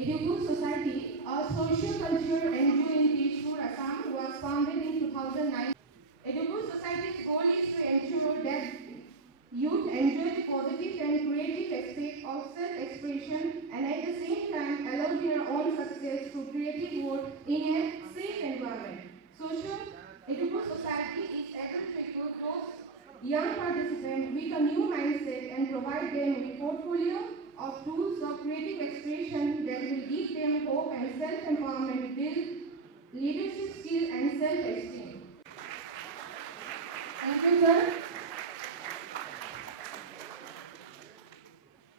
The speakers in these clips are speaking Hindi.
Educate Society, a social-cultural NGO in Tezpur, Assam, was founded in 2009. Educate Society's goal is to ensure that youth enjoy the positive and creative aspect of self-expression and at the same time allow their own success through creative work in a safe environment. Social Educate Society is able to equip those young participants with a new mindset and provide them with portfolio of tools of creative expression that will give them hope and self-empowerment, build leadership skill and self-esteem. Thank you, sir.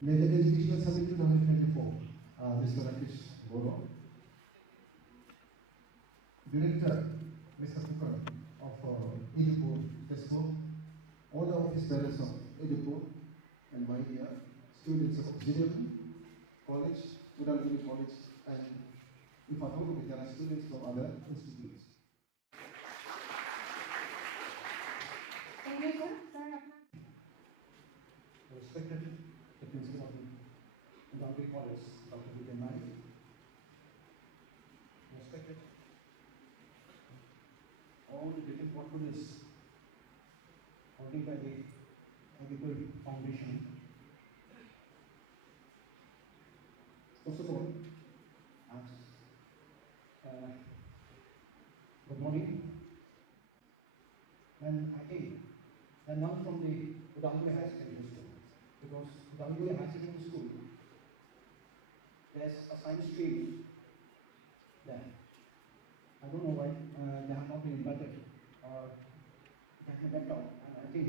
Leather Educational Summit 2024, Mr. Rakesh Boro, Director, Mr. Pukar of Edupur, Tesco, all the office bearers of Edupur, and my dear students of Zidil College, Udalgiri College, and if I hope there are students from other institutes. Thank you, sir. Respected the principal of Udalgiri College, Dr. Vijay Naik. Respected all the different portfolios holding by the Edupur Foundation. First of all, good morning. And I came, and now from the Udalgiri High Secondary School, because Udalgiri High Secondary School, there's a science stream there. I don't know why they have not been invited, or they have left out, and I think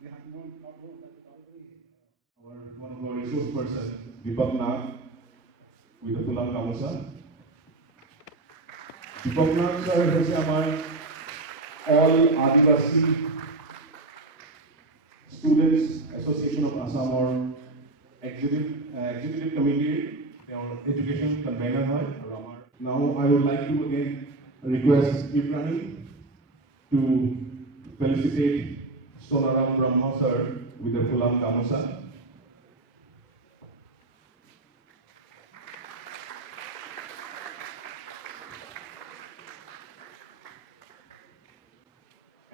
we have not known that Udalgiri. One of our resource person, Deepak Nag, with the Pulam Kamusa. Deepak Nag sir হৈছে আমাৰ all Adivasi Students Association of Assam or executive committee, education convener হয় আৰু আমাৰ. Now I would like to again request Ibrahim to felicitate Sonaram Brahma sir with the Pulam Kamusa.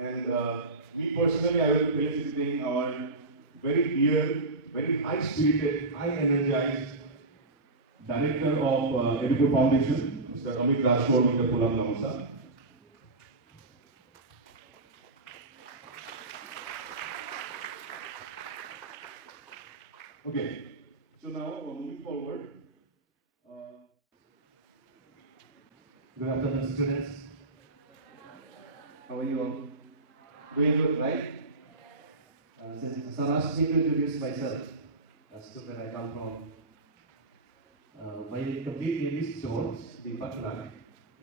And me personally, I will be felicitating our very dear, very high-spirited, high-energized director of Edupur Foundation, Mr. Amit Rajkor with the Pulam Kamusa. Okay, so now moving forward. Good afternoon, students. How are you all? Doing good, right? Since I asked me to introduce myself, as to where I come from, my complete name is George Deepak Nag,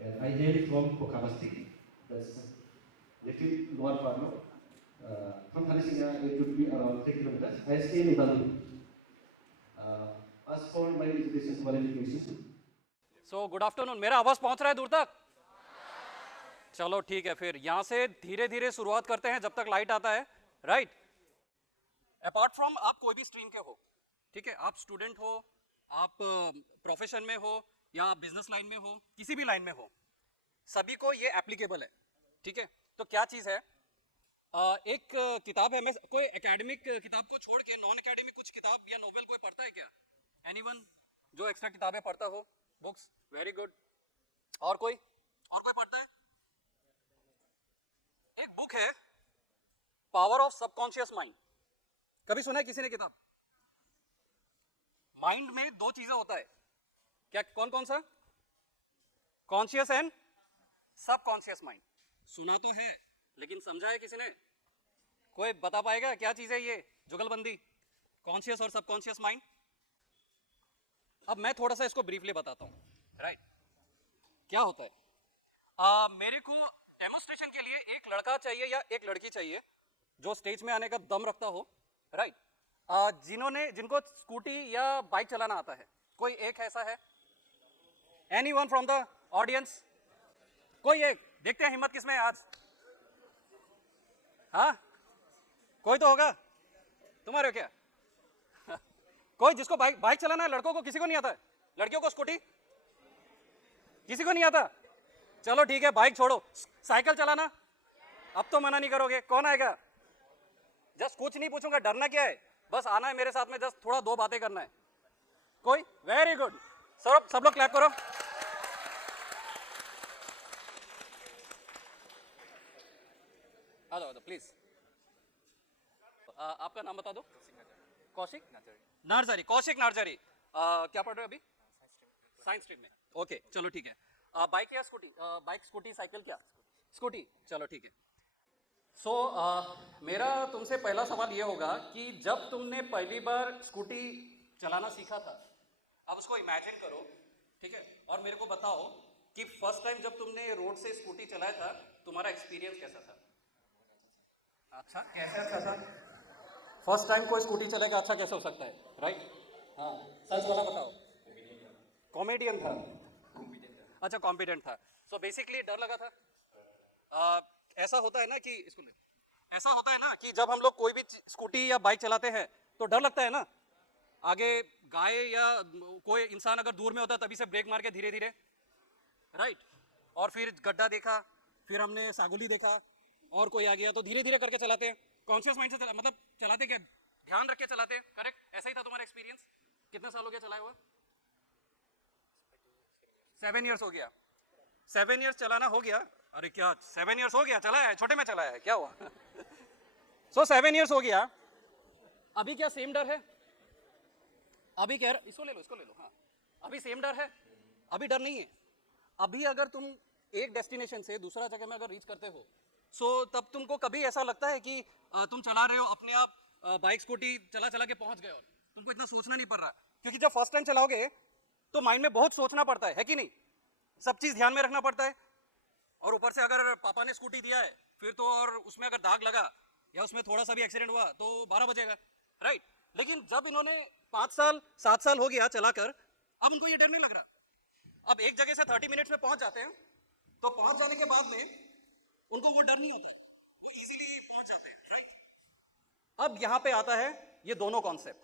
and I hail from Kokabasti, that's little lower Parlo. From Harisinga, it would be around 3 kilometers. I stay in Udalgiri. As for my education qualification. So good afternoon. मेरा आवाज पहुंच रहा है दूर तक? चलो ठीक है, फिर यहाँ से धीरे धीरे शुरुआत करते हैं जब तक लाइट आता है, राइट? अपार्ट फ्रॉम आप कोई भी स्ट्रीम के हो, ठीक है, आप स्टूडेंट हो, आप प्रोफेशन में हो या आप बिजनेस लाइन में हो, किसी भी लाइन में हो, सभी को ये एप्लीकेबल है, ठीक है? तो क्या चीज़ है, एक किताब है, मैं कोई एकेडमिक किताब को छोड़ के नॉन एकेडमिक कुछ किताब या नोवेल कोई पढ़ता है क्या? एनीवन जो एक्स्ट्रा किताबें पढ़ता हो, बुक्स, वेरी गुड. और कोई पढ़ता है? एक बुक है पावर ऑफ सबकॉन्शियस माइंड. कभी सुना है किसी ने किताब? माइंड में दो चीजें होता है, क्या कौन कौन सा? Conscious and subconscious mind. सुना तो है लेकिन समझा है किसी ने? कोई बता पाएगा क्या चीज है ये जुगलबंदी, कॉन्शियस और सबकॉन्शियस माइंड? अब मैं थोड़ा सा इसको ब्रीफली बताता हूं, राइट? क्या होता है, मेरे को डेमोन्स्ट्रेशन के लिए एक लड़का चाहिए या एक लड़की चाहिए जो स्टेज में आने का दम रखता हो, राइट? जिनको स्कूटी या बाइक चलाना आता है, कोई एक ऐसा है? Anyone from the audience? कोई एक? देखते हैं हिम्मत किसमें है आज. हाँ, कोई तो होगा. तुम्हारे हो क्या? कोई जिसको बाइक चलाना है? लड़कों को किसी को नहीं आता है, लड़कियों को स्कूटी किसी को नहीं आता? चलो ठीक है, बाइक छोड़ो, साइकिल चलाना अब तो मना नहीं करोगे? कौन आएगा? जस्ट कुछ नहीं पूछूंगा, डरना क्या है, बस आना है मेरे साथ में, जस्ट थोड़ा दो बातें करना है। कोई? वेरी गुड, सब लोग क्लैप करो। आ जाओ प्लीज। आपका नाम बता दो। कौशिक नार्जारी। कौशिक नार्जारी, क्या पढ़ रहे हो अभी? साइंस स्ट्रीम में। ओके चलो ठीक है। बाइक या स्कूटी? बाइक, स्कूटी, साइकिल, क्या? स्कूटी। चलो ठीक है। सो मेरा तुमसे पहला सवाल ये होगा कि जब तुमने पहली बार स्कूटी चलाना सीखा था, अब उसको इमेजिन करो, ठीक है, और मेरे को बताओ कि फर्स्ट टाइम जब तुमने रोड से स्कूटी चलाया था तुम्हारा एक्सपीरियंस कैसा था? अच्छा, कैसे अच्छा था? फर्स्ट टाइम कोई स्कूटी चलेगा अच्छा कैसे हो सकता है, राइट? हाँ, सच वाला बताओ। कॉमेडियन था? अच्छा, कॉम्पिडेंट था। सो बेसिकली डर लगा था? ऐसा होता है ना कि ऐसा होता है ना कि जब हम लोग कोई भी स्कूटी या बाइक चलाते हैं तो डर लगता है ना। आगे गाय या कोई इंसान अगर दूर में होता है तभी से ब्रेक मार के धीरे धीरे, राइट? और फिर गड्ढा देखा, फिर हमने सागुली देखा, और कोई आ गया, तो धीरे धीरे करके चलाते हैं, कॉन्शियस माइंड से मतलब चलाते क्या, ध्यान रख के चलाते हैं, करेक्ट? ऐसा ही था तुम्हारा एक्सपीरियंस? कितने साल हो गया चलाए हुआ? 7 ईयर्स हो गया। 7 ईयर्स चलाना हो गया? अरे क्या 7 ईयर्स हो गया? चलाया है, छोटे में चलाया है, क्या हुआ? सो 7 ईयर्स हो गया, अभी क्या सेम डर है? अभी कह रहा, इसको ले लो, हाँ, अभी सेम डर है? अभी डर नहीं है। अभी अगर तुम एक डेस्टिनेशन से दूसरा जगह में अगर रीच करते हो, सो तब तुमको कभी ऐसा लगता है कि तुम चला रहे हो अपने आप, बाइक स्कूटी चला चला के पहुंच गए और तुमको इतना सोचना नहीं पड़ रहा? क्योंकि जब फर्स्ट टाइम चलाओगे तो माइंड में बहुत सोचना पड़ता है कि नहीं? सब चीज़ ध्यान में रखना पड़ता है, और ऊपर से अगर पापा ने स्कूटी दिया है फिर तो, और उसमें अगर दाग लगा या उसमें थोड़ा सा भी एक्सीडेंट हुआ तो 12 बजेगा, राइट? लेकिन जब इन्होंने 5 साल 7 साल हो गया चलाकर, अब उनको ये डर नहीं लग रहा। अब एक जगह से 30 मिनट्स में पहुंच जाते हैं, तो पहुंच जाने के बाद में उनको वो डर नहीं होता, वो इजीली पहुंच जाते हैं, राइट? अब यहां पे आता है ये दोनों कॉन्सेप्ट।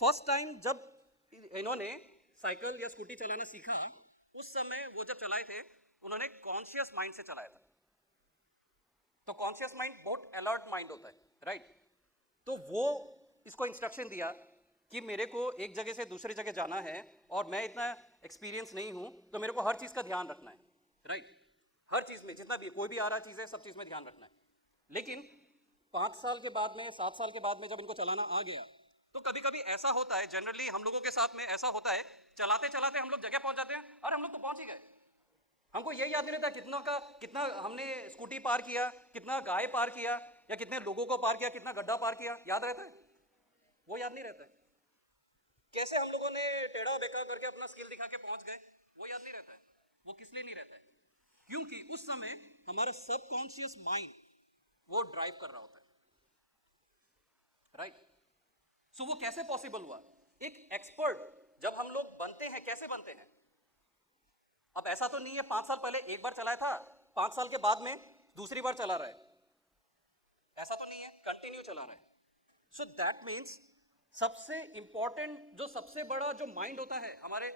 फर्स्ट टाइम जब इन्होंने साइकिल या स्कूटी चलाना सीखा, उस समय वो जब चलाए थे उन्होंने कॉन्शियस माइंड से चलाया था। तो कॉन्शियस माइंड बहुत अलर्ट माइंड होता है, राइट? तो वो इसको इंस्ट्रक्शन दिया कि मेरे को एक जगह से दूसरी जगह जाना है और मैं इतना एक्सपीरियंस नहीं हूं, तो मेरे को हर चीज का ध्यान रखना है, राइट? हर चीज में, जितना भी कोई भी आ रहा चीज है, सब चीज में ध्यान रखना है। लेकिन 5 साल के बाद में, 7 साल के बाद में जब इनको चलाना आ गया, तो कभी कभी ऐसा होता है, जनरली हम लोगों के साथ में ऐसा होता है, चलाते चलाते हम लोग जगह पहुंच जाते हैं, और हम लोग तो पहुंच ही गए, हमको यही याद नहीं रहता कितना हमने स्कूटी पार किया, कितना गाय पार किया, या कितने लोगों को पार किया, कितना गड्ढा पार किया, याद रहता है? वो याद नहीं रहता है। कैसे हम लोगों ने टेढ़ा बेका करके अपना स्किल दिखा के पहुंच गए, वो याद नहीं रहता है। वो किस लिए नहीं रहता है? क्योंकि उस समय हमारा सबकॉन्शियस माइंड वो ड्राइव कर रहा होता है, राइट? सो वो कैसे पॉसिबल हुआ? एक एक्सपर्ट जब हम लोग बनते हैं, कैसे बनते हैं? अब ऐसा तो नहीं है 5 साल पहले एक बार चलाया था, 5 साल के बाद में दूसरी बार चला रहा है, ऐसा तो नहीं है, कंटिन्यू चला रहा है। सो दैट मीन्स सबसे इंपॉर्टेंट, जो सबसे बड़ा जो माइंड होता है हमारे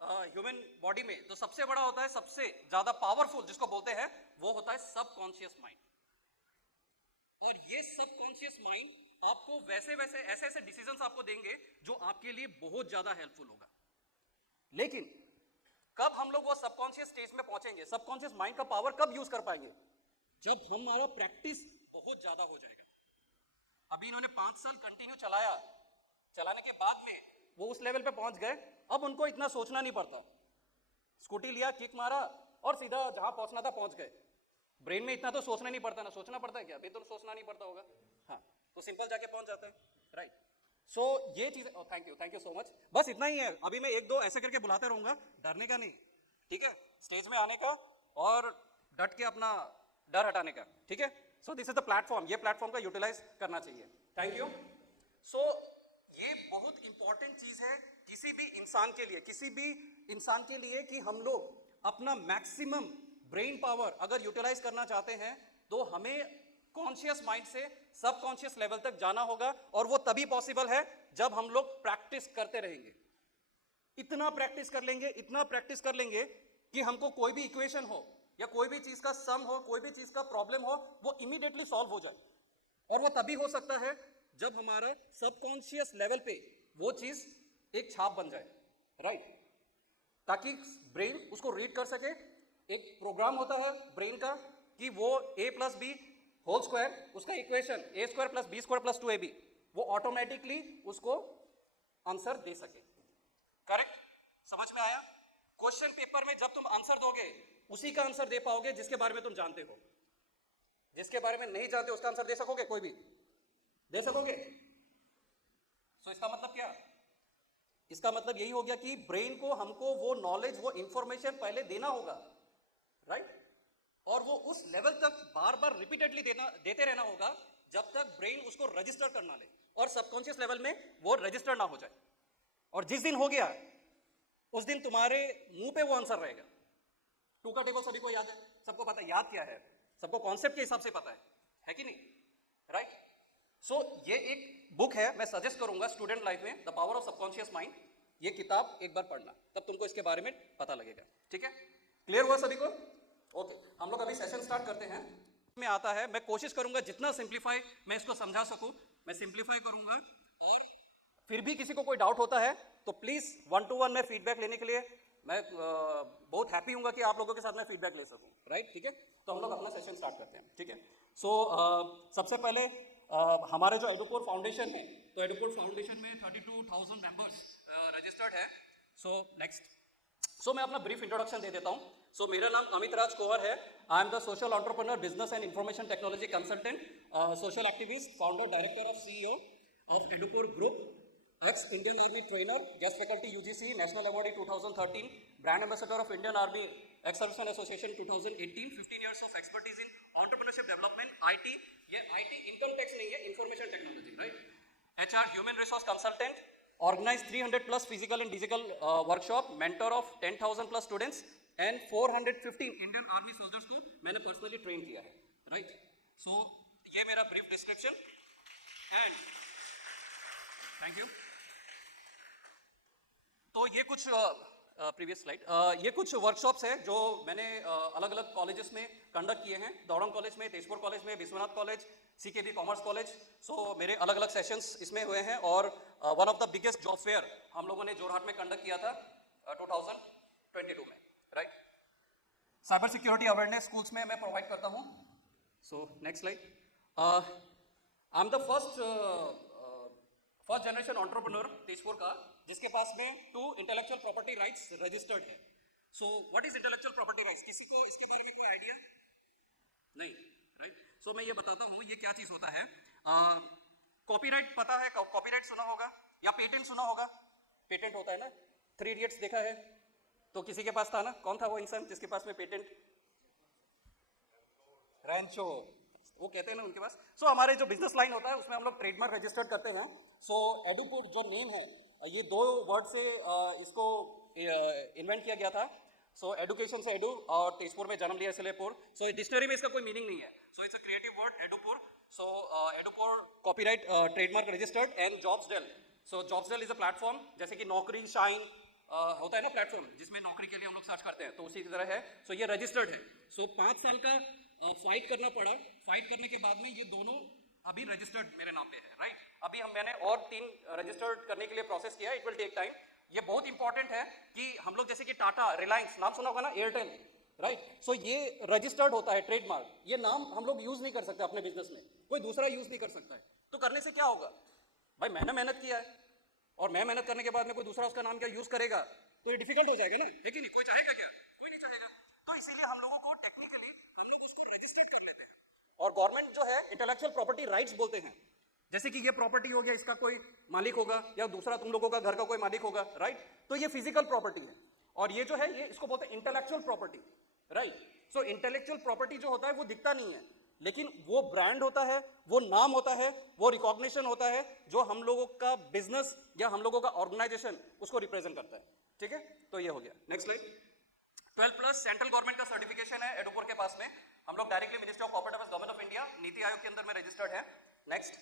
ह्यूमन बॉडी में, तो सबसे बड़ा होता है, सबसे ज्यादा पावरफुल जिसको बोलते हैं, वो होता है सबकॉन्शियस माइंड। और ये सबकॉन्शियस माइंड आपको वैसे ऐसे ऐसे डिसीजंस आपको देंगे जो आपके लिए बहुत ज्यादा हेल्पफुल होगा। लेकिन कब हम लोग वो सबकॉन्शियस स्टेज में पहुंचेंगे, सबकॉन्शियस माइंड का पावर कब यूज कर पाएंगे? जब हमारा प्रैक्टिस बहुत ज्यादा हो जाएगा। अभी इन्होंने 5 साल कंटिन्यू चलाया, चलाने के बाद में वो उस लेवल पे पहुंच गए, अब उनको इतना सोचना नहीं पड़ता, स्कूटी लिया, किक मारा और सीधा जहां पहुंचना था पहुंच गए। ब्रेन में इतना तो सोचना नहीं पड़ता ना, सोचना पड़ता है क्या? अभी तो सोचना नहीं पड़ता होगा, हाँ, तो सिंपल जाके पहुंच जाते हैं, राइट? सो ये चीज, थैंक यू सो मच, बस इतना ही है। अभी मैं 1-2 ऐसे करके बुलाते रहूंगा, डरने का नहीं, ठीक है? स्टेज में आने का और डट के अपना डर हटाने का, ठीक है? So this is the platform, ये प्लेटफॉर्म का यूटिलाइज करना चाहिए। Thank you. सो ये बहुत इंपॉर्टेंट चीज है किसी भी इंसान के लिए, कि हम लोग अपना मैक्सिमम ब्रेन पावर अगर यूटिलाइज करना चाहते हैं तो हमें कॉन्शियस माइंड से सबकॉन्शियस लेवल तक जाना होगा, और वो तभी पॉसिबल है जब हम लोग प्रैक्टिस करते रहेंगे। इतना प्रैक्टिस कर लेंगे कि हमको कोई भी इक्वेशन हो या कोई भी चीज का सम हो, कोई भी चीज का प्रॉब्लम हो, वो इमीडिएटली सॉल्व हो जाए। और वो तभी हो सकता है जब हमारा सबकॉन्शियस लेवल पे वो चीज एक छाप बन जाए, राइट? ताकि ब्रेन उसको रीड कर सके। एक प्रोग्राम होता है ब्रेन का कि वो a plus B whole square, उसका equation a square plus B square plus 2ab, वो ऑटोमेटिकली उसको आंसर दे सके। करेक्ट? समझ में आया? क्वेश्चन पेपर में जब तुम आंसर दोगे उसी का आंसर दे पाओगे जिसके बारे में तुम जानते हो। जिसके बारे में नहीं जानते उसका आंसर दे सकोगे? कोई भी दे सकोगे? सो इसका मतलब क्या? इसका मतलब यही हो गया कि ब्रेन को हमको वो नॉलेज, वो इंफॉर्मेशन पहले देना होगा, राइट? और वो उस लेवल तक बार बार रिपीटेडली देते रहना होगा जब तक ब्रेन उसको रजिस्टर करना ले और सबकॉन्शियस लेवल में वो रजिस्टर ना हो जाए। और जिस दिन हो गया उस दिन तुम्हारे मुंह पे वो आंसर रहेगा। टू का टेबल सभी को याद है, सबको पता है याद क्या है, सबको कॉन्सेप्ट के हिसाब से पता है कि नहीं, राइट? सो ये एक बुक है, मैं सजेस्ट करूंगा स्टूडेंट लाइफ में, the power of subconscious mind. ये किताब एक बार पढ़ना, तब तुमको इसके बारे में पता लगेगा। ठीक है? क्लियर हुआ सभी को? ओके, हम लोग अभी सेशन स्टार्ट करते हैं। में आता है, मैं कोशिश करूंगा जितना सिंप्लीफाई मैं इसको समझा सकूं, मैं सिंप्लीफाई करूंगा। और फिर भी किसी को कोई डाउट होता है तो प्लीज 1-to-1 में फीडबैक लेने के लिए मैं बहुत हैप्पी हूंगा कि आप लोगों के साथ मैं फीडबैक ले सकूं, राइट? ठीक है, तो हम लोग अपना सेशन स्टार्ट करते हैं। ठीक है, सो सबसे पहले हमारे जो एडुकोर फाउंडेशन है, तो एडुकोर फाउंडेशन में 32,000 मेंबर्स रजिस्टर्ड है। सो मैं अपना ब्रीफ इंट्रोडक्शन दे देता हूँ। सो मेरा नाम अमित राज कोहर है। I am the social entrepreneur, business and information technology consultant, social activist, founder, director of CEO of Educore group, ex Indian Army trainer, guest faculty UGC, National Awardee 2013, brand ambassador of Indian Army Ex-Servicemen Association 2018, 15 years of expertise in entrepreneurship development, IT, ये IT income tax नहीं है, information technology, right? HR, human resource consultant, organized 300 plus physical and digital workshop, mentor of 10,000 plus students and 415 Indian Army soldiers को मैंने personally train किया है, right? So ये मेरा brief description and thank you. तो ये कुछ प्रीवियस स्लाइड, ये कुछ वर्कशॉप्स है जो मैंने अलग अलग कॉलेजेस में कंडक्ट किए हैं। दौड़ंग कॉलेज में, तेजपुर कॉलेज में, Biswanath college, CKB commerce college. So मेरे अलग अलग सेशंस इसमें हुए हैं। और one of the biggest job fair हम लोगों ने जोरहाट में कंडक्ट किया था 2022 में, right? Cyber security awareness schools में मैं प्रोवाइड करता हूँ। So next slide, I am the first generation entrepreneur Tezpur का जिसके पास में 2 इंटेलेक्चुअल प्रॉपर्टी राइट्स रजिस्टर्ड है। So what is intellectual property rights? किसी को इसके बारे में कोई आइडिया नहीं, राइट? सो मैं ये बताता हूँ ये क्या चीज होता है। कॉपीराइट पता है? कॉपीराइट सुना होगा या पेटेंट सुना होगा? पेटेंट होता है ना, 3 इडियट्स देखा है तो किसी के पास था ना? कौन था वो इंसान जिसके पास में पेटेंट? रैंचो, वो कहते हैं ना उनके पास। सो हमारे जो बिजनेस लाइन होता है उसमें हम लोग ट्रेडमार्क रजिस्टर्ड करते हैं। सो एडुपुर जो नेम है, ये 2 वर्ड से इसको इन्वेंट किया गया था। सो एडुकेशन से एडु और तेजपुर में जन्म लिया इसलिए पुर। सो डिक्शनरी में इसका कोई मीनिंग नहीं है। So it's a creative word Edupur. So Edupur copyright trademark registered and Jobsdale. So Jobsdale is a platform, जैसे कि नौकरी, शाइन होता है ना प्लेटफॉर्म जिसमें नौकरी के लिए हम लोग सर्च करते हैं, तो उसी की तरह है। सो ये रजिस्टर्ड है। सो 5 साल का फाइट करना पड़ा। फाइट करने के बाद में ये दोनों अभी रजिस्टर्ड मेरे नाम पे है, राइट? अभी मैंने और 3 रजिस्टर्ड करने के लिए प्रोसेस किया। It will take time. ये बहुत इंपॉर्टेंट है कि हम लोग जैसे कि टाटा, रिलायंस, नाम सुना होगा ना, एयरटेल, राइट? सो ये रजिस्टर्ड होता है ट्रेडमार्क। ये नाम हम लोग यूज नहीं कर सकते अपने बिजनेस में, कोई दूसरा यूज नहीं कर सकता है। तो करने से क्या होगा भाई? मैंने मेहनत किया है और मैं मेहनत करने के बाद में कोई दूसरा उसका नाम क्या यूज करेगा तो ये डिफिकल्ट हो जाएगा ना, है कि नहीं? कोई चाहेगा क्या? कोई नहीं चाहेगा। तो इसीलिए हम लोगों को टेक्निकली हम लोग उसको रजिस्टर्ड कर लेते हैं। और गवर्नमेंट जो है इंटेलेक्चुअल प्रॉपर्टी राइट्स बोलते हैं। जैसे कि ये प्रॉपर्टी हो गया, इसका कोई मालिक होगा या दूसरा तुम लोगों का घर का कोई मालिक होगा, राइट? तो ये फिजिकल प्रॉपर्टी है। और ये जो है ये इसको बोलते हैं इंटेलेक्चुअल प्रॉपर्टी, राइट? सो इंटेलेक्चुअल प्रॉपर्टी जो होता है वो दिखता नहीं है, लेकिन वो ब्रांड होता है, वो नाम होता है, वो रिकॉग्निशन होता है जो हम लोगों का बिजनेस या हम लोगों का ऑर्गेनाइजेशन उसको रिप्रेजेंट करता है। ठीक है, तो ये हो गया। Next slide. 12+ सेंट्रल गवर्नमेंट का सर्टिफिकेशन है एडुपुर के पास में। हम लोग directly ministry of corporate affairs, government of India, NITI Aayog के अंदर में रजिस्टर्ड है। नेक्स्ट,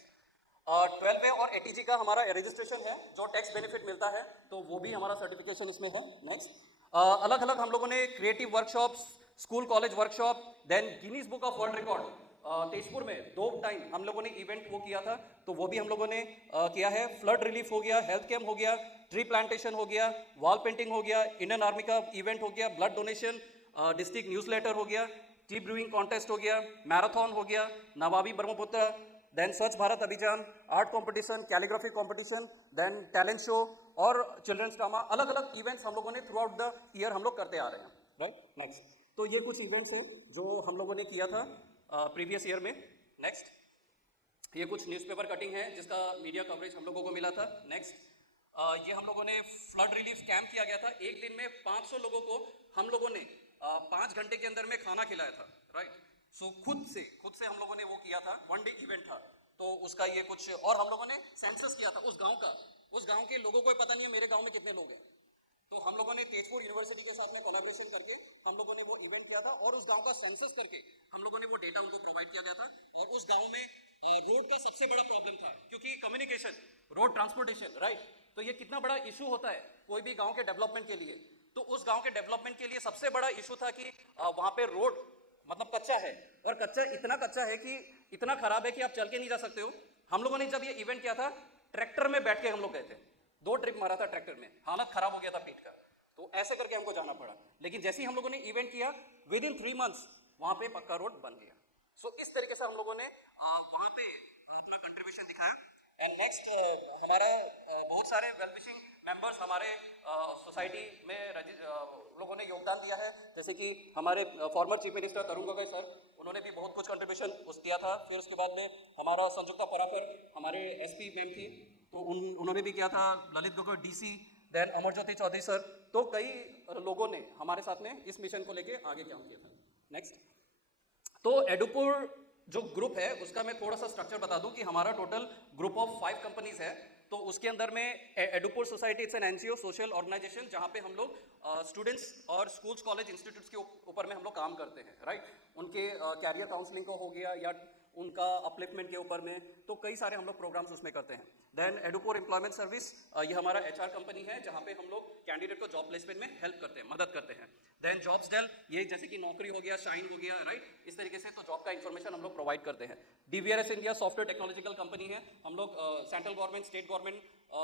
12वे और 80G का हमारा रजिस्ट्रेशन है, जो टैक्स बेनिफिट मिलता है, तो वो भी हमारा सर्टिफिकेशन इसमें है। नेक्स्ट, अलग अलग हम लोगों ने creative workshops, school college workshop, then Guinness book of world record Tezpur में 2 टाइम हम लोगों ने इवेंट वो किया था, तो वो भी हम लोगों ने किया है। फ्लड रिलीफ हो गया, हेल्थ कैम्प हो गया, ट्री प्लांटेशन हो गया, वॉल पेंटिंग हो गया, इंडियन आर्मी का इवेंट हो गया, ब्लड डोनेशन, डिस्ट्रिक्ट न्यूज़लेटर हो गया, टी ब्रूइंग कॉन्टेस्ट हो गया, मैराथन हो गया, Namami Brahmaputra, then Swachh Bharat Abhiyan, art competition, calligraphy competition, then talent show और चिल्ड्रंस ड्रामा, अलग अलग इवेंट्स हम लोगों ने थ्रू आउट द ईयर हम लोग करते आ रहे हैं, राइट। नेक्स्ट, तो ये कुछ इवेंट्स हैं जो हम लोगों ने किया था प्रीवियस ईयर में। नेक्स्ट, ये कुछ न्यूज़पेपर कटिंग है जिसका मीडिया कवरेज हम लोगों को मिला था। नेक्स्ट, ये हम लोगों ने फ्लड रिलीफ कैंप किया गया था, एक दिन में 500 लोगों को हम लोगों ने 5 घंटे के अंदर में खाना खिलाया था, राइट। सो खुद से हम लोगों ने वो किया था, 1 डे इवेंट था, तो उसका ये कुछ, और हम लोगों ने सेंसस किया था उस गांव का, उस गांव के लोगों को पता नहीं है मेरे गांव में कितने लोग हैं, तो हम लोगों ने तेजपुर यूनिवर्सिटी के साथ में कोलैबोरेशन करके हम लोगों ने वो इवेंट किया था, और उस गांव का सेंसस करके हम लोगों ने वो डेटा उनको प्रोवाइड किया गया था। और उस गांव में रोड का सबसे बड़ा प्रॉब्लम था, क्योंकि कम्युनिकेशन, रोड ट्रांसपोर्टेशन, राइट, तो ये कितना बड़ा इशू होता है कोई भी गांव के डेवलपमेंट के लिए। तो उस गांव के डेवलपमेंट के लिए सबसे बड़ा इशू था कि वहां पे रोड मतलब कच्चा है, और इतना कच्चा है कि इतना खराब है कि आप चल के नहीं जा सकते हो। हम लोगों ने जब ये इवेंट किया था, ट्रैक्टर में बैठ के हम लोग गए थे, 2 ट्रिप मारा था ट्रैक्टर में, हालत खराब हो गया था पीठ का, तो ऐसे करके हमको जाना पड़ा। लेकिन जैसे ही हम लोगों ने इवेंट किया, विद इन 3 मंथ्स वहां पे पक्का रोड बन गया। सो इस तरीके से हम लोगों ने वहां पे अपना कंट्रीब्यूशन दिखाया। एंड नेक्स्ट, हमारा बहुत सारे वेल विशिंग मेंबर्स हमारे सोसाइटी में लोगों ने योगदान दिया है, जैसे कि हमारे former chief minister Tarun Gogoi sir, उन्होंने भी बहुत कुछ कंट्रीब्यूशन दिया था। फिर उसके बाद में हमारा संजुक्ता पराकर, हमारे एसपी मैम थी, तो उन्होंने भी किया था, Lalit Gogoi DC, then Amarjyoti Choudhury sir, तो कई लोगों ने हमारे साथ में इस मिशन को लेके आगे काम किया था। नेक्स्ट, तो एडुपुर जो ग्रुप है उसका मैं थोड़ा सा स्ट्रक्चर बता दूं कि हमारा टोटल ग्रुप ऑफ 5 कंपनीज है। तो उसके अंदर में Edupur society, it's an NGO social organisation, जहाँ पे हम लोग स्टूडेंट्स और स्कूल्स कॉलेज इंस्टीट्यूट्स के ऊपर में हम लोग काम करते हैं, राइट। उनके कैरियर काउंसलिंग का हो गया या उनका अपलिफ्टमेंट के ऊपर में, तो कई सारे हम लोग प्रोग्राम्स उसमें करते हैं। देन एडुपुर एम्प्लॉयमेंट सर्विस, ये हमारा एचआर कंपनी है, जहाँ पे हम लोग कैंडिडेट को जॉब प्लेसमेंट में हेल्प करते हैं, मदद करते हैं। देन जॉब्स डेल, ये जैसे कि नौकरी हो गया, शाइन हो गया, राइट, इस तरीके से तो जॉब का इन्फॉर्मेशन हम लोग प्रोवाइड करते हैं। डीवीआरएस इंडिया सॉफ्टवेयर टेक्नोलॉजिकल कंपनी है, हम लोग central government, state government,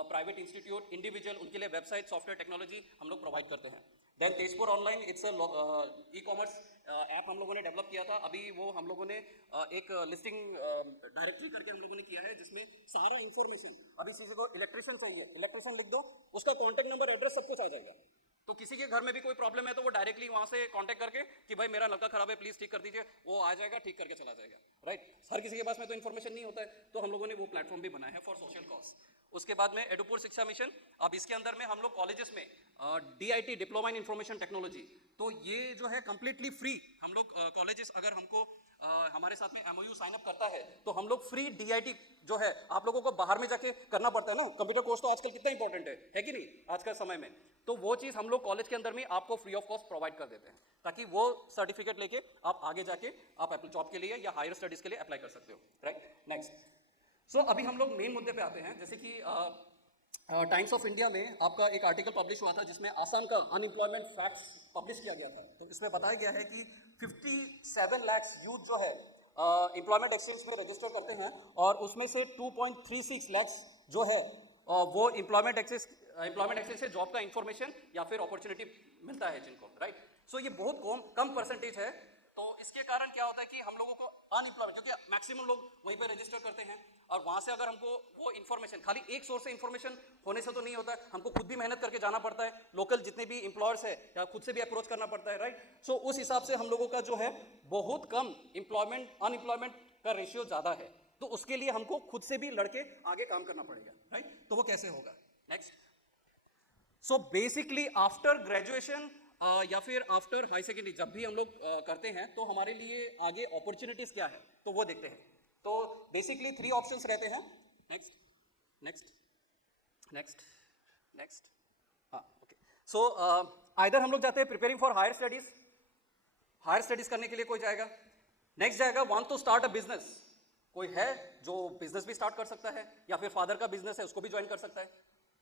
private institute, individual, उनके लिए वेबसाइट, सॉफ्टवेयर टेक्नोलॉजी हम लोग प्रोवाइड करते हैं। Then Tezpur online, it's e commerce app हम लोगों ने डेवलप किया था, अभी वो हम लोगों ने एक लिस्टिंग डायरेक्टरी करके हम लोगों ने किया है, जिसमें सारा इन्फॉर्मेशन, अभी किसी को इलेक्ट्रिशियन चाहिए, इलेक्ट्रिशियन लिख दो, उसका कॉन्टैक्ट नंबर, एड्रेस सब कुछ आ जाएगा। तो किसी के घर में भी कोई प्रॉब्लम है तो वो डायरेक्टली वहां से कांटेक्ट करके कि भाई मेरा नलका खराब है, प्लीज ठीक कर दीजिए, वो आ जाएगा, ठीक करके चला जाएगा, राइट। हर किसी के पास में तो इन्फॉर्मेशन नहीं होता है, तो हम लोगों ने वो प्लेटफॉर्म भी बनाया है फॉर सोशल कॉज। उसके बाद में एडुपुर शिक्षा मिशन, अब इसके अंदर में हम लोग कॉलेजेस में DIT, diploma in information technology, तो ये जो है कंप्लीटली फ्री, हम लोग कॉलेजेस अगर हमको हमारे साथ में MOU साइन अप करता है तो हम लोग फ्री DIT जो है, आप लोगों को बाहर में जाके करना पड़ता है ना, कंप्यूटर कोर्स तो आजकल कितना इंपॉर्टेंट है कि नहीं आज का समय में, तो वो चीज़ हम लोग कॉलेज के अंदर में आपको फ्री ऑफ कॉस्ट प्रोवाइड कर देते हैं, ताकि वो सर्टिफिकेट लेके आप आगे जाके आप जॉब के लिए या हायर स्टडीज के लिए अप्लाई कर सकते हो, राइट। नेक्स्ट, सो अभी हम लोग मेन मुद्दे पे आते हैं, जैसे कि टाइम्स ऑफ इंडिया में आपका एक आर्टिकल पब्लिश हुआ था जिसमें आसाम का अनएम्प्लॉयमेंट फैक्ट्स पब्लिश किया गया था। तो इसमें बताया गया है कि 57 लाख यूथ जो है एम्प्लॉयमेंट एक्सचेंज में रजिस्टर करते हैं, और उसमें से 2.36 लाख जो है वो एम्प्लॉयमेंट एक्सचेंज से जॉब का इंफॉर्मेशन या फिर अपॉर्चुनिटी मिलता है जिनको, राइट। सो ये बहुत कम परसेंटेज है। तो इसके कारण क्या होता है कि हम लोगों को अनएम्प्लॉयमेंट, क्योंकि मैक्सिमम लोग वहीं पे रजिस्टर करते हैं, और वहाँ से अगर हमको वो इन्फॉर्मेशन खाली एक सोर्स से इन्फॉर्मेशन होने से तो नहीं होता है, हमको खुद भी मेहनत करके जाना पड़ता है, लोकल जितने भी एम्प्लॉयर्स है या खुद से भी अप्रोच करना पड़ता है, राइट। सो उस हिसाब से हम लोगों का जो है बहुत कम अनएम्प्लॉयमेंट का रेशियो ज़्यादा है, तो उसके लिए हमको खुद से भी लड़के आगे काम करना पड़ेगा, राइट। तो वो कैसे होगा? Next, so basically after graduation या फिर आफ्टर हाई सेकेंडरी जब भी हम लोग करते हैं तो हमारे लिए आगे अपॉर्चुनिटीज क्या है तो वो देखते हैं। तो बेसिकली 3 ऑप्शंस रहते हैं। नेक्स्ट नेक्स्ट नेक्स्ट नेक्स्ट हाँ ओके। सो आइदर हम लोग जाते हैं प्रिपेयरिंग फॉर हायर स्टडीज करने के लिए कोई जाएगा, नेक्स्ट जाएगा want to start a business, कोई है जो बिजनेस भी स्टार्ट कर सकता है, या फिर फादर का बिजनेस है उसको भी ज्वाइन कर सकता है,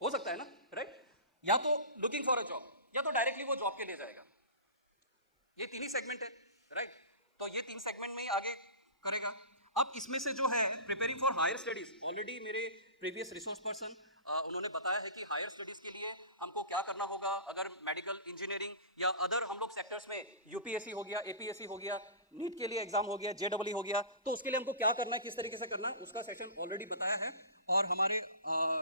हो सकता है ना, राइट? या तो लुकिंग फॉर अ जॉब, या तो डायरेक्टली वो जॉब के लिए जाएगा। ये तीन ही सेगमेंट है, राइट? तो ये तीन सेगमेंट में ही आगे करेगा। अब इसमें से जो है preparing for higher studies, already मेरे प्रीवियस रिसोर्स पर्सन उन्होंने बताया है कि हायर स्टडीज के लिए हमको क्या करना होगा। अगर मेडिकल, इंजीनियरिंग या अदर हम लोग सेक्टर्स में, यूपीएससी हो गया, एपीएससी हो गया, नीट के लिए एग्जाम हो गया, जेडब्ल्यू हो गया, तो उसके लिए हमको क्या करना है, किस तरीके से करना है, उसका सेशन ऑलरेडी बताया है। और हमारे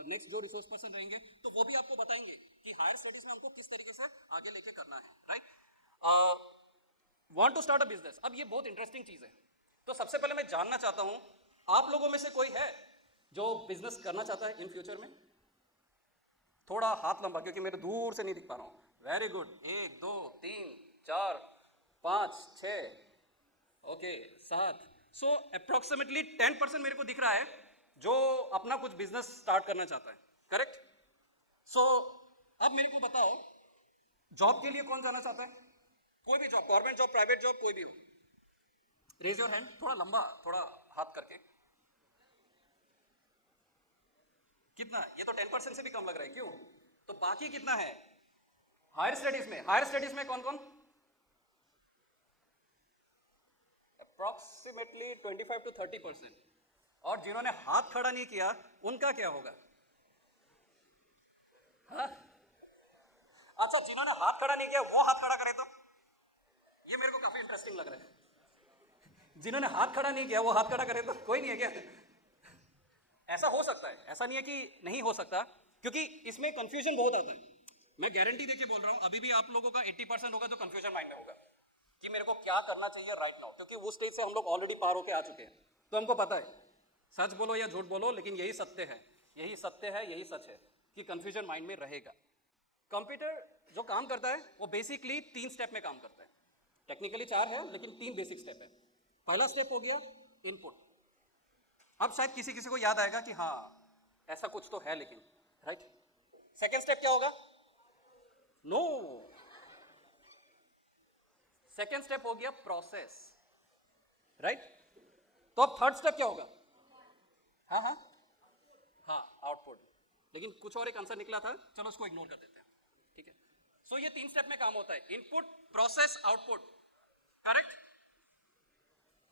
नेक्स्ट जो रिसोर्स पर्सन रहेंगे तो वो भी आपको बताएंगे कि हायर स्टडीज में हमको किस तरीके से आगे लेके करना है, right? Want to start a business, अब ये बहुत इंटरेस्टिंग चीज है। तो सबसे पहले मैं जानना चाहता हूं, आप लोगों में से कोई है जो बिजनेस करना चाहता है इन फ्यूचर में? थोड़ा हाथ लंबा, क्योंकि मेरे दूर से नहीं दिख पा रहा हूं। Very good, 1 2 3 4 5 6, okay 7। सो अप्रोक्सीमेटली 10% मेरे को दिख रहा है जो अपना कुछ बिजनेस स्टार्ट करना चाहता है, करेक्ट? सो अब मेरे को बताओ, जॉब के लिए कौन जाना चाहता है? कोई भी job, government job, private job, कोई भी हो, रेज योर हैंड, थोड़ा लंबा, थोड़ा हाथ करके। कितना? ये तो 10% से भी कम लग रहा है, क्यों? तो बाकी कितना है हायर स्टडीज में? हायर स्टडीज में कौन कौन? Approximately 25 to 30%। और जिन्होंने हाथ खड़ा नहीं किया उनका क्या होगा? हाँ? अच्छा, जिन्होंने हाथ खड़ा नहीं किया वो हाथ खड़ा करे तो? ये मेरे को काफी इंटरेस्टिंग लग रहा है। जिन्होंने हाथ खड़ा नहीं किया वो हाथ खड़ा करे तो? कोई नहीं है क्या? ऐसा हो सकता है, ऐसा नहीं है कि नहीं हो सकता, क्योंकि इसमें कंफ्यूजन बहुत आता है। मैं गारंटी देके बोल रहा हूं, अभी भी आप लोगों का 80% होगा तो कंफ्यूजन माइंड में होगा कि मेरे को क्या करना चाहिए राइट नाउ, क्योंकि वो स्टेज से हम लोग ऑलरेडी पार होके आ चुके हैं। तो हमको पता है, सच बोलो या झूठ बोलो, लेकिन यही सत्य है, यही सत्य है, यही सच है कि कंफ्यूजन माइंड में रहेगा। कंप्यूटर जो काम करता है वो बेसिकली 3 स्टेप में काम करता है। टेक्निकली 4 है, लेकिन 3 बेसिक स्टेप है। पहला स्टेप हो गया इनपुट। अब शायद किसी किसी को याद आएगा कि हाँ ऐसा कुछ तो है, लेकिन राइट। सेकेंड स्टेप क्या होगा? नो, सेकेंड स्टेप हो गया प्रोसेस, राइट। तो अब थर्ड स्टेप क्या होगा? हाँ हाँ हाँ, आउटपुट। लेकिन कुछ और एक आंसर निकला था, चलो उसको इग्नोर कर देते हैं, ठीक है। सो ये 3 स्टेप में काम होता है, इनपुट, प्रोसेस, आउटपुट, करेक्ट।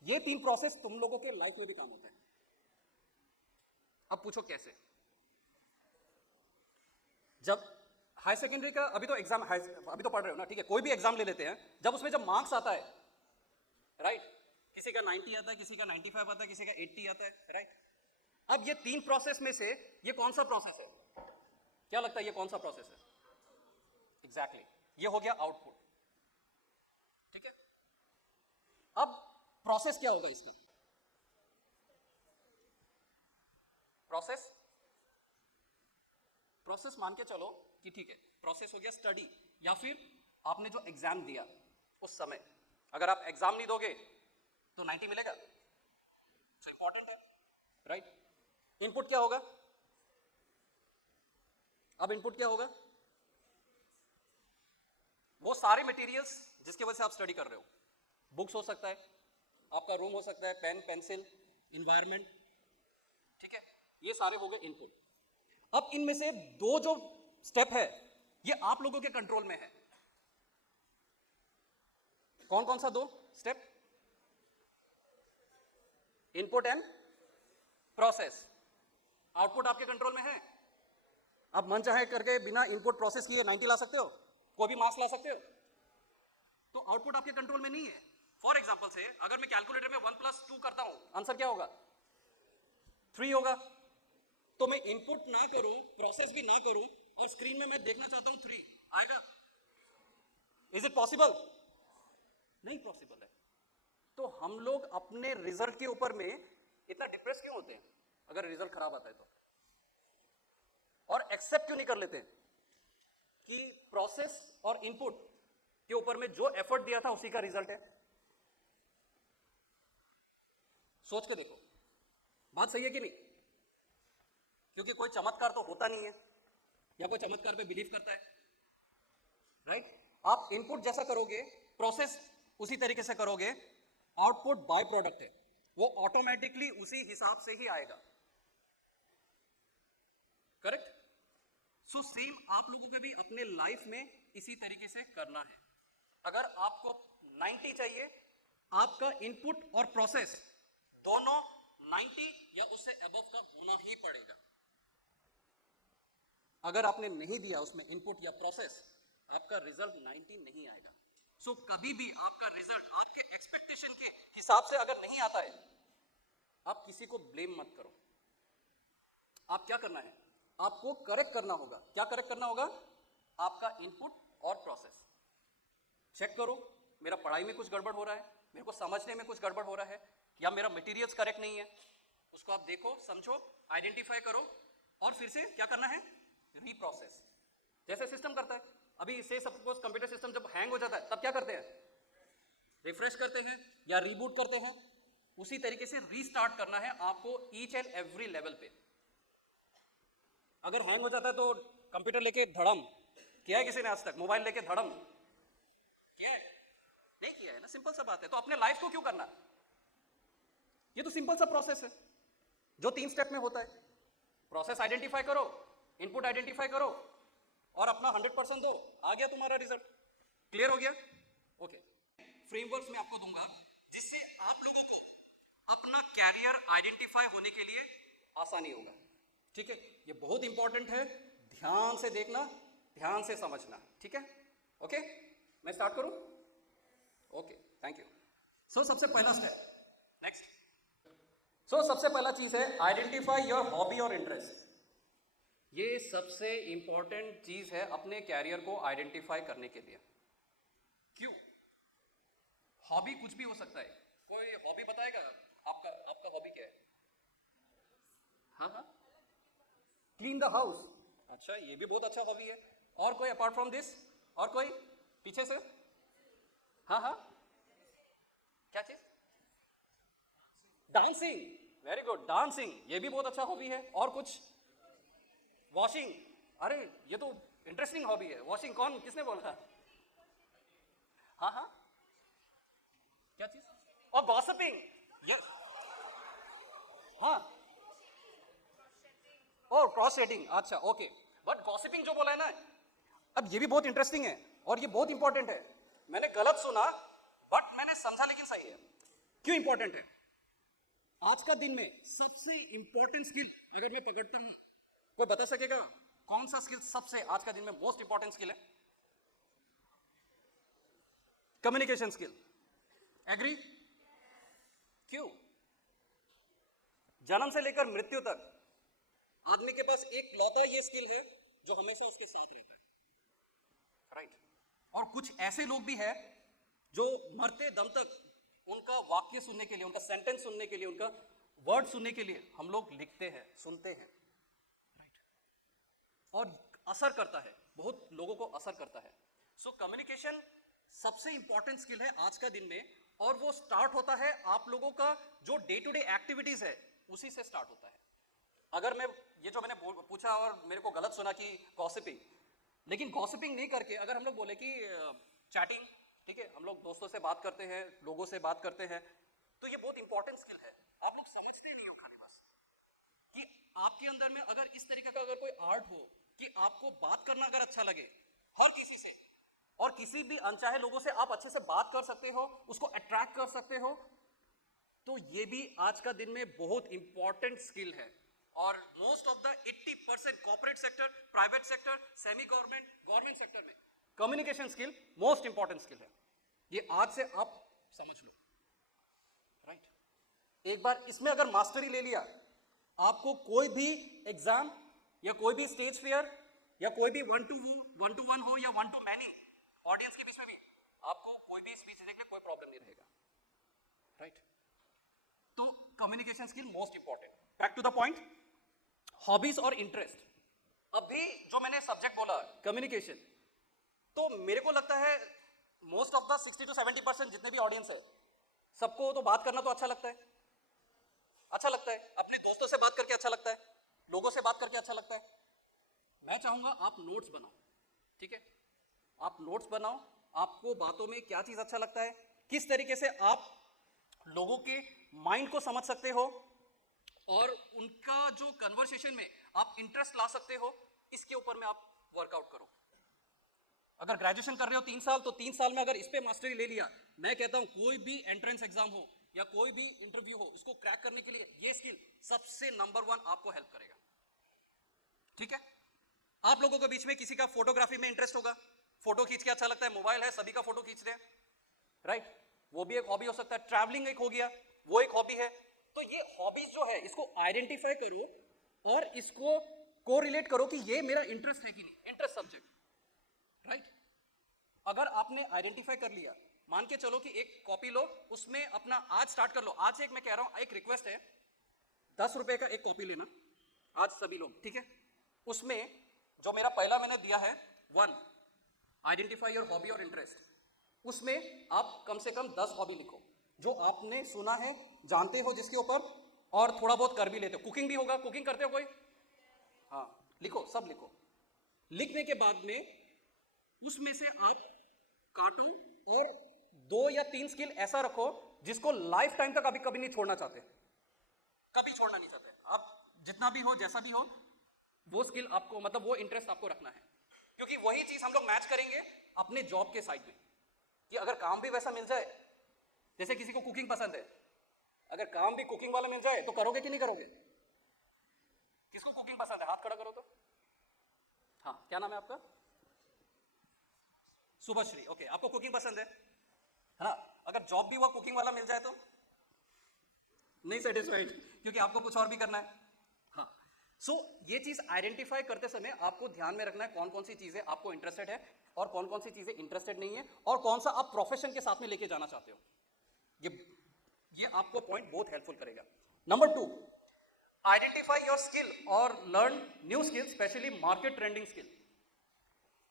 ये 3 प्रोसेस तुम लोगों के लाइफ में भी काम होता है। अब पूछो कैसे? जब हाई सेकेंडरी का अभी तो एग्जाम, अभी तो पढ़ रहे हो ना, ठीक है, कोई भी एग्जाम ले लेते हैं, जब उसमें जब मार्क्स आता है, राइट, किसी का 90 आता है, किसी का 95 आता है, किसी का 80 आता है, राइट। अब ये 3 प्रोसेस में से ये कौन सा प्रोसेस है? क्या लगता है ये कौन सा प्रोसेस है? एग्जैक्टली, ये हो गया आउटपुट, ठीक है। अब प्रोसेस क्या होगा इसका? प्रोसेस मान के चलो कि ठीक है, प्रोसेस हो गया स्टडी, या फिर आपने जो एग्जाम दिया उस समय, अगर आप एग्जाम नहीं दोगे तो 90 मिलेगा, तो इंपॉर्टेंट है, राइट। इनपुट क्या होगा? अब इनपुट क्या होगा? वो सारे मटेरियल्स जिसके वजह से आप स्टडी कर रहे हो, बुक्स हो सकता है, आपका रूम हो सकता है, पेन, पेंसिल, इन्वायरमेंट, ठीक है, ये सारे हो गए इनपुट। अब इनमें से 2 जो स्टेप है ये आप लोगों के कंट्रोल में है। कौन कौन सा 2 step? Input and process. Output आपके कंट्रोल में है। आप मन चाहे करके बिना इनपुट प्रोसेस किए 90 ला सकते हो, कोई भी मार्क्स ला सकते हो, तो आउटपुट आपके कंट्रोल में नहीं है। फॉर एग्जाम्पल से अगर मैं कैलकुलेटर में 1 + 2 करता हूं, आंसर क्या होगा? 3 होगा। तो मैं इनपुट ना करूं, प्रोसेस भी ना करूं, और स्क्रीन में मैं देखना चाहता हूं 3 आएगा? Is it possible? नहीं पॉसिबल है। तो हम लोग अपने रिजल्ट के ऊपर में इतना डिप्रेस क्यों होते हैं अगर रिजल्ट खराब आता है तो? और एक्सेप्ट क्यों नहीं कर लेते कि प्रोसेस और इनपुट के ऊपर में जो एफर्ट दिया था उसी का रिजल्ट है? सोच के देखो, बात सही है कि नहीं? क्योंकि कोई चमत्कार तो होता नहीं है, या कोई चमत्कार पे बिलीव करता है, राइट। आप इनपुट जैसा करोगे, प्रोसेस उसी तरीके से करोगे, आउटपुट बाय प्रोडक्ट है, वो ऑटोमेटिकली उसी हिसाब से ही आएगा। करेक्ट? सो सेम आप लोगों को भी अपने लाइफ में इसी तरीके से करना है। अगर आपको 90 चाहिए, आपका इनपुट और प्रोसेस दोनों 90 या उससे अबव का होना ही पड़ेगा। अगर आपने नहीं दिया उसमें इनपुट या प्रोसेस, आपका रिजल्ट 90 नहीं आएगा। सो कभी भी आपका रिजल्ट आपके एक्सपेक्टेशन के हिसाब से अगर नहीं आता है, आप किसी को ब्लेम मत करो। आप क्या करना है, आपको करेक्ट करना होगा। क्या करेक्ट करना होगा? आपका इनपुट और प्रोसेस चेक करो। मेरा पढ़ाई में कुछ गड़बड़ हो रहा है, मेरे को समझने में कुछ गड़बड़ हो रहा है, या मेरा मटेरियल्स करेक्ट नहीं है, उसको आप देखो, समझो, आइडेंटिफाई करो, और फिर से क्या करना है? रीप्रोसेस। जैसे सिस्टम करता है, अभी से सपोज कंप्यूटर सिस्टम जब हैंग हो जाता है तब क्या करते हैं? रिफ्रेश करते हैं या रीबूट करते हैं। उसी तरीके से रीस्टार्ट करना है आपको ईच एंड एवरी लेवल पे। अगर हैंग हो जाता है तो कंप्यूटर लेके धड़म किया है किसी ने आज तक? मोबाइल लेके धड़म किया है? नहीं किया है ना। सिंपल सा बात है। तो अपने लाइफ को क्यों करना? ये तो सिंपल सा प्रोसेस है जो 3 स्टेप में होता है। प्रोसेस आइडेंटिफाई करो, इनपुट आइडेंटिफाई करो, और अपना 100% दो, आ गया तुम्हारा रिजल्ट। क्लियर हो गया? ओके। फ्रेमवर्क्स में आपको दूंगा जिससे आप लोगों को अपना कैरियर आइडेंटिफाई होने के लिए आसानी होगा। ठीक है? ये बहुत इंपॉर्टेंट है, ध्यान से देखना, ध्यान से समझना। ठीक है? ओके, मैं स्टार्ट करूं? Okay, thank you. सो सबसे पहला स्टेप, नेक्स्ट। सो सबसे पहला चीज है आइडेंटिफाई योर हॉबी और इंटरेस्ट। ये सबसे इंपॉर्टेंट चीज है अपने कैरियर को आइडेंटिफाई करने के लिए। क्यों? हॉबी कुछ भी हो सकता है। कोई हॉबी बताएगा? आपका हॉबी क्या है? हाँ हाँ, क्लीन द हाउस। अच्छा, ये भी बहुत अच्छा हॉबी है। और कोई अपार्ट फ्रॉम दिस? और कोई पीछे से? हाँ हाँ, क्या चीज? डांसिंग। वेरी गुड, डांसिंग, ये भी बहुत अच्छा हॉबी है। और कुछ? वॉशिंग। अरे ये तो इंटरेस्टिंग हॉबी है। वॉशिंग कौन, किसने बोला? हाँ हाँ, क्या चीज? और गॉसिपिंग। यस, हाँ, और क्रॉस सेटिंग। अच्छा, ओके। बट गॉसिपिंग जो बोला है ना, अब ये भी बहुत इंटरेस्टिंग है और ये बहुत इंपॉर्टेंट है। मैंने गलत सुना बट मैंने समझा, लेकिन सही है। क्यों इंपॉर्टेंट है? आज का दिन में सबसे इंपॉर्टेंट स्किल अगर मैं पकड़ता हूं, कोई बता सकेगा कौन सा स्किल सबसे आज का दिन में मोस्ट इंपॉर्टेंट स्किल है? Communication skill. एग्री? क्यों? जन्म से लेकर मृत्यु तक आदमी के पास एक लौता ये स्किल है जो हमेशा उसके साथ रहता है। राइट? और कुछ ऐसे लोग भी हैं जो मरते दम तक उनका वाक्य सुनने के लिए, उनका सेंटेंस सुनने के लिए, उनका वर्ड सुनने के लिए हम लोग लिखते हैं, सुनते हैं। राइट? और असर करता है, बहुत लोगों को असर करता है। सो कम्युनिकेशन सबसे इंपॉर्टेंट स्किल है आज का दिन में, और वो स्टार्ट होता है आप लोगों का जो डे टू डे एक्टिविटीज है उसी से स्टार्ट होता है। अगर मैं ये जो मैंने पूछा और मेरे को गलत सुना कि गॉसिपिंग, लेकिन गॉसिपिंग नहीं करके अगर हम लोग बोले कि चैटिंग, ठीक है, हम लोग दोस्तों से बात करते हैं, लोगों से बात करते हैं, तो ये बहुत इंपॉर्टेंट स्किल है। आप लोग समझते नहीं हो खाली बस कि आपके अंदर में अगर इस तरीके का अगर कोई आर्ट हो कि आपको बात करना अगर अच्छा लगे हर किसी से, और किसी भी अनचाहे लोगों से आप अच्छे से बात कर सकते हो, उसको अट्रैक्ट कर सकते हो, तो ये भी आज का दिन में बहुत इंपॉर्टेंट स्किल है। और most of the 80% corporate sector, private sector, semi government, government sector में communication skill most important skill है। ये आज से आप समझ लो। राइट? एक बार इसमें अगर मास्टरी ले लिया, आपको कोई भी एग्जाम या कोई भी स्टेज फेयर या कोई भी वन टू वन हो या वन टू मैनी ऑडियंस के बीच में भी आपको कोई भी स्पीच देने के लिए कोई प्रॉब्लम नहीं रहेगा। राइट? तो communication skill most important. Back to the point, hobbies और इंटरेस्ट। अभी जो मैंने सब्जेक्ट बोला कम्युनिकेशन, तो मेरे को लगता है मोस्ट ऑफ द 60 to 70% जितने भी ऑडियंस है, सबको तो बात करना तो अच्छा लगता है। अच्छा लगता है, अपने दोस्तों से बात करके अच्छा लगता है, लोगों से बात करके अच्छा लगता है। मैं चाहूंगा आप नोट्स बनाओ। ठीक है? आप नोट्स बनाओ, आपको बातों में क्या चीज अच्छा लगता है, किस तरीके से आप लोगों के माइंड को समझ सकते हो और उनका जो कन्वर्सेशन में आप इंटरेस्ट ला सकते हो, इसके ऊपर में आप वर्कआउट करो। अगर ग्रेजुएशन कर रहे हो 3 साल, तो 3 साल में अगर इस पे मास्टरी ले लिया, मैं कहता हूं कोई भी एंट्रेंस एग्जाम हो या कोई भी इंटरव्यू हो, इसको क्रैक करने के लिए ये स्किल सबसे नंबर 1 आपको हेल्प करेगा। ठीक है? आप लोगों के बीच में किसी का फोटोग्राफी में इंटरेस्ट होगा, फोटो खींच के अच्छा लगता है, मोबाइल है, सभी का फोटो खींचते हैं, राइट? वो भी एक हॉबी हो सकता है। ट्रैवलिंग एक हो गया, वो एक हॉबी है। तो ये हॉबीज जो है, इसको आइडेंटिफाई करो और इसको कोरिलेट करो कि ये मेरा इंटरेस्ट है कि नहीं, इंटरेस्ट सब्जेक्ट, राइट? अगर आपने आइडेंटिफाई कर लिया, मान के चलो कि एक कॉपी लो, उसमें अपना आज स्टार्ट कर लो। आज से एक मैं कह रहा हूं, एक रिक्वेस्ट है, 10 रुपए का एक कॉपी लेना आज सभी लोग, ठीक है? उसमें जो मेरा पहला मैंने दिया है 1, आइडेंटिफाई योर हॉबी और इंटरेस्ट, उसमें आप कम से कम 10 हॉबी लिखो जो आपने सुना है, जानते हो जिसके ऊपर, और थोड़ा बहुत कर भी लेते हो। कुकिंग भी होगा, कुकिंग करते हो कोई? हाँ, लिखो, सब लिखो। लिखने के बाद में उसमें से आप काटो और 2 या 3 स्किल ऐसा रखो जिसको लाइफ टाइम तक अभी कभी नहीं छोड़ना चाहते, कभी छोड़ना नहीं चाहते। आप जितना भी हो, जैसा भी हो, वो स्किल आपको, मतलब वो इंटरेस्ट आपको रखना है, क्योंकि वही चीज हम लोग मैच करेंगे अपने जॉब के साइड में। कि अगर काम भी वैसा मिल जाए, जैसे किसी को कुकिंग पसंद है, अगर काम भी कुकिंग वाला मिल जाए तो करोगे कि नहीं करोगे? किसको कुकिंग पसंद है, हाथ खड़ा करो तो। हाँ, क्या नाम है आपका? शुभश्री। ओके, आपको कुकिंग पसंद है ना? अगर जॉब भी हुआ कुकिंग वाला मिल जाए तो नहीं सेटिस्फाइड, क्योंकि आपको कुछ और भी करना है। हाँ, सो ये चीज आइडेंटिफाई करते समय आपको ध्यान में रखना है कौन कौन सी चीजें आपको इंटरेस्टेड है और कौन कौन सी चीजें इंटरेस्टेड नहीं है, और कौन सा आप प्रोफेशन के साथ में लेके जाना चाहते हो। ये आपको पॉइंट बहुत हेल्पफुल करेगा। नंबर 2, आइडेंटिफाई योर स्किल और learn new skill, specially market trending skill.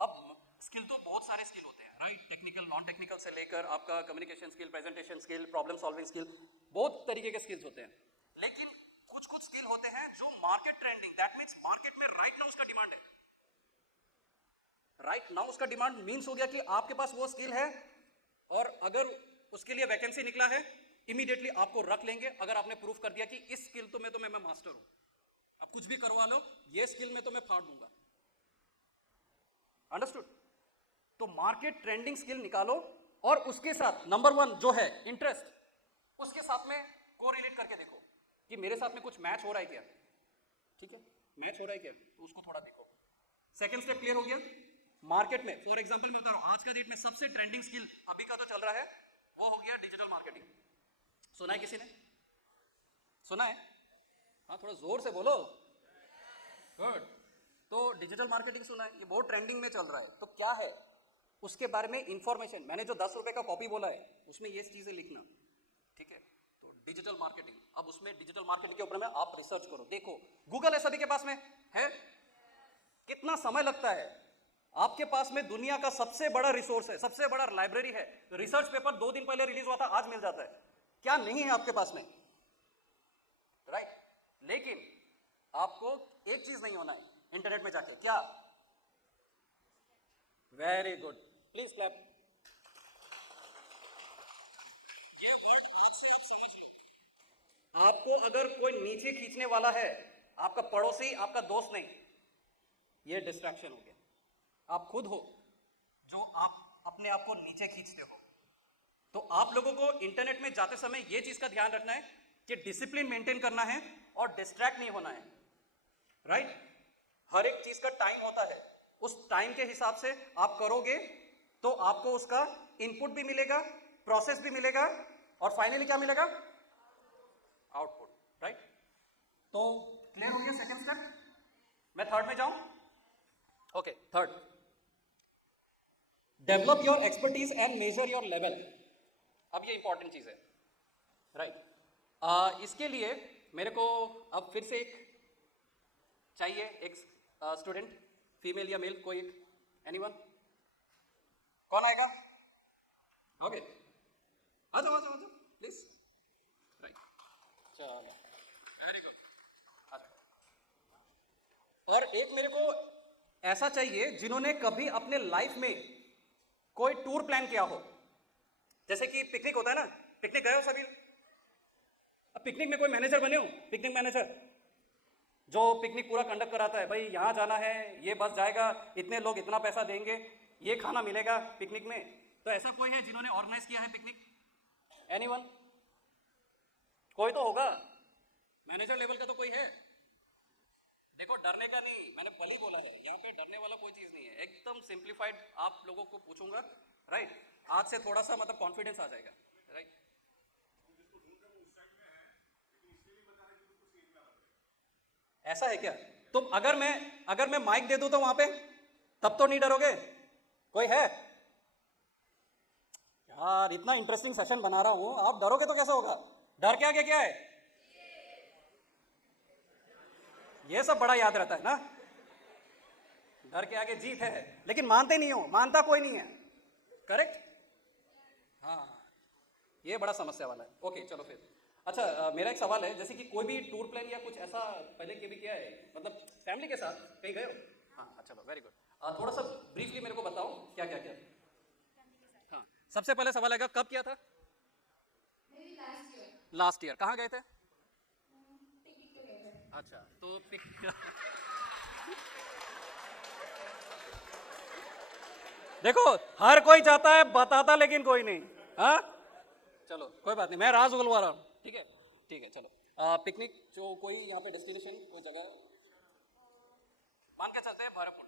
अब स्किल तो बहुत सारे स्किल होते हैं, राइट? टेक्निकल, नॉन टेक्निकल से लेकर आपका communication skill, presentation skill, problem solving skill, बहुत तरीके के स्किल्स होते हैं। लेकिन कुछ स्किल होते हैं जो market trending, that means market में राइट नाउ उसका डिमांड है। राइट नाउ उसका डिमांड मींस हो गया कि आपके पास वो स्किल है और अगर उसके लिए वैकेंसी निकला है, इमीडिएटली आपको रख लेंगे अगर आपने प्रूफ कर दिया कि इस स्किल तो मैं मास्टर हूं। अब कुछ भी करवा लो, ये स्किल में तो मैं फाड़ दूंगा। अंडरस्टूड? तो मार्केट ट्रेंडिंग स्किल निकालो और उसके साथ नंबर 1 जो है इंटरेस्ट, उसके साथ में कोरिलेट करके देखो कि मेरे साथ में कुछ मैच हो रहा है क्या। ठीक है, मैच हो रहा है क्या, तो उसको थोड़ा देखो। सेकंड स्टेप क्लियर हो गया। मार्केट में फॉर एग्जांपल मैं बता रहा हूं, आज का डेट में सबसे ट्रेंडिंग स्किल अभी का तो चल रहा है, वो हो गया डिजिटल मार्केटिंग। सुना है किसी ने? सुना है? हाँ, थोड़ा जोर से बोलो। गुड। तो डिजिटल मार्केटिंग सुना है, ये बहुत ट्रेंडिंग में चल रहा है। तो क्या है उसके बारे में इंफॉर्मेशन, मैंने जो 10 रुपए का कॉपी बोला है उसमें ये चीजें लिखना, ठीक है? तो डिजिटल मार्केटिंग, अब उसमें डिजिटल मार्केटिंग के ऊपर में आप रिसर्च करो, देखो गूगल है सभी के पास में है। कितना समय लगता है? आपके पास में दुनिया का सबसे बड़ा रिसोर्स है, सबसे बड़ा लाइब्रेरी है। रिसर्च पेपर 2 दिन पहले रिलीज हुआ था, आज मिल जाता है। क्या नहीं है आपके पास में, राइट? लेकिन आपको एक चीज नहीं होना है इंटरनेट में जाके, क्या? Very good, please clap. ये वर्ड से आप समझ लो, आपको अगर कोई नीचे खींचने वाला है, आपका पड़ोसी, आपका दोस्त नहीं, ये डिस्ट्रैक्शन हो गया। आप खुद हो जो आप अपने आप को नीचे खींचते हो। तो आप लोगों को इंटरनेट में जाते समय ये चीज का ध्यान रखना है कि डिसिप्लिन मेंटेन करना है और डिस्ट्रैक्ट नहीं होना है, राइट? हर एक चीज का टाइम होता है, उस टाइम के हिसाब से आप करोगे तो आपको उसका इनपुट भी मिलेगा, प्रोसेस भी मिलेगा और फाइनली क्या मिलेगा? Output, right? तो क्लियर हो गया सेकंड स्टेप। मैं थर्ड में जाऊं? Okay, third, develop your expertise and major your level. अब ये इंपॉर्टेंट चीज है, राइट? इसके लिए मेरे को अब फिर से एक चाहिए, एक स्टूडेंट, फीमेल या मेल, कोई एक, एनीवन? कौन आएगा? ओके, आ जाओ प्लीज, राइट? चलो, वेरी गुड, आ जाओ। और एक मेरे को ऐसा चाहिए जिन्होंने कभी अपने लाइफ में कोई टूर प्लान किया हो, जैसे कि पिकनिक होता है ना, पिकनिक गए हो सभी? अब पिकनिक में कोई मैनेजर बने हो, पिकनिक मैनेजर जो पिकनिक पूरा कंडक्ट कराता है, भाई यहाँ जाना है, ये बस जाएगा, इतने लोग इतना पैसा देंगे, ये खाना मिलेगा पिकनिक में। तो ऐसा कोई है जिन्होंने ऑर्गेनाइज किया है पिकनिक? एनीवन? कोई तो होगा, मैनेजर लेवल का तो कोई है। देखो डरने का नहीं, मैंने कल ही बोला है, यहाँ पे डरने वाला कोई चीज नहीं है, एकदम सिंप्लीफाइड आप लोगों को पूछूंगा, राइट? आज से थोड़ा सा मतलब कॉन्फिडेंस आ जाएगा, राइट? ऐसा है क्या? तो अगर मैं माइक दे दूं तो वहां पे तब तो नहीं डरोगे? कोई है यार? इतना इंटरेस्टिंग सेशन बना रहा हूं, आप डरोगे तो कैसे होगा? डर के आगे क्या है? ये सब बड़ा याद रहता है ना, डर के आगे जीत है, लेकिन मानते नहीं हो, मानता कोई नहीं है, करेक्ट? हाँ, ये बड़ा समस्या वाला है। ओके चलो फिर, अच्छा मेरा एक सवाल है, जैसे कि कोई भी टूर प्लान या कुछ ऐसा पहले के भी किया है, मतलब फैमिली के साथ कहीं गए हो? हाँ चलो वेरी गुड। थोड़ा सा ब्रीफली मेरे को बताओ क्या क्या किया। हाँ सबसे पहले सवाल आएगा, कब किया था? Last year. कहाँ गए थे? अच्छा तो देखो हर कोई चाहता है बताता, लेकिन कोई नहीं। हाँ चलो कोई बात नहीं, मैं राज उगलवा रहा हूँ, ठीक है? ठीक है चलो। पिकनिक जो कोई यहाँ पे डेस्टिनेशन कोई जगह है, मान के चलते हैं भैरवकुंड,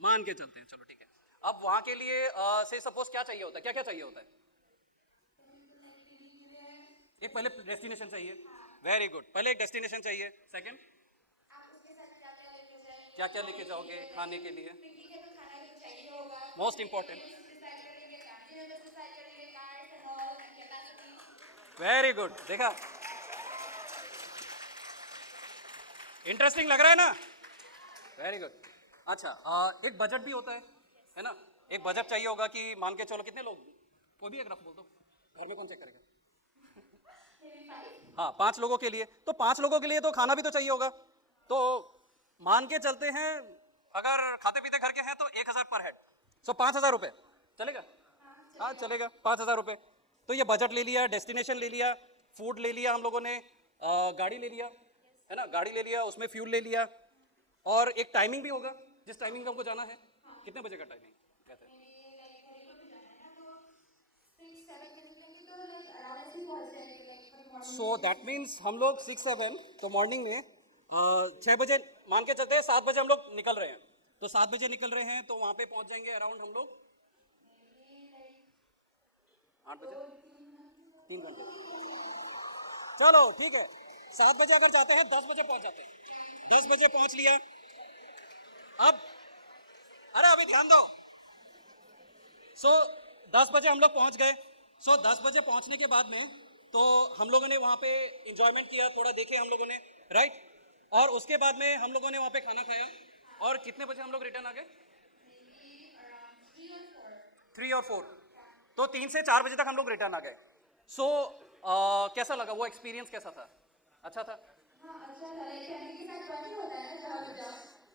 मान के चलते हैं, चलो ठीक है। अब वहाँ के लिए से सपोज क्या चाहिए होता है, क्या क्या चाहिए होता है? एक पहले डेस्टिनेशन चाहिए, वेरी गुड, पहले एक डेस्टिनेशन चाहिए। सेकंड क्या क्या लेके जाओगे खाने के लिए? Most important, very good. देखा, इंटरेस्टिंग लग रहा है ना? Very good. अच्छा एक बजट भी होता है ना? एक बजट चाहिए होगा कि मान के चलो कितने लोग, कोई भी एक रफ बोल दो, घर में कौन चेक करेगा? हाँ 5 लोगों के लिए, तो 5 लोगों के लिए तो खाना भी तो चाहिए होगा, तो मान के चलते हैं अगर खाते पीते घर के हैं तो 1000 पर हेड, सो 5000 रुपये चलेगा? हाँ चलेगा, 5000 रुपये। तो ये बजट ले लिया, डेस्टिनेशन ले लिया, फूड ले लिया हम लोगों ने, गाड़ी ले लिया है ना, गाड़ी ले लिया, उसमें फ्यूल ले लिया, और एक टाइमिंग भी होगा जिस टाइमिंग में हमको जाना है। कितने बजे का टाइमिंग कहते हैं? सो दैट मीन्स हम लोग 6-7 तो मॉर्निंग में 6 बजे मान के चलते हैं, 7 बजे हम लोग निकल रहे हैं, तो 7 बजे निकल रहे हैं तो वहाँ पे पहुँच जाएंगे अराउंड हम लोग 8 बजे, 3 घंटे। चलो ठीक है, 7 बजे अगर जाते हैं 10 बजे पहुँच जाते हैं, 10 बजे पहुँच लिया। अब अरे अभी ध्यान दो, सो 10 बजे हम लोग पहुँच गए। सो 10 बजे पहुँचने के बाद में तो हम लोगों ने वहाँ पे इंजॉयमेंट किया, थोड़ा देखे हम लोगों ने, राइट? और उसके बाद में हम लोगों ने वहाँ पे खाना खाया, और कितने बजे हम लोग रिटर्न आ गए? 3 और 4, तो 3 से 4 बजे तक हम लोग रिटर्न आ गए। सो कैसा लगा वो एक्सपीरियंस, कैसा था? अच्छा था?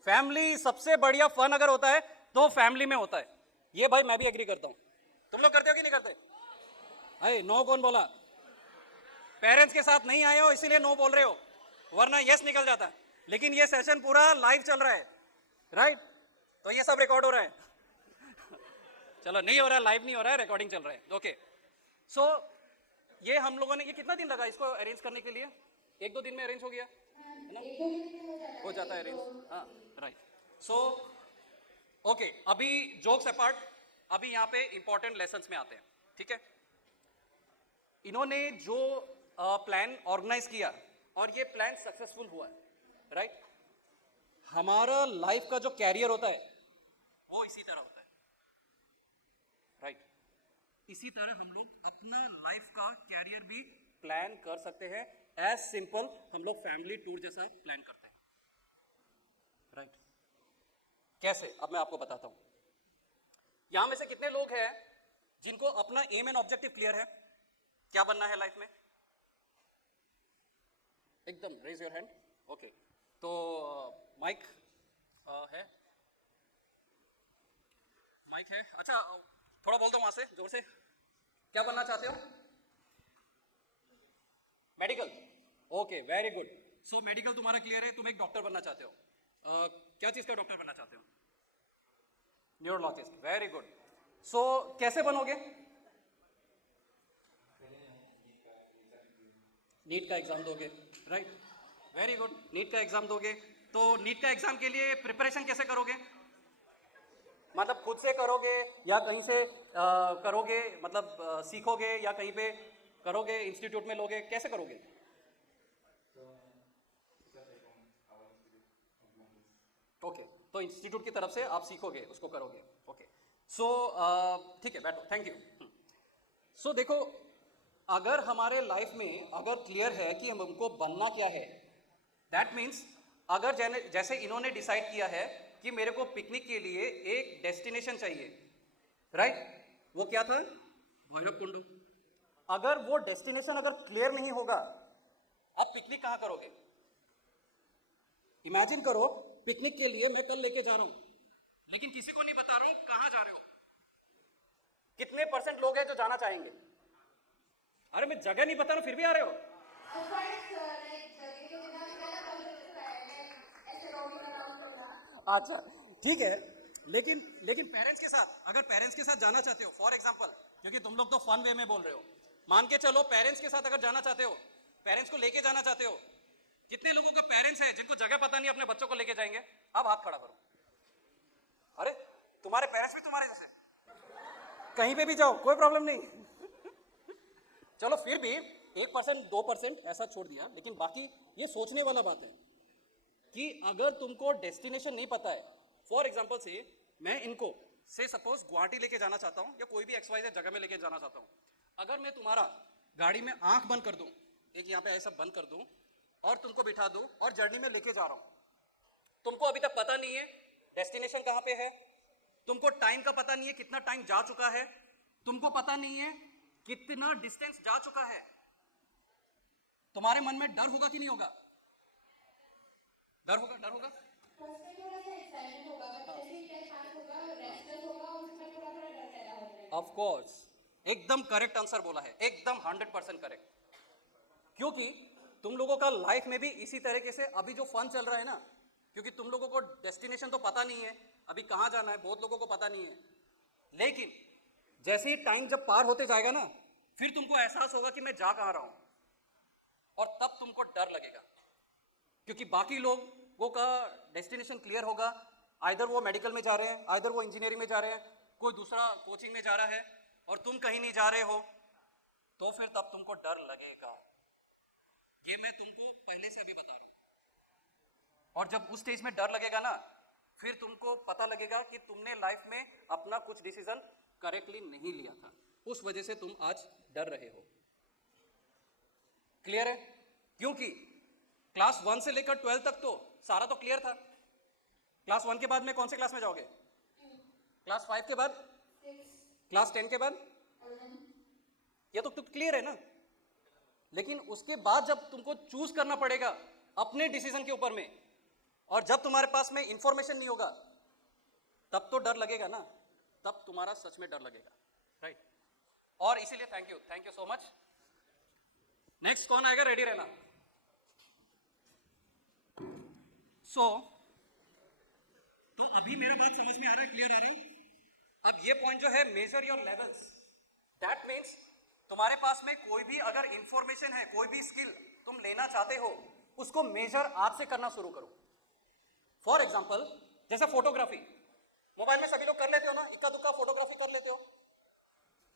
फैमिली सबसे बढ़िया फन अगर होता है तो फैमिली में होता है, ये भाई मैं भी एग्री करता हूँ। तुम लोग करते हो कि नहीं करते? अरे नो कौन बोला? पेरेंट्स के साथ नहीं आए हो इसीलिए नो बोल रहे हो, वरना यस निकल जाता। लेकिन ये सेशन पूरा लाइव चल रहा है, राइट? तो ये सब रिकॉर्ड हो रहा है। चलो नहीं हो रहा है, लाइव नहीं हो रहा है, रिकॉर्डिंग चल रहा है। ओके सो ये हम लोगों ने, ये कितना दिन लगा इसको अरेंज करने के लिए? 1-2 दिन में अरेंज हो गया है ना? हो जाता है अरेंज, हाँ राइट। सो ओके, अभी जोक्स अपार्ट, अभी यहाँ पे इंपॉर्टेंट लेसन्स में आते हैं, ठीक है? इन्होंने जो प्लान ऑर्गेनाइज किया और ये प्लान सक्सेसफुल हुआ है, राइट? हमारा लाइफ का जो कैरियर होता है वो इसी तरह होता है, राइट? इसी तरह हम लोग अपना लाइफ का कैरियर भी प्लान कर सकते हैं, एज सिंपल हम लोग फैमिली टूर जैसा प्लान करते हैं, राइट? कैसे? अब मैं आपको बताता हूं। यहां में से कितने लोग हैं जिनको अपना एम एंड ऑब्जेक्टिव क्लियर है, क्या बनना है लाइफ में? एकदम रेज योर हैंड। ओके, तो माइक है, माइक है। अच्छा थोड़ा बोल दो वहां से जोर से, क्या बनना चाहते हो? Medical? Okay, very good. So medical तुम्हारा क्लियर है, तुम एक डॉक्टर बनना चाहते हो। क्या चीज़ का डॉक्टर बनना चाहते हो? Neurologist, very good. सो कैसे बनोगे? नीट का एग्जाम दोगे, राइट? वेरी गुड, नीट का एग्जाम दोगे। तो नीट का एग्जाम के लिए प्रिपरेशन कैसे करोगे? मतलब खुद से करोगे या कहीं से करोगे, मतलब सीखोगे या कहीं पे करोगे, इंस्टीट्यूट में लोगे, कैसे करोगे? ओके, तो इंस्टीट्यूट की तरफ से आप सीखोगे, उसको करोगे। ओके, सो ठीक है, बैठो, थैंक यू। सो देखो, अगर हमारे लाइफ में अगर क्लियर है कि हमको बनना क्या है, दैट मीन्स अगर जैसे इन्होंने डिसाइड किया है कि मेरे को पिकनिक के लिए एक डेस्टिनेशन चाहिए, राइट? वो क्या था? भैरव कुंड। अगर वो डेस्टिनेशन अगर क्लियर नहीं होगा, आप पिकनिक कहाँ करोगे? इमेजिन करो, पिकनिक के लिए मैं कल लेके जा रहा हूं, लेकिन किसी को नहीं बता रहा हूं कहां जा रहे हो। कितने परसेंट लोग हैं जो जाना चाहेंगे? अरे मैं जगह नहीं बता रहा, फिर भी आ रहे हो? अच्छा, ठीक है, लेकिन पेरेंट्स के साथ, अगर पेरेंट्स के साथ जाना चाहते हो, फॉर एग्जांपल, क्योंकि तुम लोग तो फन वे में बोल रहे हो, मान के चलो पेरेंट्स के साथ अगर जाना चाहते हो, पेरेंट्स को लेके जाना चाहते हो, कितने लोगों का पेरेंट्स हैं जिनको जगह पता नहीं अपने बच्चों को लेके जाएंगे? अब हाथ खड़ा करो। अरे तुम्हारे पेरेंट्स भी तुम्हारे जैसे, कहीं पे भी जाओ कोई प्रॉब्लम नहीं। चलो फिर भी 1% 2% ऐसा छोड़ दिया, लेकिन बाकी ये सोचने वाला बात है कि अगर तुमको डेस्टिनेशन नहीं पता है, फॉर एग्जाम्पल से मैं इनको से सपोज गुवाहाटी लेके जाना चाहता हूँ या कोई भी XYZ जगह में लेके जाना चाहता हूँ, अगर मैं तुम्हारा गाड़ी में आंख बंद कर दूं, एक यहाँ पे ऐसा बंद कर दूं और तुमको बिठा दूं और जर्नी में लेके जा रहा हूँ, तुमको अभी तक पता नहीं है डेस्टिनेशन कहाँ पे है, तुमको टाइम का पता नहीं है कितना टाइम जा चुका है, तुमको पता नहीं है कितना डिस्टेंस जा चुका है, तुम्हारे मन में डर होगा कि नहीं होगा? डर होगा, डर होगा। ऑफ कोर्स, एकदम करेक्ट आंसर बोला है, एकदम 100% करेक्ट। क्योंकि तुम लोगों का लाइफ में भी इसी तरीके से अभी जो फन चल रहा है ना, क्योंकि तुम लोगों को डेस्टिनेशन तो पता नहीं है, अभी कहाँ जाना है बहुत लोगों को पता नहीं है, लेकिन जैसे ही टाइम जब पार होते जाएगा ना, फिर तुमको एहसास होगा कि मैं जा कहाँ रहा हूँ, और तब तुमको डर लगेगा, क्योंकि बाकी लोगों का डेस्टिनेशन क्लियर होगा, आइदर वो मेडिकल में जा रहे हैं, आइदर वो इंजीनियरिंग में जा रहे हैं, कोई दूसरा कोचिंग में जा रहा है, और तुम कहीं नहीं जा रहे हो, तो फिर तब तुमको डर लगेगा। ये मैं तुमको पहले से अभी बता रहा हूं। और जब उस स्टेज में डर लगेगा ना, फिर तुमको पता लगेगा कि तुमने लाइफ में अपना कुछ डिसीजन करेक्टली नहीं लिया था, उस वजह से तुम आज डर रहे हो। क्लियर है? क्योंकि क्लास 1 से लेकर 12 तक तो सारा तो क्लियर था। क्लास 1 के बाद में कौन से क्लास में जाओगे? क्लास 5 के बाद? क्लास 10 के बाद? ये तो क्लियर है ना। लेकिन उसके बाद जब तुमको चूज करना पड़ेगा अपने डिसीजन के ऊपर में, और जब तुम्हारे पास में इंफॉर्मेशन नहीं होगा, तब तो डर लगेगा ना, तब तुम्हारा सच में डर लगेगा, राइट? और इसीलिए thank you so much. Next कौन आएगा? रेडी रहना। तो अभी मेरा बात समझ में आ रहा है, क्लियर है नहीं? अब ये पॉइंट जो है, major your levels, that means तुम्हारे पास में कोई भी अगर इंफॉर्मेशन है, कोई भी स्किल तुम लेना चाहते हो, उसको मेजर आज से करना शुरू करो। फॉर एग्जाम्पल जैसे फोटोग्राफी, मोबाइल में सभी लोग कर लेते हो ना, इक्का दुक्का फोटोग्राफी कर लेते हो,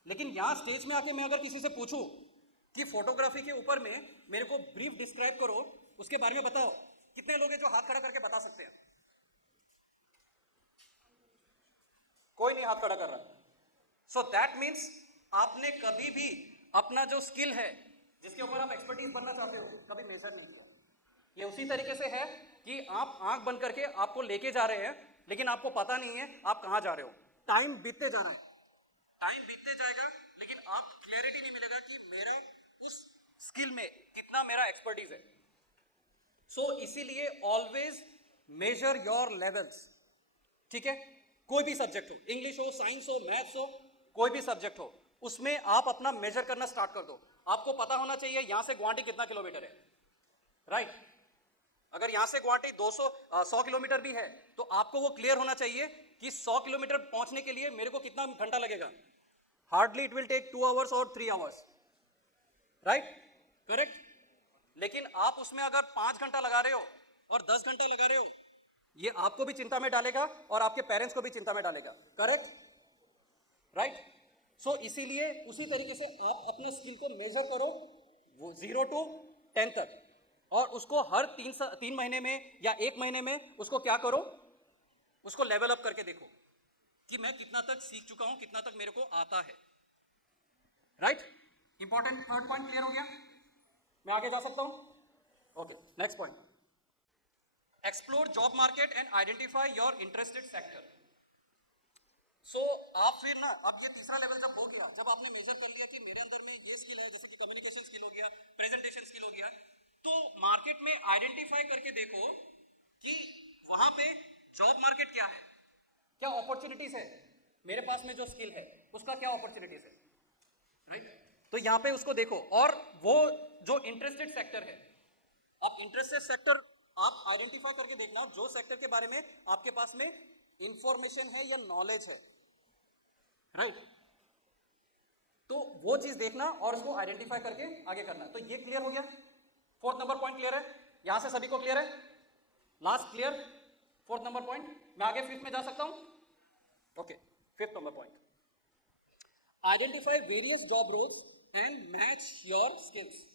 लेकिन यहां स्टेज में आके मैं अगर किसी से पूछूं कि फोटोग्राफी के ऊपर में मेरे को ब्रीफ डिस्क्राइब करो, उसके बारे में बताओ, कितने लोग हैं जो हाथ खड़ा करके बता सकते हैं? कोई नहीं हाथ खड़ा कर रहा। सो दैट मीन्स आपने कभी भी अपना जो स्किल है, जिसके ऊपर आप एक्सपर्टीज बनना चाहते हो, कभी मेजर नहीं किया। ये उसी तरीके से है कि आप आंख बंद करके आपको लेके जा रहे हैं, लेकिन आपको पता नहीं है आप कहां जा रहे हो। टाइम बीतते जा रहा है, टाइम बीतते जाएगा, लेकिन आप क्लैरिटी नहीं मिलेगा कि मेरा उस स्किल में कितना मेरा एक्सपर्टीज है। सो इसीलिए ऑलवेज मेजर योर लेवल्स, ठीक है? कोई भी सब्जेक्ट हो, इंग्लिश हो, साइंस हो, मैथ्स हो, कोई भी सब्जेक्ट हो, उसमें आप अपना मेजर करना स्टार्ट कर दो। आपको पता होना चाहिए यहां से गुवाहाटी कितना किलोमीटर है, राइट। अगर यहां से गुवाहाटी 100 किलोमीटर भी है तो आपको वो क्लियर होना चाहिए कि 100 किलोमीटर पहुंचने के लिए मेरे को कितना घंटा लगेगा। Hardly it will take 2 hours और 3 आवर्स, राइट, करेक्ट। लेकिन आप उसमें अगर 5 घंटा लगा रहे हो और 10 घंटा लगा रहे हो, ये आपको भी चिंता में डालेगा और आपके पेरेंट्स को भी चिंता में डालेगा, करेक्ट, राइट। सो इसीलिए उसी तरीके से आप अपने स्किल को मेजर करो, वो 0 to 10 तक, और उसको हर 3 महीने में या 1 महीने में उसको क्या करो, उसको लेवल अप करके देखो कि मैं कितना तक सीख चुका हूं, कितना तक मेरे को आता है, right. Important third point clear हो गया, मैं आगे जा सकता हूं। Okay, next point, explore job market and identify your interested sector. So आप फिर ना, अब ये तीसरा लेवल जब हो गया, जब आपने मेजर कर लिया कि मेरे अंदर में ये स्किल है, जैसे कि कम्युनिकेशन स्किल हो गया, प्रेजेंटेशन स्किल हो गया, तो मार्केट में आइडेंटिफाई करके देखो कि वहां पे जॉब मार्केट क्या है, क्या अपॉर्चुनिटीज है, मेरे पास में जो स्किल है उसका क्या अपॉर्चुनिटीज है, राइट। तो यहां पे उसको देखो, और वो जो इंटरेस्टेड सेक्टर है, आप इंटरेस्टेड सेक्टर आप आइडेंटिफाई करके देखना जो सेक्टर के बारे में आपके पास में इंफॉर्मेशन है या नॉलेज है, राइट। तो वो चीज देखना और उसको आइडेंटिफाई करके आगे करना। तो ये क्लियर हो गया, फोर्थ नंबर पॉइंट क्लियर है, यहां से सभी को क्लियर है, last clear, fourth number point. मैं आगे फिफ्थ में जा सकता हूं। Okay, fifth number point, identify various job roles and match your skills.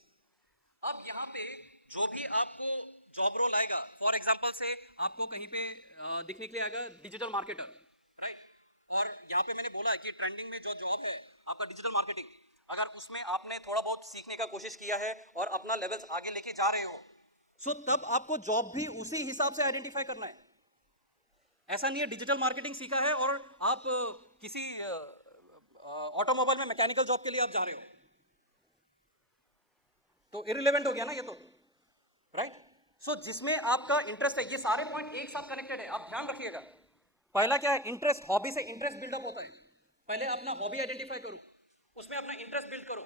अब यहां पे जो भी आपको जॉब रोल आएगा, फॉर एग्जांपल से आपको कहीं पे दिखने के लिए आएगा डिजिटल मार्केटर, राइट, और यहाँ पे मैंने बोला है कि ट्रेंडिंग में जो जॉब है आपका डिजिटल मार्केटिंग, अगर उसमें आपने थोड़ा बहुत सीखने का कोशिश किया है और अपना लेवल्स आगे लेके जा रहे हो, सो तब आपको जॉब भी उसी हिसाब से आइडेंटिफाई करना है। ऐसा नहीं है डिजिटल मार्केटिंग सीखा है और आप किसी ऑटोमोबाइल में मैकेनिकल जॉब के लिए आप जा रहे हो, तो इरिलेवेंट हो गया ना ये तो, राइट। सो जिसमें आपका इंटरेस्ट है, ये सारे पॉइंट एक साथ कनेक्टेड है, आप ध्यान रखिएगा। पहला क्या है, इंटरेस्ट, हॉबी से इंटरेस्ट बिल्डअप होता है। पहले अपना हॉबी आइडेंटिफाई करो, उसमें अपना इंटरेस्ट बिल्ड करो,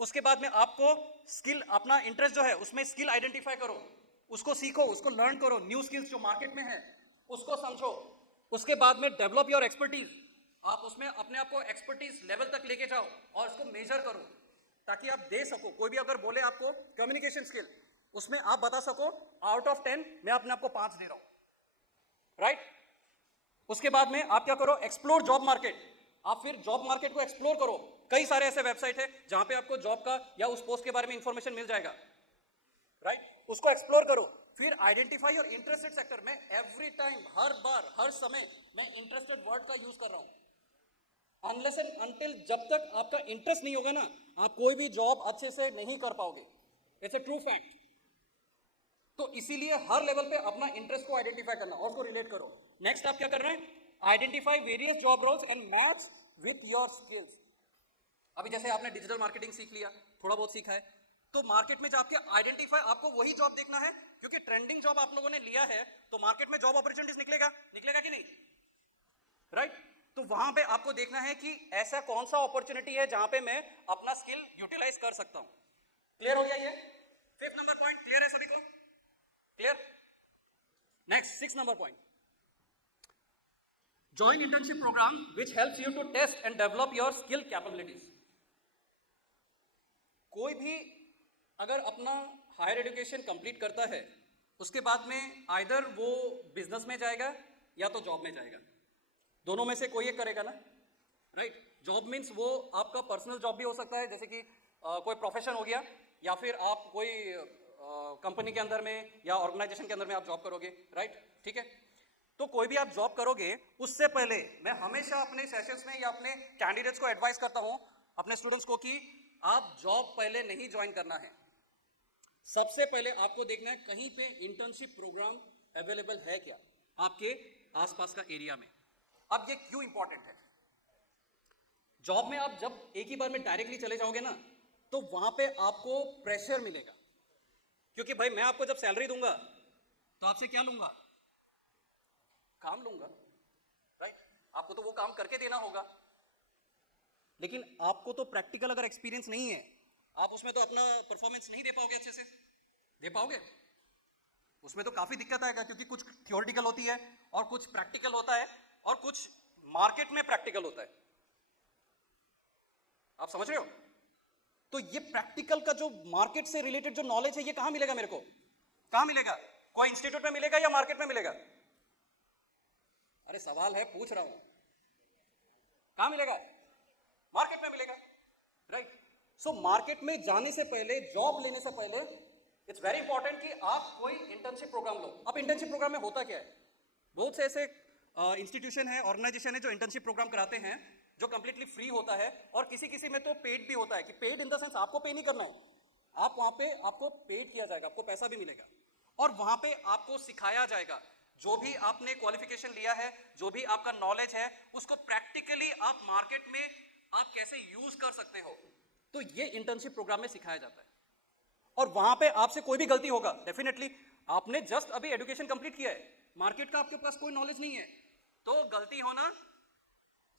उसके बाद में आपको स्किल, अपना इंटरेस्ट जो है उसमें स्किल आइडेंटिफाई करो, उसको सीखो, उसको लर्न करो, न्यू स्किल्स जो मार्केट में है उसको समझो, उसके बाद में डेवलप योर एक्सपर्टीज, आप उसमें अपने आप को एक्सपर्टीज लेवल तक लेके जाओ और उसको मेजर करो ताकि आप दे सको। कोई भी अगर बोले आपको कम्युनिकेशन स्किल, उसमें आप बता सको आउट ऑफ 10 मैं अपने आप को 5 दे रहा हूं, राइट। उसके बाद में आप क्या करो, एक्सप्लोर जॉब मार्केट, आप फिर जॉब मार्केट को एक्सप्लोर करो। कई सारे ऐसे वेबसाइट है जहां पे आपको जॉब का या उस पोस्ट के बारे में इंफॉर्मेशन मिल जाएगा, राइट, उसको एक्सप्लोर करो। फिर आइडेंटिफाई योर इंटरेस्टेड सेक्टर में, एवरी टाइम, हर बार, हर समय मैं इंटरेस्टेड वर्ड का यूज कर रहा हूं। अनलेस एंड अनटिल, जब तक आपका इंटरेस्ट नहीं होगा ना, आप कोई भी जॉब अच्छे से नहीं कर पाओगे, इट्स अ ट्रू फैक्ट। तो इसीलिए हर लेवल पे अपना इंटरेस्ट को आइडेंटिफाई करना और उसको रिलेट करो। नेक्स्ट आप क्या कर रहे हैं, identify various job roles and match with your skills. अभी जैसे आपने डिजिटल मार्केटिंग सीख लिया, थोड़ा बहुत सीखा है, तो मार्केट में जाके आइडेंटिफाई, आपको वही जॉब देखना है, क्योंकि ट्रेंडिंग जॉब आप लोगों ने लिया है तो मार्केट में जॉब अपॉर्चुनिटीज निकलेगा कि नहीं, राइट। तो वहां पे आपको देखना है कि ऐसा कौन सा अपॉर्चुनिटी है जहां पे मैं अपना स्किल यूटिलाइज कर सकता हूं। क्लियर हो गया ये फिफ्थ नंबर पॉइंट, क्लियर है सभी को, clear. Next, six number point, join internship program which helps you to test and develop your skill capabilities। कोई भी अगर अपना हायर एजुकेशन कंप्लीट करता है, उसके बाद में आइदर वो बिजनेस में जाएगा या तो जॉब में जाएगा, दोनों में से कोई एक करेगा ना, राइट। जॉब मीन्स वो आपका पर्सनल जॉब भी हो सकता है, जैसे कि कोई प्रोफेशन हो गया, या फिर आप कोई कंपनी के अंदर में या ऑर्गेनाइजेशन के अंदर में आप जॉब करोगे, राइट, ठीक है। तो कोई भी आप जॉब करोगे, उससे पहले मैं हमेशा अपने सेशंस में या अपने कैंडिडेट्स को एडवाइस करता हूं, अपने स्टूडेंट्स को, कि आप जॉब पहले नहीं ज्वाइन करना है। सबसे पहले आपको देखना है कहीं पे इंटर्नशिप प्रोग्राम अवेलेबल है क्या आपके आसपास का एरिया में। अब ये क्यों इंपॉर्टेंट है, जॉब में आप जब एक ही बार में डायरेक्टली चले जाओगे ना, तो वहां पे आपको प्रेशर मिलेगा, क्योंकि भाई मैं आपको जब सैलरी दूंगा तो आपसे क्या लूंगा, काम लूंगा, राइट। आपको तो वो काम करके देना होगा, लेकिन आपको तो प्रैक्टिकल अगर एक्सपीरियंस नहीं है, आप उसमें तो अपना परफॉर्मेंस नहीं दे पाओगे अच्छे से, दे पाओगे? उसमें तो काफी दिक्कत आएगा, क्योंकि कुछ थियोरिटिकल होती है और कुछ प्रैक्टिकल होता है और कुछ मार्केट में प्रैक्टिकल होता है। आप समझ रहे हो? तो ये प्रैक्टिकल का जो मार्केट से रिलेटेड जो नॉलेज है, ये कहां मिलेगा मेरे को? कहां मिलेगा? कोई इंस्टीट्यूट में मिलेगा या मार्केट में मिलेगा? अरे सवाल है, पूछ रहा हूं, कहां मिलेगा? मार्केट में मिलेगा, राइट? सो मार्केट में जाने से पहले, जॉब लेने से पहले, इट्स वेरी इंपॉर्टेंट कि आप कोई इंटर्नशिप प्रोग्राम लो। अब इंटर्नशिप प्रोग्राम में होता क्या है? बहुत से ऐसे इंस्टीट्यूशन है, ऑर्गेनाइजेशन है जो इंटर्नशिप प्रोग्राम कराते हैं, जो कंप्लीटली फ्री होता है, और किसी किसी में तो पेड भी होता है, कि पेड इन द सेंस आपको पे नहीं करना है, आप वहां पे आपको पेड किया जाएगा, आपको पैसा भी मिलेगा, और वहां पे आपको सिखाया जाएगा जो भी आपने क्वालिफिकेशन लिया है, जो भी आपका नॉलेज है, उसको प्रैक्टिकली आप मार्केट में आप कैसे यूज कर सकते हो। तो ये इंटर्नशिप प्रोग्राम में सिखाया जाता है। और वहां पे आपसे कोई भी गलती होगा, डेफिनेटली आपने जस्ट अभी एजुकेशन कंप्लीट किया है, मार्केट का आपके पास कोई नॉलेज नहीं है, तो गलती होना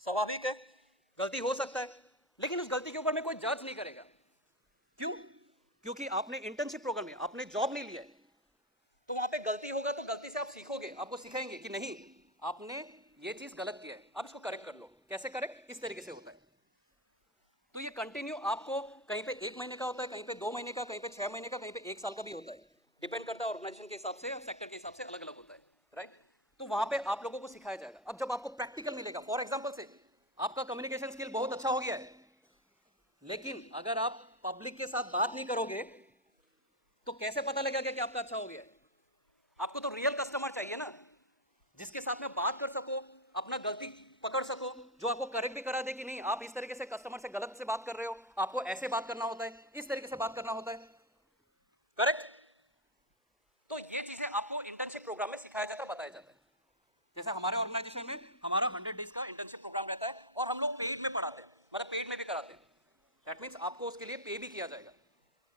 स्वाभाविक है, गलती हो सकता है, लेकिन उस गलती के ऊपर में कोई जज नहीं करेगा। क्यों? क्योंकि आपने इंटर्नशिप प्रोग्राम में आपने जॉब नहीं लिया है, तो वहां पे गलती होगा तो गलती से आप सीखोगे, आपको सिखाएंगे कि नहीं, आपने ये चीज गलत किया है, आप इसको करेक्ट कर लो। कैसे करेक्ट? इस तरीके से होता है। तो ये कंटिन्यू आपको कहीं पे 1 महीने का होता है, कहीं पे 2 महीने का, कहीं पे 6 महीने का, कहीं पे 1 साल का भी होता है, डिपेंड करता है ऑर्गेनाइजेशन के हिसाब से और सेक्टर के हिसाब से अलग अलग होता है, राइट? तो वहां पे आप लोगों को सिखाया जाएगा। अब जब आपको प्रैक्टिकल मिलेगा, फॉर एग्जाम्पल से आपका कम्युनिकेशन स्किल बहुत अच्छा हो गया है, लेकिन अगर आप पब्लिक के साथ बात नहीं करोगे तो कैसे पता लगेगा कि आपका अच्छा हो गया है? आपको तो रियल कस्टमर चाहिए ना, जिसके साथ में बात कर सको, अपना गलती पकड़ सको, जो आपको करेक्ट भी करा दे कि नहीं आप इस तरीके से कस्टमर से गलत से बात कर रहे हो, आपको ऐसे बात करना होता है, इस तरीके से बात करना होता है, करेक्ट? तो ये चीजें आपको इंटर्नशिप प्रोग्राम में सिखाया जाता है, बताया जाता है। जैसे हमारे ऑर्गेनाइजेशन में हमारा 100 डेज का इंटर्नशिप प्रोग्राम रहता है, और हम लोग पेड में पढ़ाते हैं, मतलब पेड में भी कराते हैं। दैट मीन्स आपको उसके लिए पे भी किया जाएगा,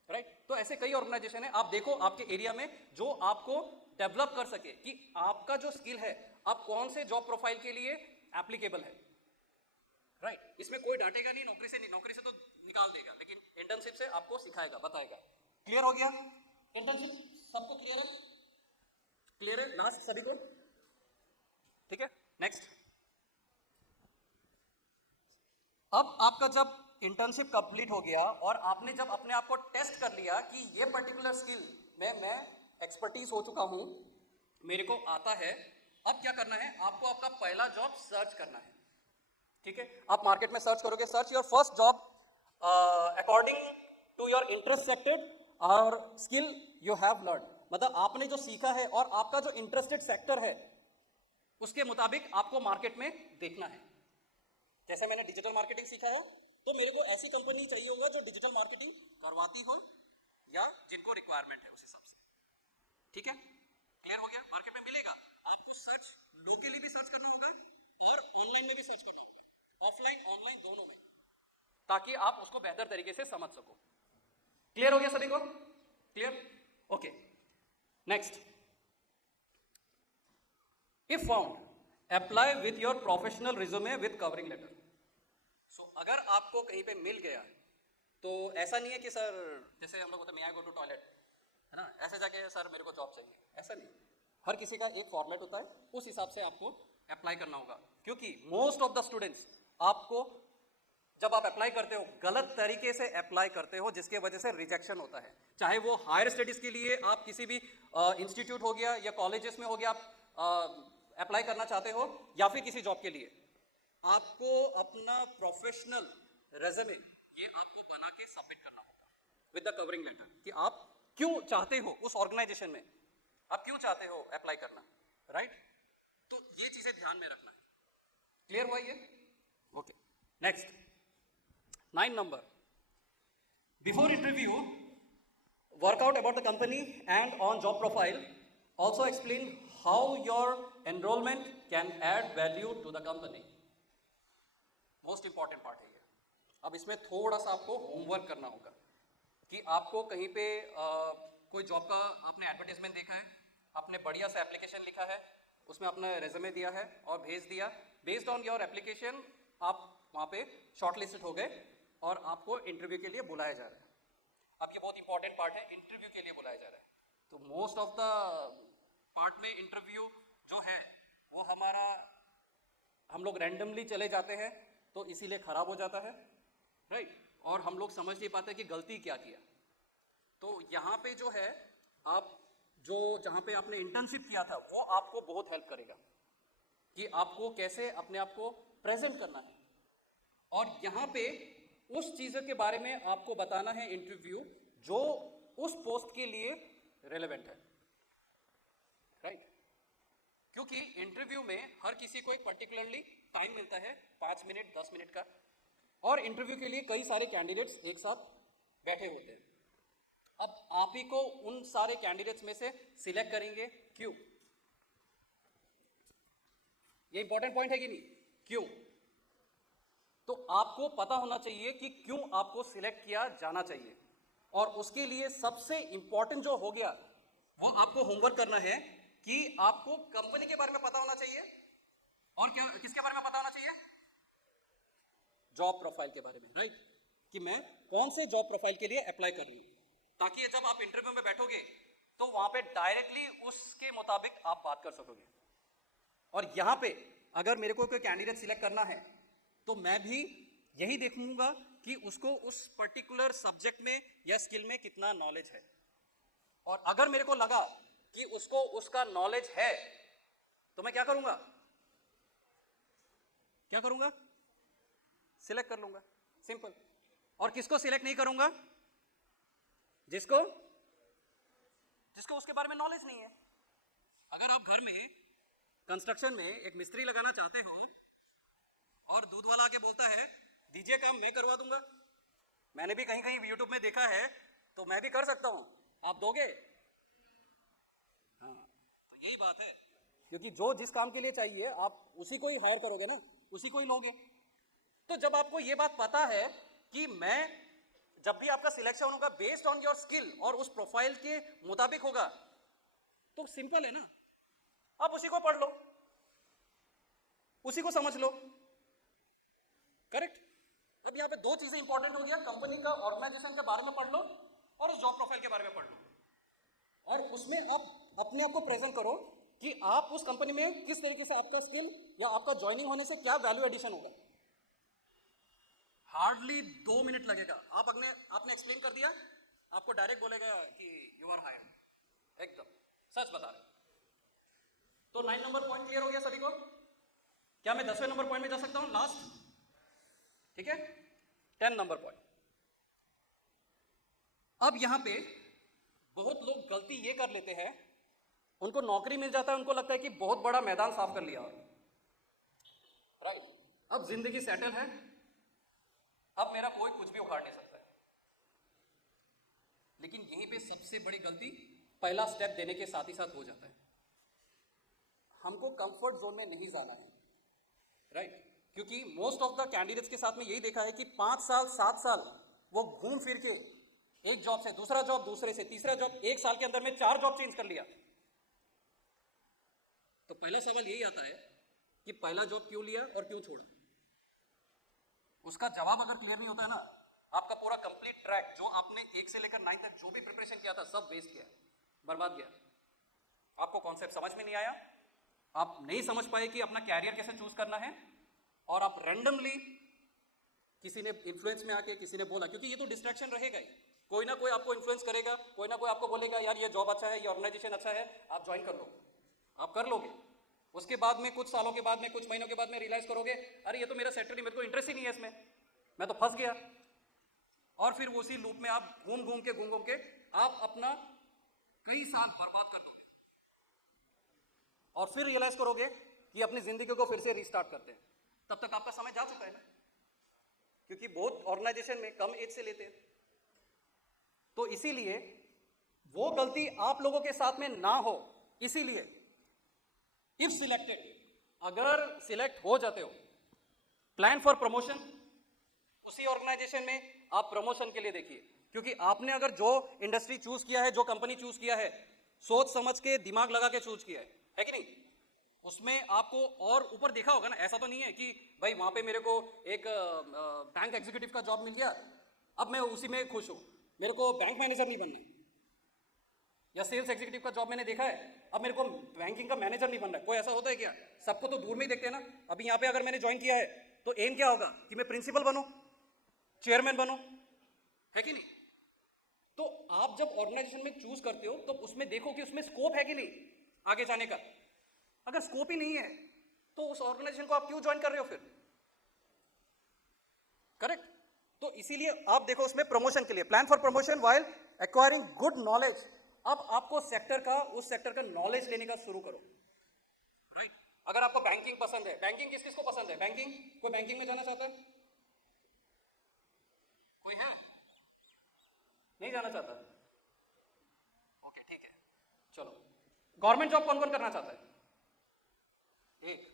राइट? तो ऐसे कई ऑर्गेनाइजेशन है, आप देखो आपके एरिया में जो आपको डेवलप कर सके कि आपका जो स्किल है आप कौन से जॉब प्रोफाइल के लिए एप्लीकेबल है, राइट? इसमें कोई डांटेगा नहीं, नौकरी से तो निकाल देगा, लेकिन इंटर्नशिप से आपको सिखाएगा, बताएगा। क्लियर हो गया? इंटर्नशिप सबको क्लियर है? क्लियर है लास्ट सभी को? ठीक है, नेक्स्ट। अब आपका जब इंटर्नशिप कंप्लीट हो गया और आपने जब अपने आप को टेस्ट कर लिया कि ये पर्टिकुलर स्किल में मैं एक्सपर्टीज हो चुका हूं, मेरे को आता है, अब क्या करना है? आपको आपका पहला जॉब सर्च करना है, ठीक है? आप मार्केट में सर्च करोगे, search your first job according to your interest sector और स्किल यू हैव लर्न, मतलब आपने जो सीखा है और आपका जो इंटरेस्टेड सेक्टर है उसके मुताबिक आपको मार्केट में देखना है। जैसे मैंने डिजिटल मार्केटिंग सीखा है, तो मेरे को ऐसी कंपनी चाहिए होगा जो डिजिटल मार्केटिंग करवाती हो या जिनको रिक्वायरमेंट है उस हिसाब से, ठीक है? क्लियर हो गया? मार्केट में मिलेगा, आपको सर्च लोकली भी सर्च करना होगा और ऑनलाइन में भी सर्च करना होगा, ऑफलाइन ऑनलाइन दोनों में, ताकि आप उसको बेहतर तरीके से समझ सको। क्लियर हो गया सभी को? Clear? Okay, next. If found, apply with your professional resume with covering letter. So अगर आपको कहीं पे मिल गया तो ऐसा नहीं है कि सर, जैसे हम लोग बोलते हैं, मे आई गो टू टॉयलेट, है ना, ऐसे जाके सर मेरे को जॉब चाहिए, ऐसा नहीं। हर किसी का एक फॉर्मेट होता है, उस हिसाब से आपको अप्लाई करना होगा, क्योंकि मोस्ट ऑफ द स्टूडेंट्स आपको जब आप अप्लाई करते हो गलत तरीके से अप्लाई करते हो, जिसके वजह से रिजेक्शन होता है। चाहे वो हायर स्टडीज के लिए आप किसी भी इंस्टीट्यूट हो गया या कॉलेजेस में हो गया, आप अप्लाई करना चाहते हो, या फिर किसी जॉब के लिए, आपको अपना प्रोफेशनल रेज्यूमे ये आपको बना के सबमिट करना होगा विद द कवरिंग लेटर, कि आप क्यों चाहते हो उस ऑर्गेनाइजेशन में, आप क्यों चाहते हो अप्लाई करना, राइट? तो ये चीजें ध्यान में रखना है। क्लियर हुआ ये? Okay, next 9 number. Before interview, work out about the company and on job profile. Also explain how your enrollment can add value to the company. Most important part है ये। अब इसमें थोड़ा सा आपको होमवर्क करना होगा कि आपको कहीं पे कोई जॉब का आपने एडवर्टाइजमेंट देखा है, आपने बढ़िया सा एप्लीकेशन लिखा है, उसमें अपना रेज्यूमे दिया है और भेज दिया, बेस्ड ऑन योर एप्लीकेशन आप वहाँ पे शॉर्टलिस्टेड हो गए और आपको इंटरव्यू के लिए बुलाया जा रहा है। अब ये बहुत इंपॉर्टेंट पार्ट है, इंटरव्यू के लिए बुलाया जा रहा है। तो मोस्ट ऑफ द पार्ट में इंटरव्यू जो है वो हमारा हम लोग रैंडमली चले जाते हैं, तो इसीलिए ख़राब हो जाता है, राइट। और हम लोग समझ नहीं पाते कि गलती क्या किया। तो यहाँ पे जो है आप जो जहाँ पे आपने इंटर्नशिप किया था वो आपको बहुत हेल्प करेगा कि आपको कैसे अपने आप को प्रेजेंट करना है, और यहाँ पे उस चीज़ के बारे में आपको बताना है इंटरव्यू जो उस पोस्ट के लिए रेलेवेंट है, राइट। क्योंकि इंटरव्यू में हर किसी को एक पर्टिकुलरली टाइम मिलता है, 5 मिनट 10 मिनट का, और इंटरव्यू के लिए कई सारे कैंडिडेट्स एक साथ बैठे होते हैं। अब आप ही को उन सारे कैंडिडेट्स में से सिलेक्ट करेंगे, क्यों? ये इंपॉर्टेंट पॉइंट है कि नहीं? क्यों? तो आपको पता होना चाहिए कि क्यों आपको सिलेक्ट किया जाना चाहिए, और उसके लिए सबसे इंपॉर्टेंट जो हो गया वो आपको होमवर्क करना है कि आपको कंपनी के बारे में पता होना चाहिए, और क्या किसके बारे में पता होना चाहिए? जॉब प्रोफाइल के बारे में, राइट। कि मैं कौन से जॉब प्रोफाइल के लिए अप्लाई कर रही हूं, ताकि जब आप इंटरव्यू में बैठोगे तो वहां पे डायरेक्टली उसके मुताबिक आप बात कर सकोगे। और यहां पे अगर मेरे को कोई कैंडिडेट सिलेक्ट करना है तो मैं भी यही देखूंगा कि उसको उस पर्टिकुलर सब्जेक्ट में या स्किल में कितना नॉलेज है, और अगर मेरे को लगा कि उसको उसका नॉलेज है तो मैं क्या करूंगा? सिलेक्ट कर लूंगा, सिंपल। और किसको सिलेक्ट नहीं करूंगा? जिसको उसके बारे में नॉलेज नहीं है। अगर आप घर में कंस्ट्रक्शन में एक मिस्त्री लगाना चाहते हो और दूध वाला आके बोलता है दीजिए काम, मैं करवा दूंगा, मैंने भी कहीं कहीं यूट्यूब में देखा है, तो मैं भी कर सकता हूं, आप दोगे? हाँ, तो यही बात है, क्योंकि जो जिस काम के लिए चाहिए आप उसी को ही हायर करोगे ना, उसी को ही लोगे। तो जब आपको ये बात पता है कि मैं जब भी आपका सिलेक्शन होगा बेस्ड ऑन योर स्किल और उस प्रोफाइल के मुताबिक होगा, तो सिंपल है ना, आप उसी को पढ़ लो, उसी को समझ लो, करेक्ट। अब यहाँ पे दो चीजें इंपॉर्टेंट हो गया, कंपनी का ऑर्गेनाइजेशन के बारे में पढ़ लो और उस जॉब प्रोफाइल के बारे में पढ़ लो, और उसमें आप अपने आप को प्रेजेंट करो कि आप उस कंपनी में किस तरीके से आपका स्किल या आपका ज्वाइनिंग होने से क्या वैल्यू एडिशन होगा। हार्डली 2 मिनट लगेगा, आपने एक्सप्लेन कर दिया, आपको डायरेक्ट बोलेगा कि यू आर हायर्ड, एकदम सच बता रहे। तो 9 नंबर पॉइंट क्लियर हो गया सभी को? क्या मैं 10वें नंबर पॉइंट में जा सकता हूं लास्ट? ठीक है, 10 नंबर पॉइंट। अब यहां पे बहुत लोग गलती ये कर लेते हैं, उनको नौकरी मिल जाता है, उनको लगता है कि बहुत बड़ा मैदान साफ कर लिया, राइट। अब जिंदगी सेटल है, अब मेरा कोई कुछ भी उखाड़ नहीं सकता है। लेकिन यहीं पे सबसे बड़ी गलती पहला स्टेप देने के साथ ही साथ हो जाता है। हमको कंफर्ट जोन में नहीं जाना है, राइट। क्योंकि मोस्ट ऑफ द कैंडिडेट्स के साथ में यही देखा है कि 5 साल 7 साल वो घूम फिर के एक जॉब से दूसरा जॉब, दूसरे से तीसरा जॉब, 1 साल के अंदर में 4 जॉब चेंज कर लिया। तो पहला सवाल यही आता है कि पहला जॉब क्यों लिया और क्यों छोड़ा। उसका जवाब अगर क्लियर नहीं होता है ना, आपका पूरा कंप्लीट ट्रैक जो आपने 1 से लेकर 9 तक जो भी प्रिपरेशन किया था सब वेस्ट गया, बर्बाद गया। आपको कॉन्सेप्ट समझ में नहीं आया, आप नहीं समझ पाए कि अपना कैरियर कैसे चूज करना है, और आप रैंडमली किसी ने इन्फ्लुएंस में आके किसी ने बोला, क्योंकि ये तो डिस्ट्रैक्शन रहेगा ही, कोई ना कोई आपको इन्फ्लुएंस करेगा, कोई ना कोई आपको बोलेगा यार ये जॉब अच्छा है, ये ऑर्गेनाइजेशन अच्छा है, आप ज्वाइन कर लो, आप कर लोगे। उसके बाद में कुछ सालों के बाद में, कुछ महीनों के बाद में रियलाइज करोगे अरे ये तो मेरा सेक्टर नहीं, मेरे को इंटरेस्ट ही नहीं है इसमें, मैं तो फंस गया। और फिर उसी लूप में आप घूम घूम के आप अपना कई साल बर्बाद कर दोगे, और फिर रियलाइज करोगे कि अपनी जिंदगी को फिर से रिस्टार्ट करते हैं। तब तक आपका समय जा चुका है ना, क्योंकि बहुत ऑर्गेनाइजेशन में कम एज से लेते हैं। तो इसीलिए वो गलती आप लोगों के साथ में ना हो, इसीलिए इफ सिलेक्टेड, अगर सिलेक्ट हो जाते हो, प्लान फॉर प्रमोशन। उसी ऑर्गेनाइजेशन में आप प्रमोशन के लिए देखिए, क्योंकि आपने अगर जो इंडस्ट्री चूज किया है, जो कंपनी चूज किया है, सोच समझ के दिमाग लगा के चूज किया है कि नहीं। उसमें आपको और ऊपर देखा होगा ना, ऐसा तो नहीं है कि भाई वहां पे मेरे को एक बैंक एग्जीक्यूटिव का जॉब मिल गया, अब मैं उसी में खुश हूं, मेरे को बैंक मैनेजर नहीं बनना है। या सेल्स एग्जीक्यूटिव का जॉब मैंने देखा है। अब मेरे को बैंकिंग का मैनेजर नहीं बनना है, कोई ऐसा होता है क्या? सबको तो दूर में ही देखते हैं ना। अभी यहाँ पे अगर मैंने ज्वाइन किया है तो एम क्या होगा कि मैं प्रिंसिपल बनूं, चेयरमैन बनूं, है कि नहीं? तो आप जब ऑर्गेनाइजेशन में चूज करते हो तो उसमें देखो कि उसमें स्कोप है कि नहीं आगे जाने का। अगर स्कोप ही नहीं है तो उस ऑर्गेनाइजेशन को आप क्यों ज्वाइन कर रहे हो फिर? करेक्ट। तो इसीलिए आप देखो उसमें प्रमोशन के लिए plan for promotion while acquiring good knowledge. अब आपको सेक्टर का, उस सेक्टर का नॉलेज लेने का शुरू करो, राइट? अगर आपको बैंकिंग पसंद है, बैंकिंग किस किस को पसंद है? बैंकिंग, कोई बैंकिंग में जाना चाहता है? कोई है? नहीं जाना चाहता? ओके ठीक है, चलो। गवर्नमेंट जॉब कौन कौन करना चाहता है? एक।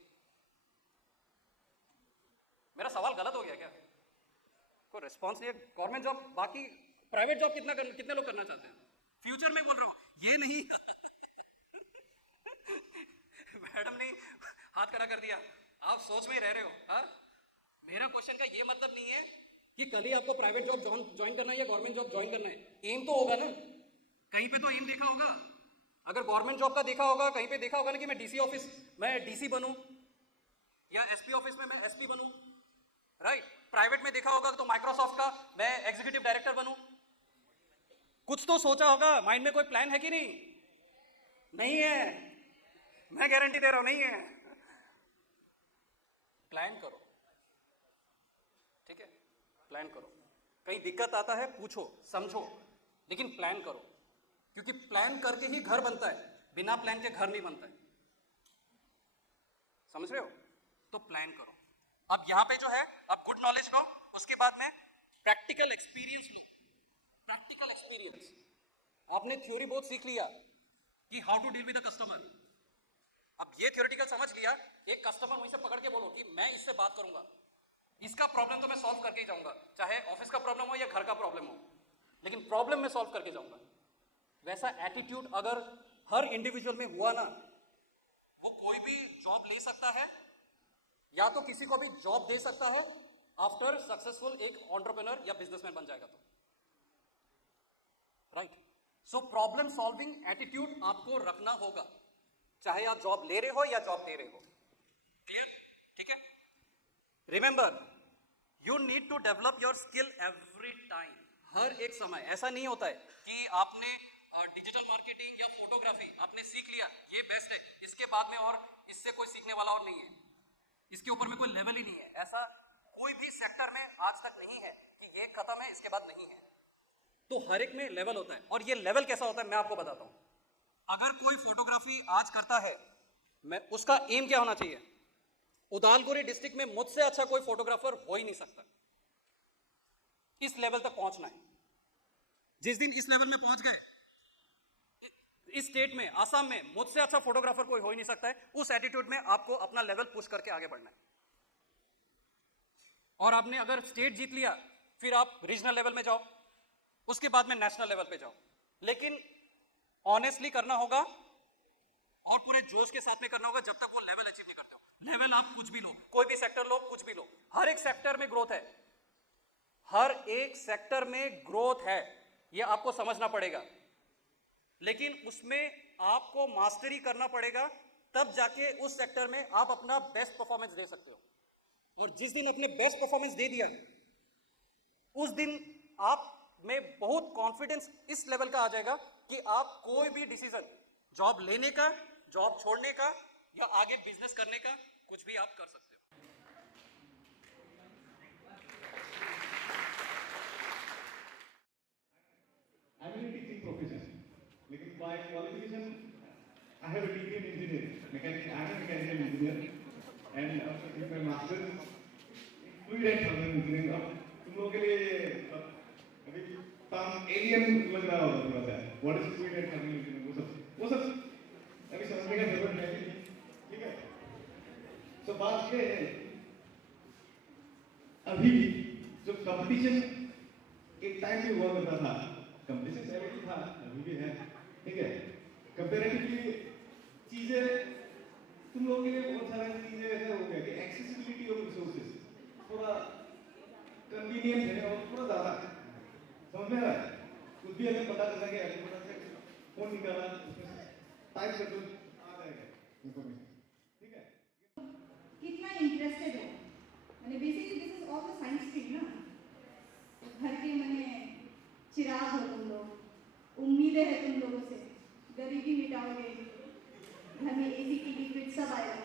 मेरा सवाल गलत हो गया क्या? कोई रिस्पॉन्स नहीं है। गवर्नमेंट जॉब, बाकी प्राइवेट जॉब कितने लोग करना चाहते हैं? फ्यूचर में बोल रहा हूं, ये नहीं। मैडम ने हाथ खड़ा कर दिया, आप सोच में ही रह रहे हो। हाँ, मेरा क्वेश्चन का ये मतलब नहीं है कि कल ही आपको प्राइवेट जॉब ज्वाइन करना है या गवर्नमेंट जॉब ज्वाइन करना है। एम तो होगा ना, कहीं पे तो एम देखा होगा। अगर गवर्नमेंट जॉब का देखा होगा, कहीं पे देखा होगा ना कि मैं डीसी ऑफिस मैं डीसी बनूं या एसपी ऑफिस में मैं एसपी बनूं, राइट? प्राइवेट में देखा होगा तो माइक्रोसॉफ्ट का मैं एग्जीक्यूटिव डायरेक्टर बनूं। कुछ तो सोचा होगा, माइंड में कोई प्लान है कि नहीं? नहीं है, मैं गारंटी दे रहा हूं नहीं है। प्लान करो, ठीक है? प्लान करो। कहीं दिक्कत आता है पूछो, समझो, लेकिन प्लान करो, क्योंकि प्लान करके ही घर बनता है, बिना प्लान के घर नहीं बनता है। समझ रहे हो? तो प्लान करो। अब यहां पे जो है, अब गुड नॉलेज लो, उसके बाद में प्रैक्टिकल एक्सपीरियंस लो। प्रैक्टिकल एक्सपीरियंस, आपने थ्योरी बहुत सीख लिया कि how to deal with the customer. अब ये थ्योरेटिकल समझ लिया, एक कस्टमर मुझसे पकड़ के बोलो कि मैं इससे बात करूंगा, इसका प्रॉब्लम तो मैं सॉल्व करके ही जाऊंगा, चाहे ऑफिस का प्रॉब्लम हो या घर का प्रॉब्लम हो, लेकिन प्रॉब्लम मैं सॉल्व करके जाऊंगा। वैसा एटीट्यूड अगर हर इंडिविजुअल में हुआ ना, वो कोई भी जॉब ले सकता है या तो किसी को भी जॉब दे सकता हो आफ्टर सक्सेसफुल एक एंटरप्रेन्योर या बिजनेसमैन बन जाएगा तो, right? So problem solving attitude आपको रखना होगा, चाहे आप जॉब ले रहे हो या जॉब दे रहे हो। क्लियर? ठीक है? Remember, you need to develop your skill every time. हर एक समय ऐसा नहीं होता है कि आपने डिजिटल मार्केटिंग या फोटोग्राफी आपने सीख लिया, ये बेस्ट है, इसके बाद में और इससे कोई सीखने वाला और नहीं है, इसके ऊपर में कोई लेवल ही नहीं है। ऐसा कोई भी सेक्टर में आज तक नहीं है कि ये खत्म है इसके बाद नहीं है। तो हर एक में लेवल होता है, और ये लेवल कैसा होता है मैं आपको बताता हूं। अगर कोई फोटोग्राफी आज करता है, मैं उसका एम क्या होना चाहिए? उदालगुरी डिस्ट्रिक्ट में मुझसे अच्छा कोई फोटोग्राफर हो ही नहीं सकता। इस लेवल तक पहुंचना है। जिस दिन इस लेवल में पहुंच गए, इस स्टेट में, आसाम में, मुझसे अच्छा फोटोग्राफर कोई हो ही नहीं सकता है। उस एटीट्यूड में आपको अपना लेवल पुश करके आगे बढ़ना है। और आपने अगर स्टेट जीत लिया, फिर आप रीजनल लेवल में जाओ, उसके बाद में नेशनल लेवल पे जाओ, लेकिन ऑनेस्टली करना होगा और पूरे जोश के साथ में करना होगा। जब तक वो लेवल अचीव नहीं करते हो, लेवल आप कुछ भी लो, कोई भी सेक्टर लो, कुछ भी लो, हर एक सेक्टर में ग्रोथ है, हर एक सेक्टर में ग्रोथ है, ये आपको समझना पड़ेगा। लेकिन उसमें आपको मास्टरी करना पड़ेगा, तब जाके उस सेक्टर में आप अपना बेस्ट परफॉर्मेंस दे सकते हो। और जिस दिन अपने बेस्ट परफॉर्मेंस दे दिया, उस दिन आप में बहुत कॉन्फिडेंस इस लेवल का आ जाएगा कि आप कोई भी डिसीजन, जॉब लेने का, जॉब छोड़ने का या आगे बिजनेस करने का, कुछ भी आप कर सकते हो। I'm in a teaching profession. लेकिन by qualification, I have a degree in engineering. I am a mechanical engineer, and with my master's in fluid and thermal engineering. अब तुम लोगों के लिए अभी काम एलियन लग रहा होगा थोड़ा सा। What is fluid and thermal engineering? वो सब अभी समझने का जरूरत है, ठीक है? तो बात ये है, अभी जो कंपटीशन एक टाइम पे हुआ करता था, कंपटीशन पहले भी था, अभी भी है, ठीक है? कंपैरेटिवली चीजें तुम लोगों के लिए बहुत सारी चीजें ऐसे हो गया कि एक्सेसिबिलिटी ऑफ रिसोर्सेज थोड़ा कन्वीनियंट है और थोड़ा ज्यादा है, समझ में आ रहा है? कुछ भी हमें पता चला कि ऐसे पता से फोन निकाल निकाला, टाइप कर दो, आ जाएगा इन्फॉर्मेशन, ठीक है? कितना इंटरेस्टेड हो मैंने basically this is all the science stream ना घर के मैंने चिराग हो तुम लोग उम्मीदें हैं तुम लोगों से गरीबी मिटाओगे घर में एसी टीवी फ्रिज सब आएगा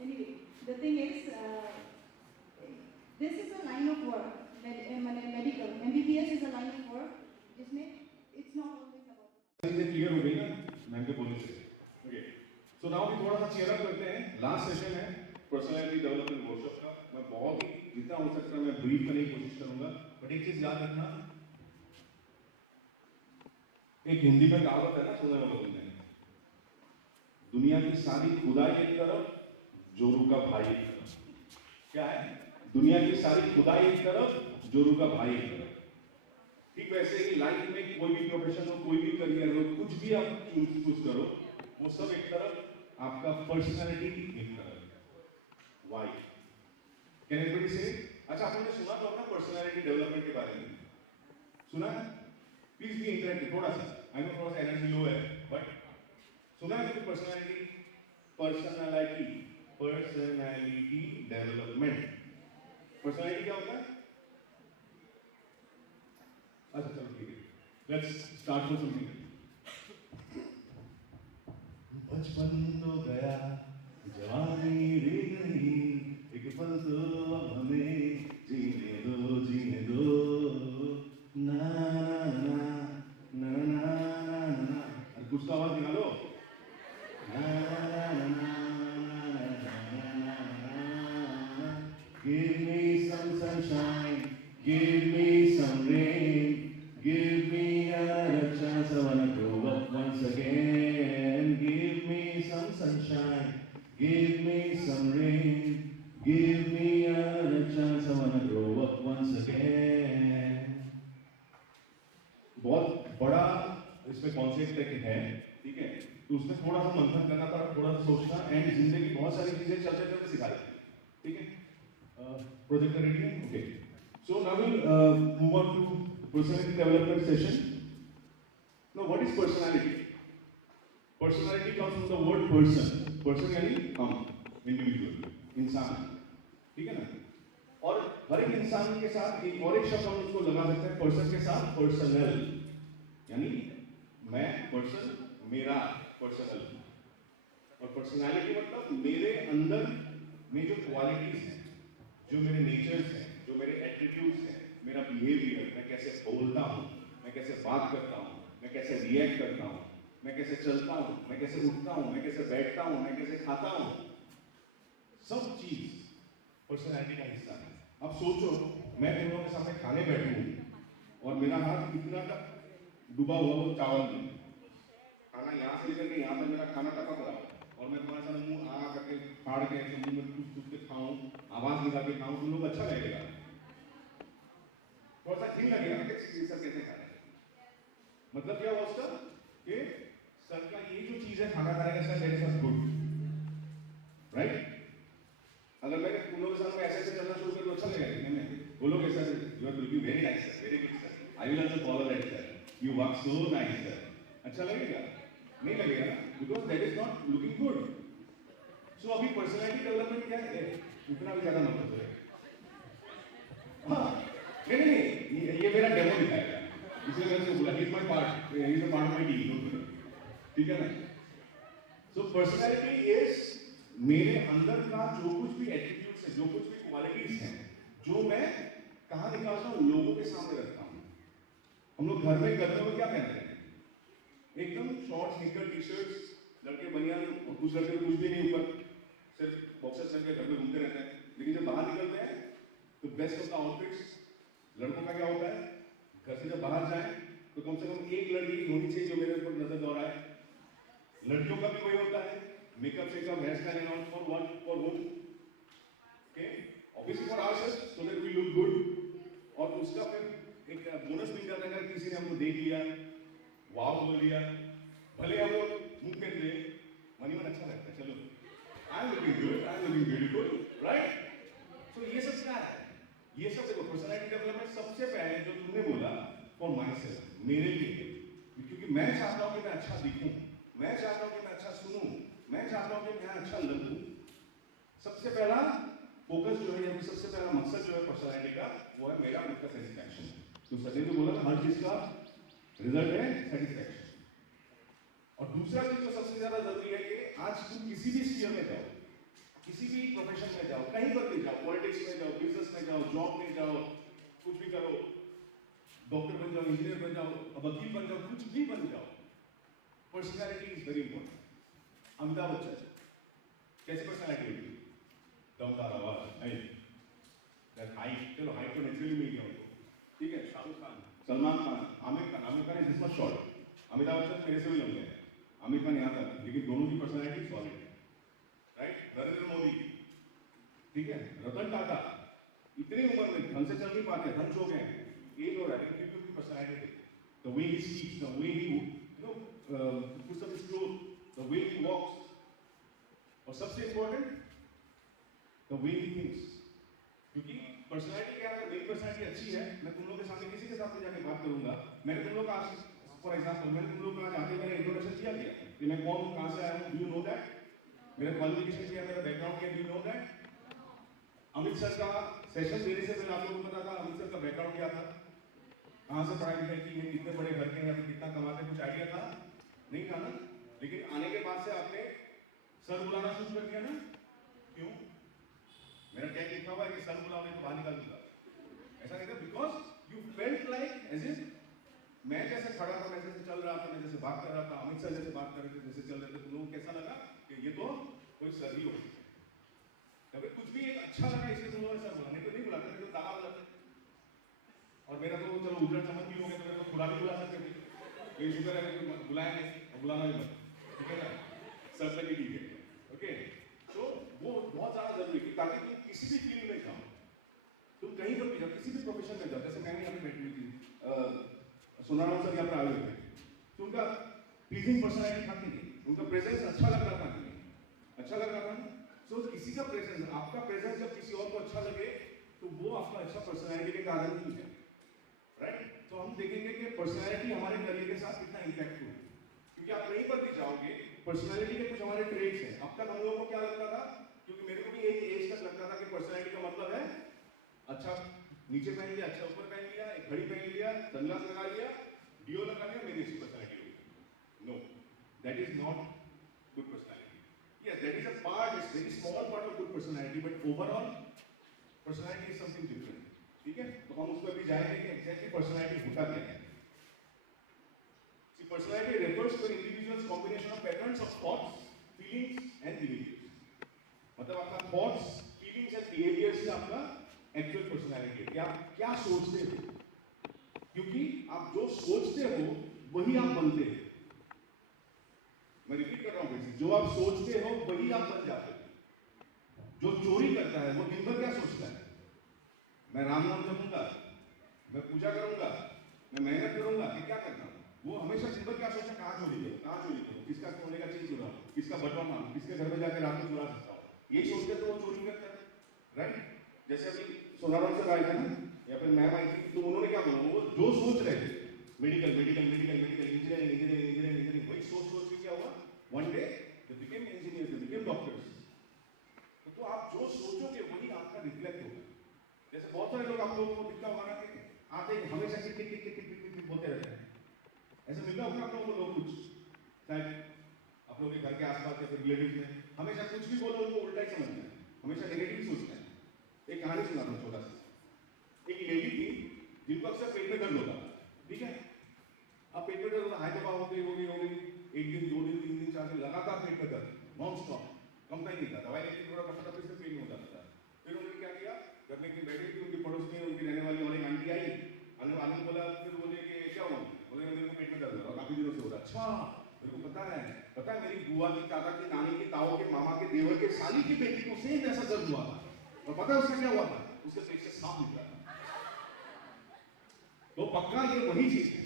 anyway the thing is this is a line of work मैंने medical MBBS is a line of work जिसमें इट्स नॉट ऑलवेज अबाउट चीजें क्लियर हो गई ना मैम के बोलने से। ओके, सो नाउ भी थोड़ा सा चेयर अप करते हैं। लास्ट सेशन है पर्सनालिटी डेवलपमेंट वर्कशॉप का। मैं बहुत ही जितना हो सकता है मैं ब्रीफ करने की कोशिश करूंगा, बट एक चीज याद रखना, एक हिंदी में कहावत है ना, सुने होगा तुमने, दुनिया की सारी खुदाई एक तरफ, जोरू का भाई एक तरफ। क्या है? दुनिया की सारी खुदाई एक तरफ, जोरू का भाई एक तरफ। ठीक वैसे ही लाइफ में कोई भी प्रोफेशन हो, कोई भी करियर हो, कुछ भी आप चूज करो, वो सब एक तरफ, आपका पर्सनालिटी एक तरफ। वाई? कैन एवरीबॉडी से? अच्छा, आपने सुना तो होगा पर्सनालिटी डेवलपमेंट के बारे में, सुना है? प्लीज बी इंटरेक्टिव थोड़ा सा। आई नो थोड़ा सा एनर्जी लो है, बट सुना है पर्सनालिटी डेवलपमेंट। पर्सनालिटी क्या होता है? अच्छा चलो ठीक है, लेट्स स्टार्ट विद समथिंग। बचपन तो गया, जवानी रह गई, एक पल तो अब हमें जीने दो, ना ना ना ना ना ना। अरे कुछ तो आवाज निकालो। ना ना ना Give me some sunshine, give me some rain, give me a chance, I wanna grow up once again. Give me some sunshine, give me some rain, give me a chance, I wanna grow up once again. बहुत बड़ा इसमें कॉन्सेप्ट है, ठीक है? तो उसमें थोड़ा सा मंथन करना पड़ा, थोड़ा सा सोचना, एंड जिंदगी बहुत सारी चीजें चलते चलते सिखा देती है, ठीक है? Projector ready? Okay. So now we'll move on to personality development session. Now, what is personality? Personality comes from the word person. Person यानी हम, individual, इंसान, ठीक है ना? और हर एक इंसान के साथ एक और एक शब्द हम उसको लगा सकते हैं पर्सन के साथ, पर्सनल, यानी मैं पर्सन, मेरा पर्सनल, और पर्सनालिटी मतलब मेरे अंदर में जो क्वालिटीज हैं, जो मेरे नेचर्स हैं, जो मेरे एट्रीब्यूट्स हैं, मेरा बिहेवियर, मैं कैसे बोलता हूँ, मैं कैसे बात करता हूँ, मैं कैसे रिएक्ट करता हूँ, मैं कैसे चलता हूँ, मैं कैसे उठता हूँ, मैं कैसे बैठता हूँ, मैं कैसे खाता हूँ, सब चीज पर्सनैलिटी का हिस्सा है। अब सोचो मैं तुम लोगों के सामने खाने बैठूं और मेरा हाथ इतना तक डूबा हुआ हो चावल में, खाना यहाँ से लेकर के यहाँ तक मेरा खाना टपक रहा है, और मैं तुम्हारे सामने मुंह आ करके फाड़ के मुंह में कुछ के खाऊं, आवाज निकाल के खाऊं, तुम लोग अच्छा लगेगा? थोड़ा सा घिन लगेगा ना, सर कैसे खा रहे हैं? मतलब क्या हुआ उसका कि सर का ये जो चीज है खाना खाने का, सर मेरे साथ गुड, राइट? अगर मैं तुम लोगों के सामने ऐसे ऐसे चलना शुरू कर तो अच्छा लगेगा? नहीं बोलोगे sir you are looking very nice sir, very good sir, I will also follow that sir, you walk so nice sir, अच्छा लगेगा? नहीं लगेगा ना, because that is not looking good. So अभी पर्सनैलिटी डेवलपमेंट क्या है? इतना भी ज्यादा मत करो। हाँ नहीं, ये मेरा डेमो दिखाएगा, इसलिए मैंने उसको बोला he is my part, he is a part of my team, ठीक है ना? सो पर्सनैलिटी इज मेरे अंदर का जो कुछ भी एट्रीब्यूट्स है, जो कुछ भी क्वालिटीज हैं, जो मैं कहाँ निकालता हूँ, लोगों के सामने रखता हूँ। हम लोग घर में करते हुए क्या पहनते हैं? एकदम शॉर्ट्स, निकर, टी शर्ट्स, लड़के बनियान, और कुछ लड़के कुछ भी नहीं, ऊपर सिर्फ बॉक्सर्स पहन के घर में घूमते रहते हैं। लेकिन जब बाहर निकलते हैं तो बेस्ट ऑफ द आउटफिट्स लड़कों का क्या होता है? घर से जब बाहर जाए तो कम से कम एक लड़की होनी चाहिए जो मेरे ऊपर नजर दौड़ाए। लड़कियों का भी वही होता है, makeup shakeup, hair style and all for one for woman, okay, obviously for ourselves so that we look good. और उसका फिर एक बोनस मिल जाता है अगर किसी ने हमको देख लिया, वाव बोल दिया, भले हम लोग मुंह के लिए मन अच्छा लगता है, चलो I am looking good, I am looking beautiful, right? So ये सब क्या है? ये सब देखो पर्सनैलिटी डेवलपमेंट सबसे पहले जो तुमने बोला फॉर माई सेल्फ, मेरे लिए, क्योंकि मैं चाहता हूँ कि मैं अच्छा दिखूं, मैं चाहता हूँ कि मैं अच्छा सुनूं, मैं चाहता हूँ कि मैं अच्छा लगूं। सबसे पहला फोकस जो है, या सबसे पहला मकसद जो है पर्सनालिटी का, वो है मेरा खुद का सेटिस्फैक्शन। तो सदैव जो बोला, हर चीज का रिजल्ट है सेटिस्फैक्शन। और दूसरा चीज जो सबसे ज्यादा जरूरी है कि आज तुम किसी भी स्फीयर में जाओ, किसी भी प्रोफेशन में जाओ, कहीं पर भी जाओ, पॉलिटिक्स में जाओ, बिजनेस में जाओ, जॉब में जाओ, कुछ भी करो, डॉक्टर बन जाओ, इंजीनियर बन जाओ, वकील बन जाओ, कुछ भी बन जाओ, personality is very important. Amitabh Bachchan कैसी पर्सनैलिटी होती है? दमदार आवाज, नहीं हाइट, चलो हाइट तो नेचुरली मिल गया उनको, ठीक है। Shahrukh Khan, Salman Khan, Aamir Khan, Aamir Khan is this much short, Amitabh Bachchan मेरे से भी लंबे हैं, आमिर खान यहाँ तक, लेकिन दोनों की पर्सनैलिटी सॉलिड है, राइट। नरेंद्र मोदी, ठीक है, रतन टाटा, इतनी उम्र में ढंग से चल नहीं पाते, धन हो गए, एज हो रहा है, लेकिन उनकी personality, the way he speaks, the way he puts up his clothes, the way he walks, और सबसे important the way he thinks. क्योंकि पर्सनैलिटी क्या है, मेरी पर्सनैलिटी अच्छी है, मैं तुम लोग के सामने किसी के सामने जाके बात करूंगा, मैंने तुम लोग का आज फॉर एग्जांपल, मैंने तुम लोग का आज आके मैंने इंट्रोडक्शन किया कि मैं कौन हूं, कहां से आया हूं, डू यू नो दैट? मेरा क्वालिफिकेशन क्या है, मेरा बैकग्राउंड क्या है, do you know that? Amit sir का सेशन देने से पहले आप लोगों को पता था अमित सर का बैकग्राउंड क्या था, कहां से पढ़ाई लिखाई की है, कितने बड़े घर के हैं, कितना कमाते हैं, कुछ आइडिया था? नहीं था ना। लेकिन आने के बाद से आपने सर बुलाना शुरू कर दिया ना, क्यों? मेरा टैग लिखा हुआ है कि सर बुलाओ नहीं तो बाहर निकाल दूंगा, ऐसा नहीं था, because you felt like as if मैं जैसे खड़ा था, मैं जैसे चल रहा था, मैं जैसे बात कर रहा था, अमित सर जैसे बात कर रहे थे, जैसे चल रहे थे, तुम लोगों को कैसा लगा कि ये तो कोई सर ही हो, कभी कुछ भी एक अच्छा लगा इसलिए तुम लोगों ने सर बोला, नहीं तो नहीं बुलाते, नहीं तो ताला बुलाते। और मेरा तो चलो उजड़ा चमन भी हो गया, तो मेरे को खुदा भी बुला सकते थे, ये शुक्र है कि बुलाया नहीं और बुलाना भी मत, ठीक है ना, सर तक ही ठीक है, ओके। तो वो बहुत ज्यादा जरूरी है ताकि तुम किसी भी फील्ड में जाओ, तुम कहीं पर भी जाओ, किसी भी प्रोफेशन में जाओ, जैसे मैंने यहाँ पे बैठी हुई थी, सोनाराम सर यहाँ पर आए हुए थे, तो उनका प्लीजिंग पर्सनैलिटी था कि नहीं, उनका प्रेजेंस अच्छा लग रहा था कि नहीं, अच्छा लग रहा था ना। सो किसी का प्रेजेंस, आपका प्रेजेंस जब किसी और को अच्छा लगे तो वो आपका अच्छा पर्सनैलिटी के कारण ही है, राइट। तो हम देखेंगे कि पर्सनैलिटी हमारे करियर के साथ कितना इंपैक्टफुल है, क्योंकि आप कहीं पर भी जाओगे, पर्सनैलिटी के कुछ हमारे ट्रेड्स हैं। अब तक हम लोगों को क्या लगता था, क्योंकि मेरे को भी यही एज तक लगता था कि पर्सनैलिटी का मतलब है अच्छा नीचे पहन लिया, अच्छा ऊपर पहन लिया, एक घड़ी पहन लिया, सनग्लास लगा लिया, डियो लगा लिया, मेरी अच्छी पर्सनैलिटी होगी। No, that is not good personality. Yes, that is a part, is very small part of good personality, but overall personality is something different, ठीक है। तो हम उसको अभी जाएंगे कि एग्जैक्टली पर्सनैलिटी होता क्या है। See, personality refers to an individual's combination of patterns of thoughts, feelings and behaviors. मतलब आपका thoughts, feelings and behaviors से आपका actual personality है कि आप क्या सोचते हो, क्योंकि आप जो सोचते हो वही आप बनते हो। मैं रिपीट कर रहा हूँ फिर से, जो आप सोचते हो वही आप बन जाते हो। जो चोरी करता है वो दिन भर क्या सोचता है, मैं राम नाम जपूंगा, मैं पूजा करूंगा, मैं मेहनत करूंगा, कि क्या करना, वो हमेशा दिन भर क्या सोचता है, कहाँ चोरी करूं, कहाँ चोरी करूं, किसका सोने का चीज चुरा, किसका बटवा मारूं, किसके घर में जाकर रात को चुरा सकता हूँ, ये सोचते तो वो चोरी करता है, राइट। जैसे अभी सोनाराम सर आए थे ना, या फिर मैम आई थी, तो उन्होंने क्या बोला, वो जो सोच रहे थे medical medical medical medical engineering engineering engineering engineering, वही सोच सोच के क्या हुआ, one day they became engineers, they became doctors. तो आप जो सोचोगे वही आपका रिफ्लेक्ट होगा। जैसे बहुत सारे लोग आप लोगों को दिखता होगा ना कि आते ही हमेशा टिक टिक टिक टिक टिक टिक टिक बोलते रहते हैं, ऐसा मिलता होगा आप लोगों को, लोग कुछ शायद आप लोगों के घर के आसपास या फिर रिलेटिव में हमेशा कुछ भी बोलो उनको उल्टा ही समझते हैं, हमेशा नेगेटिव सोचते हैं। एक कहानी सुनाता हूँ छोटा सा। एक लेडी थी जिनको अक्सर पेट में दर्द होता था, ठीक है। अब पेट में दर्द होता, हाय दबा हो गई, एक दिन, 2 दिन, 3 दिन, 4 दिन लगातार पेट में दर्द, नॉन स्टॉप, कमता ही नहीं था, दवाई लेके थोड़ा कम था, फिर से पेट में हो जाता था। फिर उन्होंने क्या किया, घर में एक दिन बैठी थी, उनकी पड़ोस में उनकी रहने वाली और एक आंटी आई, आने बोला, फिर बोले कि क्या हुआ, बोले मेरे को पेट में दर्द हो रहा, काफी दिनों से हो रहा। अच्छा, मेरे को पता है मेरी बुआ की, चाचा की, नानी की, ताऊ के, मामा के, देवर के, साली की बेटी को सेम ऐसा दर्द हुआ था, और पता है उसका क्या हुआ था, उसके पेट से सांप निकला था। तो पक्का ये वही चीज है।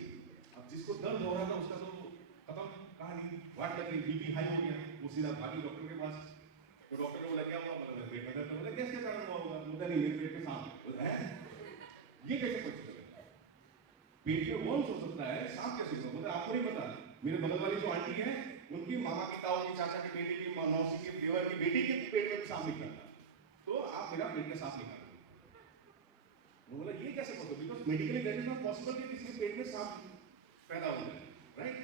अब जिसको दर्द हो रहा था उसका तो खत्म कहानी, वाट लग गई, बीपी हाई हो गया, वो सीधा भागी डॉक्टर के पास। तो डॉक्टर ने बोला क्या हुआ, मतलब पेट में दर्द, बोला गैस के कारण हुआ होगा, बोलता नहीं मेरे पेट में सांप है, ये कैसे पता चलेगा? पेट में वर्म्स हो सकता है, सांप कैसे होगा मतलब आपको नहीं पता। मेरे बगल वाली जो आंटी है उनकी मामा की ताऊ की चाचा की बेटी की मौसी की देवर की बेटी के पेट में भी सांप निकला था, तो आप मेरा पेट में सांप निकाल दो। वो बोला ये कैसे possible, because medically that is not possible कि किसी के पेट में सांप पैदा हो जाए, राइट।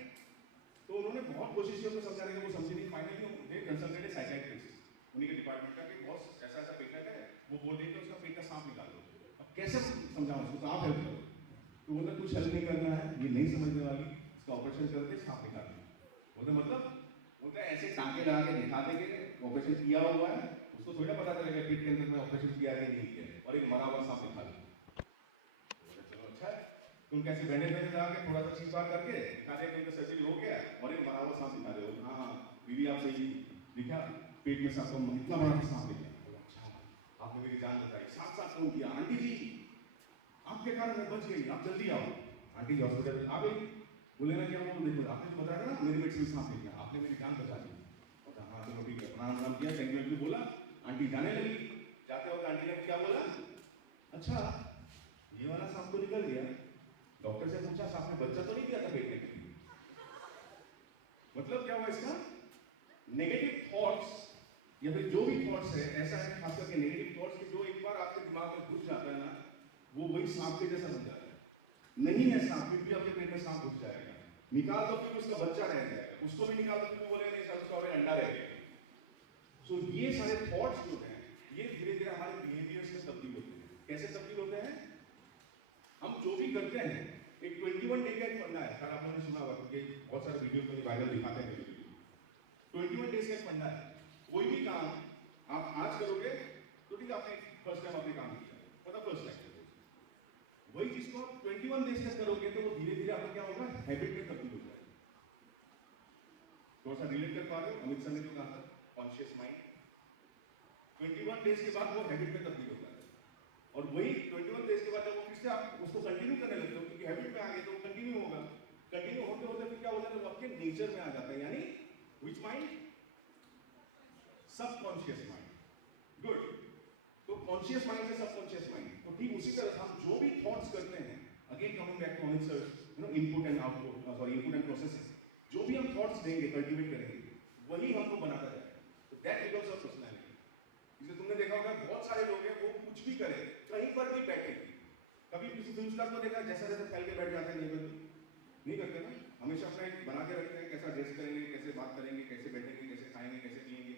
तो उन्होंने बहुत कोशिश की उनको समझाने की, वो समझे नहीं। फाइनली दे कंसल्टेड साइकियाट्रिस्ट, उन्हीं के डिपार्टमेंट का कि बॉस ऐसा ऐसा पेशेंट है, वो बोल देते उसका पेट का सांप निकाल दो। अब कैसे समझाऊं उसको, तो आप हेल्प करो। तो बोलते कुछ हेल्प नहीं करना है, ये नहीं समझने वाली, इसका ऑपरेशन करके सांप निकाल दो। बोलते मतलब बोलते ऐसे टांके लगा के दिखा देंगे ऑपरेशन किया हुआ है, उसको थोड़ा पता चलेगा पेट के अंदर में ऑपरेशन किया है कि नहीं किया है, और एक मरा हुआ सांप दिखा दो। चलो अच्छा है, तुम कैसे बैंडेज में लगा के थोड़ा सा चीज बार करके दिखा दे कि सर्जरी हो गया और एक मरा हुआ सांप दिखा दे। हाँ हाँ बीवी आप सही दिखा, पेट में सांप, इतना बड़ा सांप दिखा। अच्छा आपने मेरी जान बचाई। साथ साथ फोन किया, आंटी जी आपके कारण मैं बच गई, आप जल्दी आओ। आंटी जी हॉस्पिटल आ गई, बोले ना क्या वो देखो आपने जो बताया ना मेरे पेट से भी सांप निकला, आपने मेरी जान बचा दी। और हाँ चलो ठीक है, प्रणाम नाम किया, थैंक यू बोला, आंटी जाने लगी। जाते वक्त आंटी ने क्या बोला, अच्छा ये वाला सांप तो निकल गया। डॉक्टर से पूछा सांप ने बच्चा तो नहीं दिया था पेट में? मतलब क्या हुआ इसका, नेगेटिव थॉट्स या फिर जो भी थॉट्स है, ऐसा है खास करके नेगेटिव थॉट्स के जो एक बार आपके दिमाग में घुस जाता है ना, वो वही सांप के जैसा बन जाता है। नहीं है सांप, फिर भी आपके पेट में सांप घुस जाएगा, निकाल दो फिर उसका बच्चा रह जाएगा, उसको भी निकाल दो फिर बोलेगा नहीं सर उसका अंडा रह गया। सो ये सारे थॉट्स जो हैं ये धीरे धीरे हमारे बिहेवियर्स में तब्दील होते हैं। कैसे तब्दील होते हैं, हम जो भी करते हैं, एक 21 डे का एक फंडा है, कल आप लोगों ने सुना होगा क्योंकि बहुत सारे वीडियो में वायरल दिखाते हैं। 21 डेज का एक फंडा है, कोई भी काम आप आज करोगे तो ठीक है, आपने फर्स्ट टाइम आपने काम किया मतलब फर्स्ट टाइम, वही चीज को आप 21 डेज तक करोगे तो वो धीरे धीरे आपको क्या होगा, हैबिट में तब्दील हो जाएगा। थोड़ा सा रिलेट कर पा रहे हो अमित सर ने जो कहा था कॉन्शियस माइंड, 21 डेज के बाद वो हैबिट में तब्दील होता है। और वही 21 डेज के बाद जब वो फिर से आप उसको कंटिन्यू करने लगते हो क्योंकि हैबिट में आ गए तो वो कंटिन्यू होगा, कंटिन्यू होते होते फिर क्या हो जाता है, वो आपके नेचर में आ जाता है। यानी which mind, subconscious mind. Good, तो कॉन्शियस माइंड से सबकॉन्शियस माइंड, तो ठीक उसी तरह हम जो भी थॉट्स करते हैं, again coming back to Amit sir, input and output, sorry input and processing, जो भी हम थॉट्स देंगे कल्टीवेट करेंगे वही हमको बनाता जाएगा। तो दैट बिकम्स आवर पर्सनैलिटी। इसलिए तुमने देखा होगा बहुत सारे लोग हैं वो कुछ भी करें, कहीं पर भी बैठे, कभी किसी फिल्म स्टार को देखा जैसा जैसा फैल के बैठ जाते हैं, नहीं करते ना, हमेशा अपना एक बना के रखते हैं, कैसा ड्रेस करेंगे, कैसे बात करेंगे, कैसे बैठेंगे, कैसे खाएंगे, कैसे पिएंगे,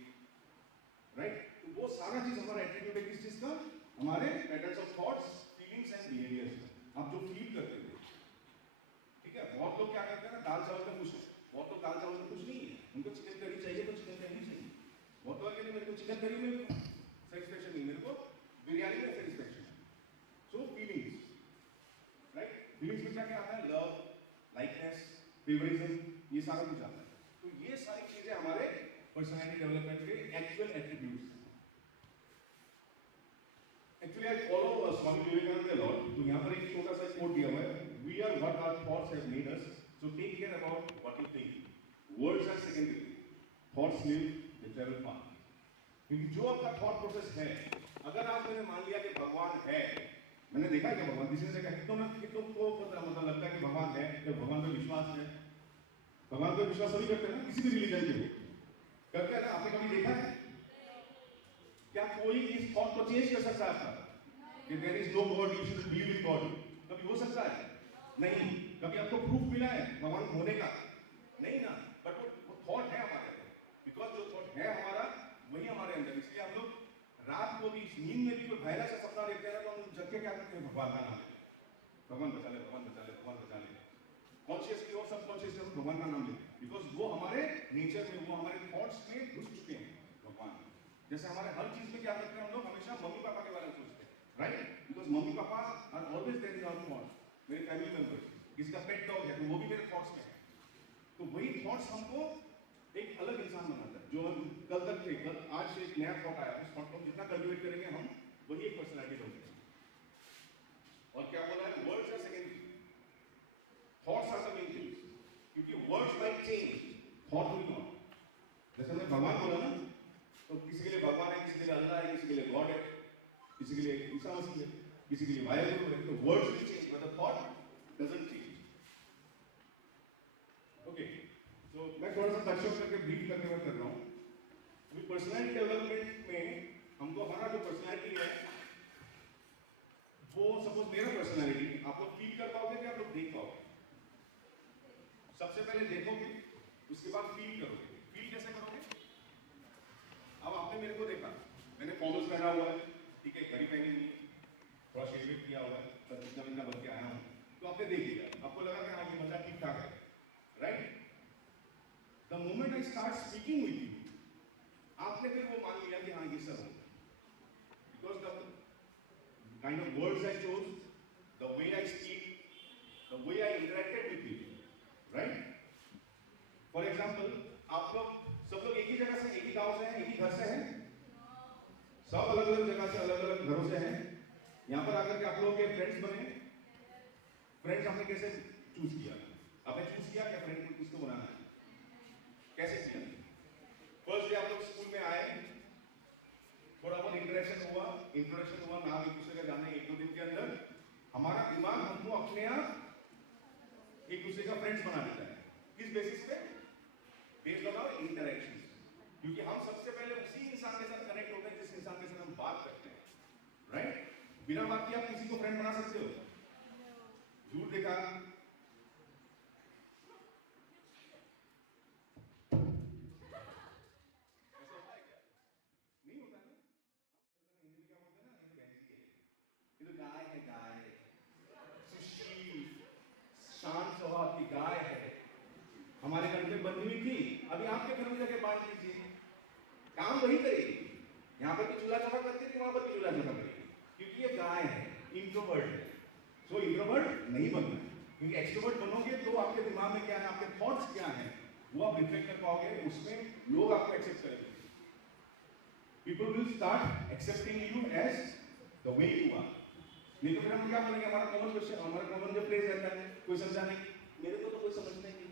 राइट। तो वो सारा चीज हमारा एटीट्यूड है किस चीज का, हमारे patterns of thoughts, feelings and behaviours, आप जो फील करते हो। ठीक है, बहुत लोग क्या करते हैं ना, दाल चावल में खुश है, बहुत लोग दाल चावल में खुश नहीं है, उनको चिकन करी चाहिए तो चिकन करी चाहिए। बहुत लोग कहते हैं मेरे को चिकन करी में सेटिस्फैक्शन नहीं, मेरे को बिरयानी में सेटिस्फैक्शन है। सो फीलिंग्स, राइट, फीलिंग्स में क्या क्या आता है, लव, लाइकनेस, फेवरिज्म, ये सारा कुछ आता है। तो ये सारी चीजें हमारे पर्सनैलिटी डेवलपमेंट के एक्चुअल एट्रीब्यूट्स हैं। Actually I follow Swami Vivekananda a lot, तो यहाँ पर एक छोटा सा कोट दिया हुआ है, we are what our thoughts have made us, so take care about what you think. Words are secondary, thoughts live, they travel far. क्योंकि जो आपका थॉट प्रोसेस है, अगर आपने मान लिया कि भगवान है, मैंने देखा कि भगवान, किसी ने देखा, कितनों को मतलब लगता है कि भगवान है, जब भगवान पे विश्वास है, भगवान पे विश्वास सभी करते हैं ना, किसी भी रिलीजन के लोग करते हैं ना, आपने कभी देखा है क्या कोई इस थॉट को चेंज कर सकता है आपका कि there is no God, you should believe in God? कभी हो सकता है? नहीं। कभी आपको प्रूफ मिला है भगवान होने का? नहीं ना, बट वो थॉट है हमारे अंदर, बिकॉज जो थॉट है हमारा वही हमारे अंदर। इसलिए हम लोग रात को भी नींद में भी कोई भयानक सा सपना देखते हैं ना, तो हम जग के क्या करते हैं, भगवान का नाम लेते हैं, भगवान बचा ले, भगवान बचा ले, भगवान बचा ले। कॉन्शियसली और सबकॉन्शियसली हम भगवान का नाम लेते हैं, बिकॉज वो हमारे नेचर में, वो हमारे थॉट्स में घुस चुके हैं भगवान। जैसे हमारे हर चीज में क्या करते हैं हम लोग, हमेशा मम्मी पापा के बारे में सोचते हैं, right, because mummy papa are always there in our thoughts. मेरे फैमिली मेंबर्स, किसी का पेट डॉग है तो वो भी मेरे थॉट्स में है। तो वही थॉट्स हमको एक अलग इंसान बनाता है। जो हम कल तक थे, कल आज से एक नया थॉट आया, उस थॉट को जितना कल्टिवेट करेंगे हम, वही एक पर्सनैलिटी बनती है। और क्या बोला है, words are secondary, thoughts are the main things, क्योंकि words might change, thought will not. जैसे हमने भगवान बोला ना, तो किसी के लिए भगवान है, किसी के लिए अल्लाह है, किसी के लिए गॉड है, किसी के लिए ईसा मसीह है, किसी के लिए वायरल है, तो words will change but the thought doesn't change. सबसे पहले देखोगे, उसके बाद फील करोगे। फील कैसे करोगे? अब आपने मेरे को देखा, मैंने फॉर्मल्स पहना हुआ है, ठीक है, घड़ी पहनी हुई है, थोड़ा शेविंग किया हुआ है, बस इतना बन के आया हूँ, तो आपने देख लिया, आपको लगा कि हाँ ये बंदा ठीक ठाक है, right? The moment I start speaking with you, आपने फिर वो मान लिया कि हाँ ये सर होगा, because the kind of words I chose, the way I speak, the way I interacted with you, right? For example, आप लोग सब लोग एक ही जगह से, एक ही गांव से हैं, एक ही घर से हैं, सब अलग अलग जगह से, अलग अलग घरों से हैं। यहाँ पर आकर के आप लोगों के फ्रेंड्स बने। फ्रेंड्स आपने कैसे चूज किया? आपने चूज किया क्या फ्रेंड को किसको बनाना है? कैसे किया? फर्स्ट डे आप लोग स्कूल में आए, थोड़ा बहुत इंट्रोडक्शन हुआ, नाम एक दूसरे का जाने, एक दो दिन के अंदर हमारा दिमाग हमको अपने आप एक दूसरे का फ्रेंड्स बना देता है। किस बेसिस पे? बेस्ड ऑन आवर इंटरेक्शन, क्योंकि हम सबसे पहले उसी इंसान के साथ कनेक्ट होते हैं जिस इंसान के साथ हम बात करते हैं, राइट? बिना बात किए आप किसी को फ्रेंड बना सकते हो? दूर देखा, ऐसा होता है क्या? नहीं होता ना। हिंदी में क्या बोलते हैं ना, ये भैंसी है, ये तो गाय है, गाय सुशील शांत स्वभाव की गाय है, हमारे घर में बंधी हुई थी, अभी आपके घर में जाके बांध लीजिए, काम वही करेगी। यहाँ पर भी चूल्हा चौका करती थी, वहां पर भी चूल्हा चौका करेगी, क्योंकि ये गाय है, इंट्रोवर्ट है। सो इंट्रोवर्ट नहीं बनना, क्योंकि एक्सट्रोवर्ट बनोगे तो आपके दिमाग में क्या है, आपके थॉट्स क्या है, वो आप रिफ्लेक्ट कर पाओगे, उसमें लोग आपको एक्सेप्ट करेंगे। People will start accepting you as the way you are. नहीं तो फिर हम क्या बोलेंगे, हमारा कॉमन क्वेश्चन, हमारा कॉमन जो फ्रेज रहता है, कोई समझा नहीं, मेरे को तो कोई समझना नहीं,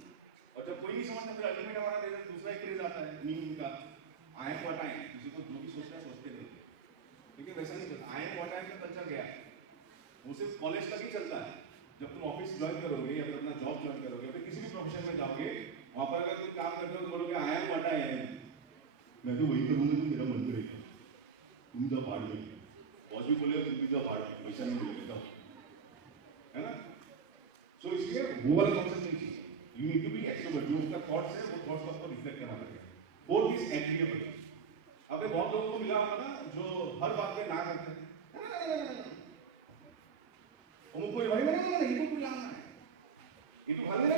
और जब कोई नहीं समझता फिर अल्टीमेट हमारा दूसरा एक फ्रेज आता है मीम का, I am what I am. किसी को जो भी सोचना है सोचते नहीं, लेकिन वैसा नहीं चलता। I am what I am का कल्चर गया, वो सिर्फ कॉलेज तक ही चलता है। जब तुम ऑफिस ज्वाइन करोगे या फिर अपना जॉब ज्वाइन करोगे, फिर किसी भी प्रोफेशन में जाओगे, वहां पर अगर तुम काम करते हो तो बोलोगे I am what I am, मैं तो वही करूंगा जो मेरा मन करेगा, तुम जो भाड़ में, बॉस भी बोलेगा तुम भी जो भाड़ में, वैसा नहीं बोलेगा, है ना? सो इसलिए वो वाला कॉन्सेप्ट नहीं चाहिए। You need to be extrovert, जो उसका थॉट्स है वो थॉट्स आपको रिफ्लेक्ट करना पड़ेगा। Fourth is agreeable. अबे बहुत लोगों को मिला होगा ना जो हर बात पे ना करते हैं, उनको भाई नहीं इनको कोई लाना है, ये तो भाई ना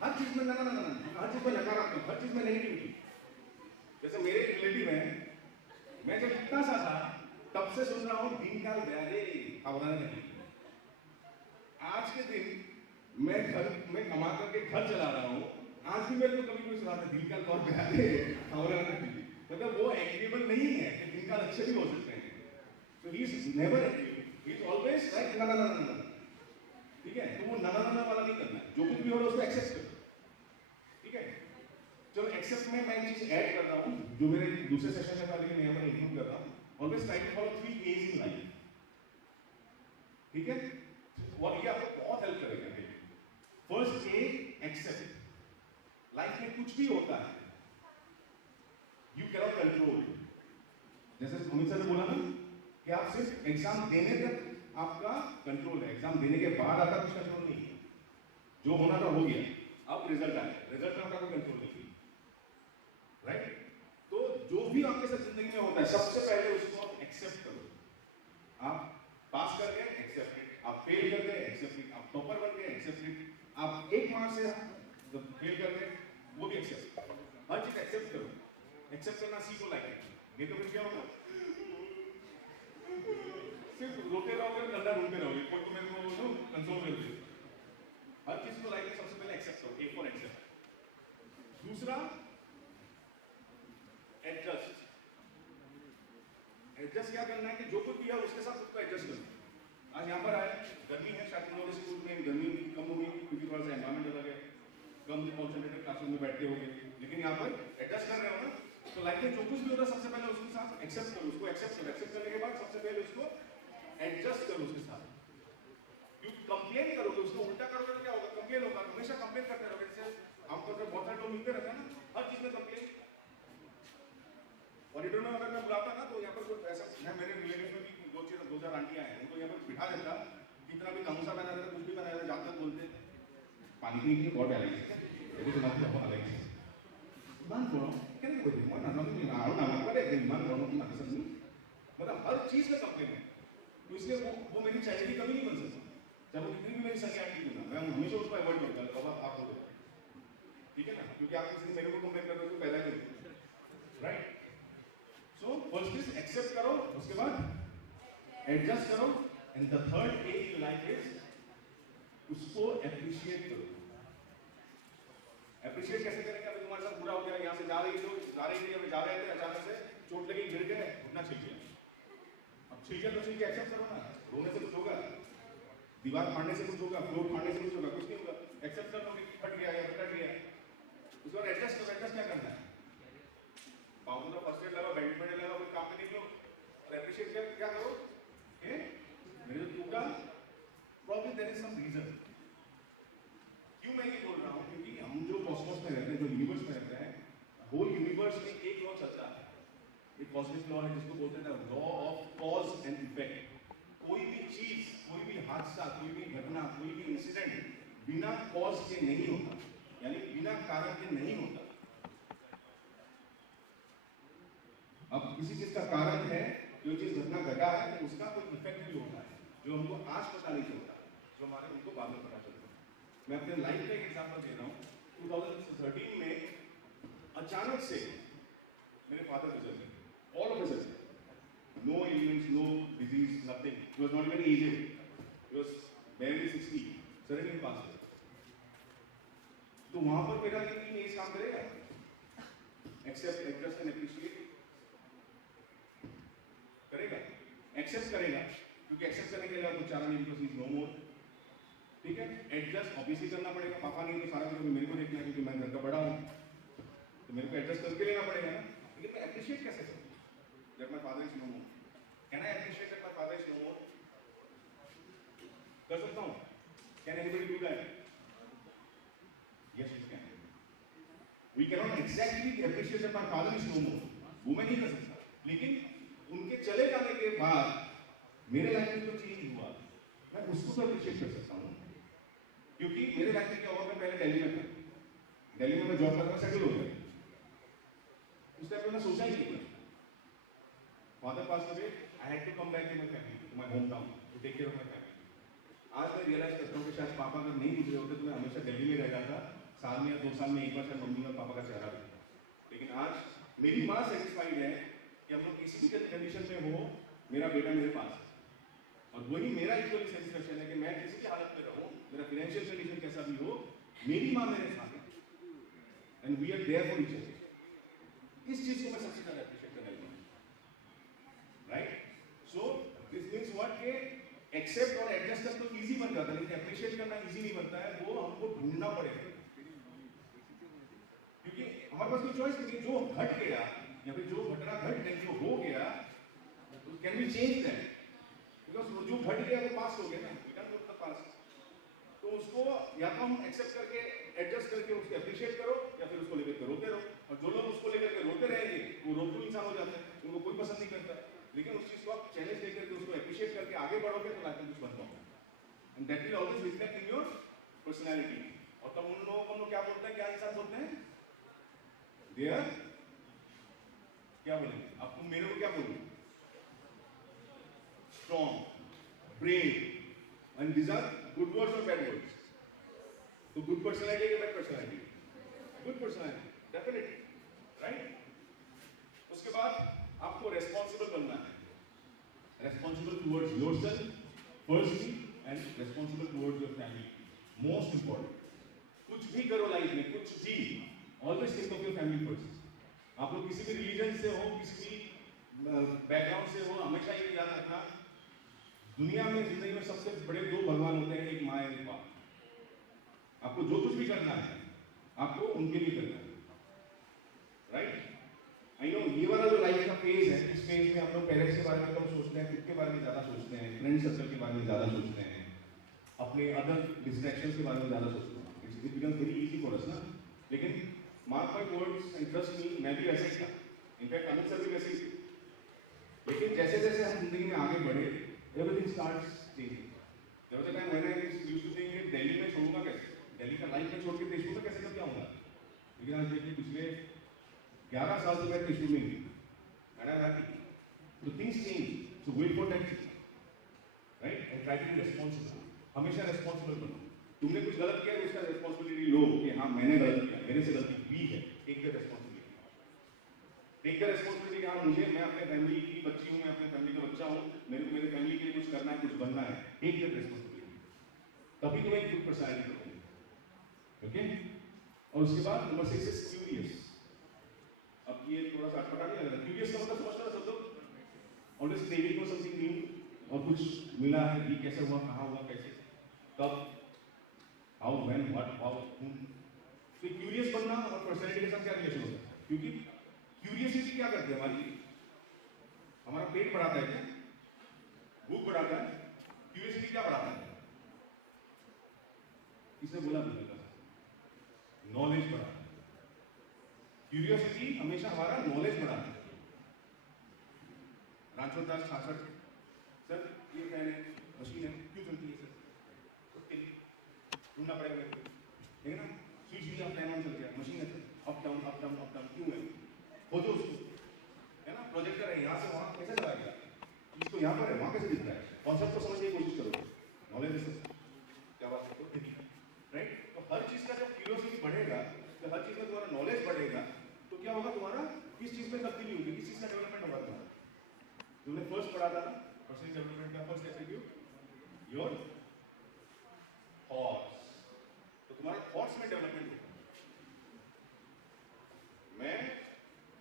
हर चीज में ना हर चीज में नकारात्मक, हर चीज में नेगेटिविटी। जैसे मेरे रिलेटिव हैं, मैं जब इतना सा था तब से सुन रहा हूँ दीनदयाल व्याधे अवधारणा नहीं। आज के दिन मैं घर में कमा करके घर चला रहा हूँ, आज भी मेरे को कभी कोई सुनाता दीनदयाल कौर व्याधे अवधारणा नहीं, मतलब वो एग्रीएबल नहीं है कि दीनदयाल अच्छे भी हो सकते हैं। So he is never agreeable. He is always like ना, ठीक है? तो वो ना वाला नहीं करना है, जो कुछ भी हो रहा है उसको एक्सेप्ट करो, ठीक है? चलो एक्सेप्ट में मैं एक चीज ऐड कर रहा हूँ जो मेरे दूसरे सेशन में था, लेकिन मैं यहाँ पर इंक्लूड कर रहा हूँ। Always try to follow 3 A's in life, ठीक है? और ये आपको बहुत हेल्प करेगा। First A, accept. लाइफ में कुछ भी होता है, यू कैन नॉट कंट्रोल। जैसे अमित सर ने बोला ना कि आप सिर्फ एग्जाम देने तक आपका कंट्रोल है, एग्जाम देने के बाद आपका कुछ कंट्रोल नहीं है। जो होना था हो गया, अब रिजल्ट आया, रिजल्ट में आपका कोई कंट्रोल नहीं है, राइट? तो जो भी आपके साथ जिंदगी में होता है, सबसे पहले उसको आप एक्सेप्ट करो। आप पास कर गए, एक्सेप्ट इट। आप फेल कर गए, एक्सेप्ट इट। आप टॉपर बन गए, एक्सेप्ट इट। आप 1 मार्क्स से फेल कर गए, वो भी एक्सेप्ट। हर चीज एक्सेप्ट करो, एक्सेप्ट करना सीखो लाइफ में, नहीं तो फिर क्या होगा, सिर्फ रोते रहोगे, ठंडा ढूंढते रहोगे, कोई तो मेरे को कंसोल कर दे। हर चीज को लाइफ में सबसे पहले एक्सेप्ट करो, एक फॉर एक्सेप्ट। दूसरा, एडजस्ट। एडजस्ट क्या करना है कि जो कुछ भी है उसके साथ खुद को एडजस्ट करो। आज यहाँ पर आए, गर्मी है, शायद तुम लोग स्कूल में गर्मी कम होगी क्योंकि थोड़ा सा एनवायरमेंट अलग है, कम कॉन्सेंट्रेटेड क्लासरूम में बैठते होंगे, लेकिन यहाँ पर एडजस्ट कर रहे हो ना, तो लाइफ में जो कुछ भी होता है सबसे पहले उसके साथ एक्सेप्ट करो, उसको एक्सेप्ट करो। एक्सेप्ट करने के बाद सबसे पहले उसको एडजस्ट करो उसके साथ। क्यों कंप्लेन करोगे, उसको उल्टा करोगे तो क्या होगा, कंप्लेन होगा, हमेशा कंप्लेन करते रहोगे। जैसे आमतौर पर बहुत सारे लोग मिलते रहते हैं ना, हर चीज में कंप्लेन। ऑडिटर में अगर मैं बुलाता ना तो यहाँ पर कुछ ऐसा, मैं मेरे रिलेटिव में भी 2-4 आंटियां हैं, उनको यहाँ पर बिठा देता, कितना भी गामूसा पहना रहता, कुछ भी पहना रहता, जाते बोलते পানীখিনি কিন্তু বৰ বেয়া লাগিছে এইটো তোমাক হ'ব নালাগিছে ইমান গৰম কেনেকৈ কৈ দিম মই নাজানো আৰু নামাৰিবা দেই ইমান গৰমত মাতিছে তুমি मतलब हर चीज में कंप्लेन है तो इसलिए वो मेरी चाहिए की कमी नहीं बन सकती चाहे वो कितनी भी मेरी संख्या की क्यों ना मैं हमेशा उसको अवॉइड करता हूँ बाबा आप बोलो ठीक है ना क्योंकि आप किसी मेरे को कंप्लेन कर रहे हो तो पहला क्यों right so first is accept करो उसके बाद एडजस्ट करो and the third A in life is उसको एप्रिशिएट करो एप्रिशिएट कैसे करेंगे अभी तुम्हारे साथ बुरा हो गया यहाँ से जा रही थी अभी जा रहे थे अचानक से चोट लगी गिर गए उठना छिल गया अब छिल गया तो छिल गया एक्सेप्ट करो ना रोने से कुछ होगा दीवार फाड़ने से कुछ होगा फ्लोर फाड़ने से कुछ होगा कुछ नहीं होगा एक्सेप्ट कर लो कि फट गया या कट गया उसके बाद एडजस्ट करो एडजस्ट क्या करना है पाँव को फर्स्ट एड लगा बैंडेज लगा कोई काम में निकलो और एप्रिशिएट क्या करो मेरे जो टूटा problem there is some reason क्यों मैं ये बोल रहा हूँ क्योंकि हम जो कॉस्मोस में रहते हैं जो यूनिवर्स में रहते हैं होल यूनिवर्स में एक लॉ चलता है एक कॉस्मिक लॉ है जिसको बोलते हैं law of cause and effect कोई भी चीज कोई भी हादसा कोई भी घटना कोई भी इंसिडेंट बिना कॉज के नहीं होता यानी बिना कारण के नहीं होता अब किसी चीज का कारण है जो चीज घटना घटा है तो उसका कोई इफेक्ट भी होता है जो हमको आज पता नहीं चलता जो हमारे उनको बाद में पता चलता है मैं अपने लाइफ का एक एग्जांपल दे रहा हूँ 2013 में अचानक से मेरे फादर गुजर गए all of a sudden no illness no disease nothing he was not even aged he was barely 60 suddenly pass तो वहां पर मेरा ये तीन एज काम करेगा एक्सेप्ट एडजस्ट एंड एप्रिशिएट करेगा एक्सेप्ट करेगा क्योंकि एक्सेप्ट करने के लिए कुछ चारा नहीं because he is no more ठीक है एडजस्ट ऑब्वियसली करना पड़ेगा पापा नहीं तो सारा कुछ मेरे को देखना है क्योंकि मैं घर का बड़ा हूं तो मेरे को एडजस्ट करके लेना पड़ेगा ना लेकिन मैं एप्रिशिएट कैसे करूं जब my father is no more can I appreciate that my father is no more कर सकता हूं can anybody do that yes you can we can not exactly appreciate that my father is no more वो मैं नहीं कर सकता लेकिन उनके चले जाने के बाद मेरे लाइफ में जो चेंज हुआ मैं उसको तो एप्रिशिएट कर सकता हूं क्योंकि मेरे लाइफ में क्या हुआ मैं पहले दिल्ली में था दिल्ली में मैं जॉब करता सेटल हो गया उस टाइम पे मैं सोचा ही नहीं father pass away I had to come back to my family to my home town to take care of my family आज मैं रियलाइज करता हूँ कि शायद पापा अगर नहीं गुजरे होते तो मैं हमेशा दिल्ली में रह जाता साल में या 2 साल में एक बार शायद मम्मी और पापा का चेहरा देखता लेकिन आज मेरी माँ सेटिस्फाइड है कि हम लोग किसी भी कंडीशन में हो मेरा बेटा मेरे पास है और वही मेरा इक्वली सेटिस्फैक्शन है कि मैं किसी भी हालत में रहूं मेरा फाइनेंशियल कंडीशन कैसा भी हो मेरी मां मेरे साथ है and we are there for each other इस चीज को मैं सबसे ज्यादा एप्रिशिएट करना चाहता हूं right so this means what के एक्सेप्ट और एडजस्ट करना तो इजी बन जाता है लेकिन एप्रिशिएट करना इजी नहीं बनता है वो हमको ढूंढना पड़ेगा क्योंकि हमारे पास कोई चॉइस नहीं जो घट गया या फिर जो घटना घट गई जो हो गया can we change that because जो घट गया वो पास हो गया ना we can go to the past तो उसको या तो हम एक्सेप्ट करके एडजस्ट करके उसको एप्रिशिएट करो या फिर उसको लेकर के रोते रहो और जो लोग उसको लेकर के रोते रहेंगे वो रोतू इंसान हो जाते हैं उनको कोई पसंद नहीं करता लेकिन उस चीज को आप चैलेंज लेकर के उसको एप्रिशिएट करके आगे बढ़ोगे तो लाइफ में कुछ बनता होगा and that will always reflect in your personality और तब उन लोगों को हम लोग क्या बोलते हैं क्या इंसान बोलते हैं दे आर क्या बोलेंगे अब तुम मेरे को क्या बोलोगे strong, brave, and these are good words or bad words. So good personality or bad personality? Good personality, definitely, right? उसके बाद आपको responsible बनना है, responsible towards yourself, firstly, and responsible towards your family. Most important. कुछ भी करो लाइफ में, कुछ भी, always think of your family first. आप लोग किसी भी रिलीजन से हो, किसी भी बैकग्राउंड से हो, हमेशा ये याद रखना दुनिया में जिंदगी में सबसे बड़े दो भगवान होते हैं एक माँ एक बाप आपको जो कुछ भी करना है आपको उनके लिए करना है राइट आई नो ये वाला जो लाइफ का फेज है इस फेज में हम लोग पेरेंट्स के बारे में कम सोचते हैं खुद के बारे में ज्यादा सोचते हैं फ्रेंड सर्कल के बारे में ज्यादा सोचते हैं अपने अदर डिस्ट्रैक्शंस के बारे में ज्यादा सोचते हैं it becomes very easy for us ना लेकिन mark my words and trust me मैं भी ऐसे ही था इनफैक्ट अमित सर भी वैसे ही थे लेकिन जैसे जैसे हम जिंदगी में आगे बढ़े everything starts changing. There was a time when I used to think कि दिल्ली में छोड़ूंगा कैसे दिल्ली का लाइफ में छोड़ के त्रिशूल में कैसे कब जाऊंगा? लेकिन आज देखिए पिछले 11 साल से मैं त्रिशूल में हूँ, and I'm happy. So things change. So wait for that, right? And try to be responsible. हमेशा responsible बनो. तुमने कुछ गलत किया तो उसका responsibility लो कि हाँ मैंने गलत किया, मेरे से गलती हुई है. Take the responsibility. Take the responsibility कि हाँ मुझे, मैं अपने फैमिली की बच्ची हूँ, मैं अपने फैमिली का बच्चा हूँ, मेरे को मेरे फैमिली के लिए कुछ करना है, कुछ बनना है. Take the responsibility. तभी तुम्हें एक good personality बनोगे. Okay? और उसके बाद नंबर 6 is curious. अब ये थोड़ा सा अटपटा नहीं लग रहा? Curious का मतलब समझते हो सब लोग? Always craving for something new. और कुछ मिला है, ये कैसे हुआ, कहाँ हुआ, कैसे, कब, how, when, what, how, whom. तो क्यूरियस बनना और पर्सनैलिटी के साथ क्या रिलेशन होता है? क्योंकि क्यूरियसिटी क्या करती है हमारी? हमारा पेट बढ़ाता है क्या? भूख बढ़ाता है? क्यूरियसिटी क्या बढ़ाता है? किसने बोला? नॉलेज बढ़ाता है. क्यूरियोसिटी हमेशा हमारा नॉलेज बढ़ाता है. रामचंद्र दास ठाकुर, सर ये फैन है, मशीन है, क्यों चलती है सर? उसके लिए ढूंढना पड़ेगा मेरे को, ठीक है ना? स्विच भी आप फैन ऑन चल गया, मशीन है sir, up down up down up down, क्यों है? खोजो उसको, है ना? प्रोजेक्टर है, यहाँ से वहाँ कैसे चलाएगा? इसको यहाँ पर है, वहाँ कैसे दिखता है? कॉन्सेप्ट को समझने की कोशिश करो. नॉलेज है सर, क्या बात है? राइट? तो हर चीज का जब क्यूरियोसिटी बढ़ेगा, तो हर चीज में तुम्हारा नॉलेज बढ़ेगा, तो क्या होगा? तुम्हारा किस चीज में तब्दीली होगी, किस चीज का डेवलपमेंट होगा तुम्हारा? तुमने फर्स्ट पढ़ा था ना पर्सनल डेवलपमेंट का फर्स्ट एट्रिब्यूट, योर थॉट्स. तो तुम्हारा थॉट्स में डेवलपमेंट होगा. मैं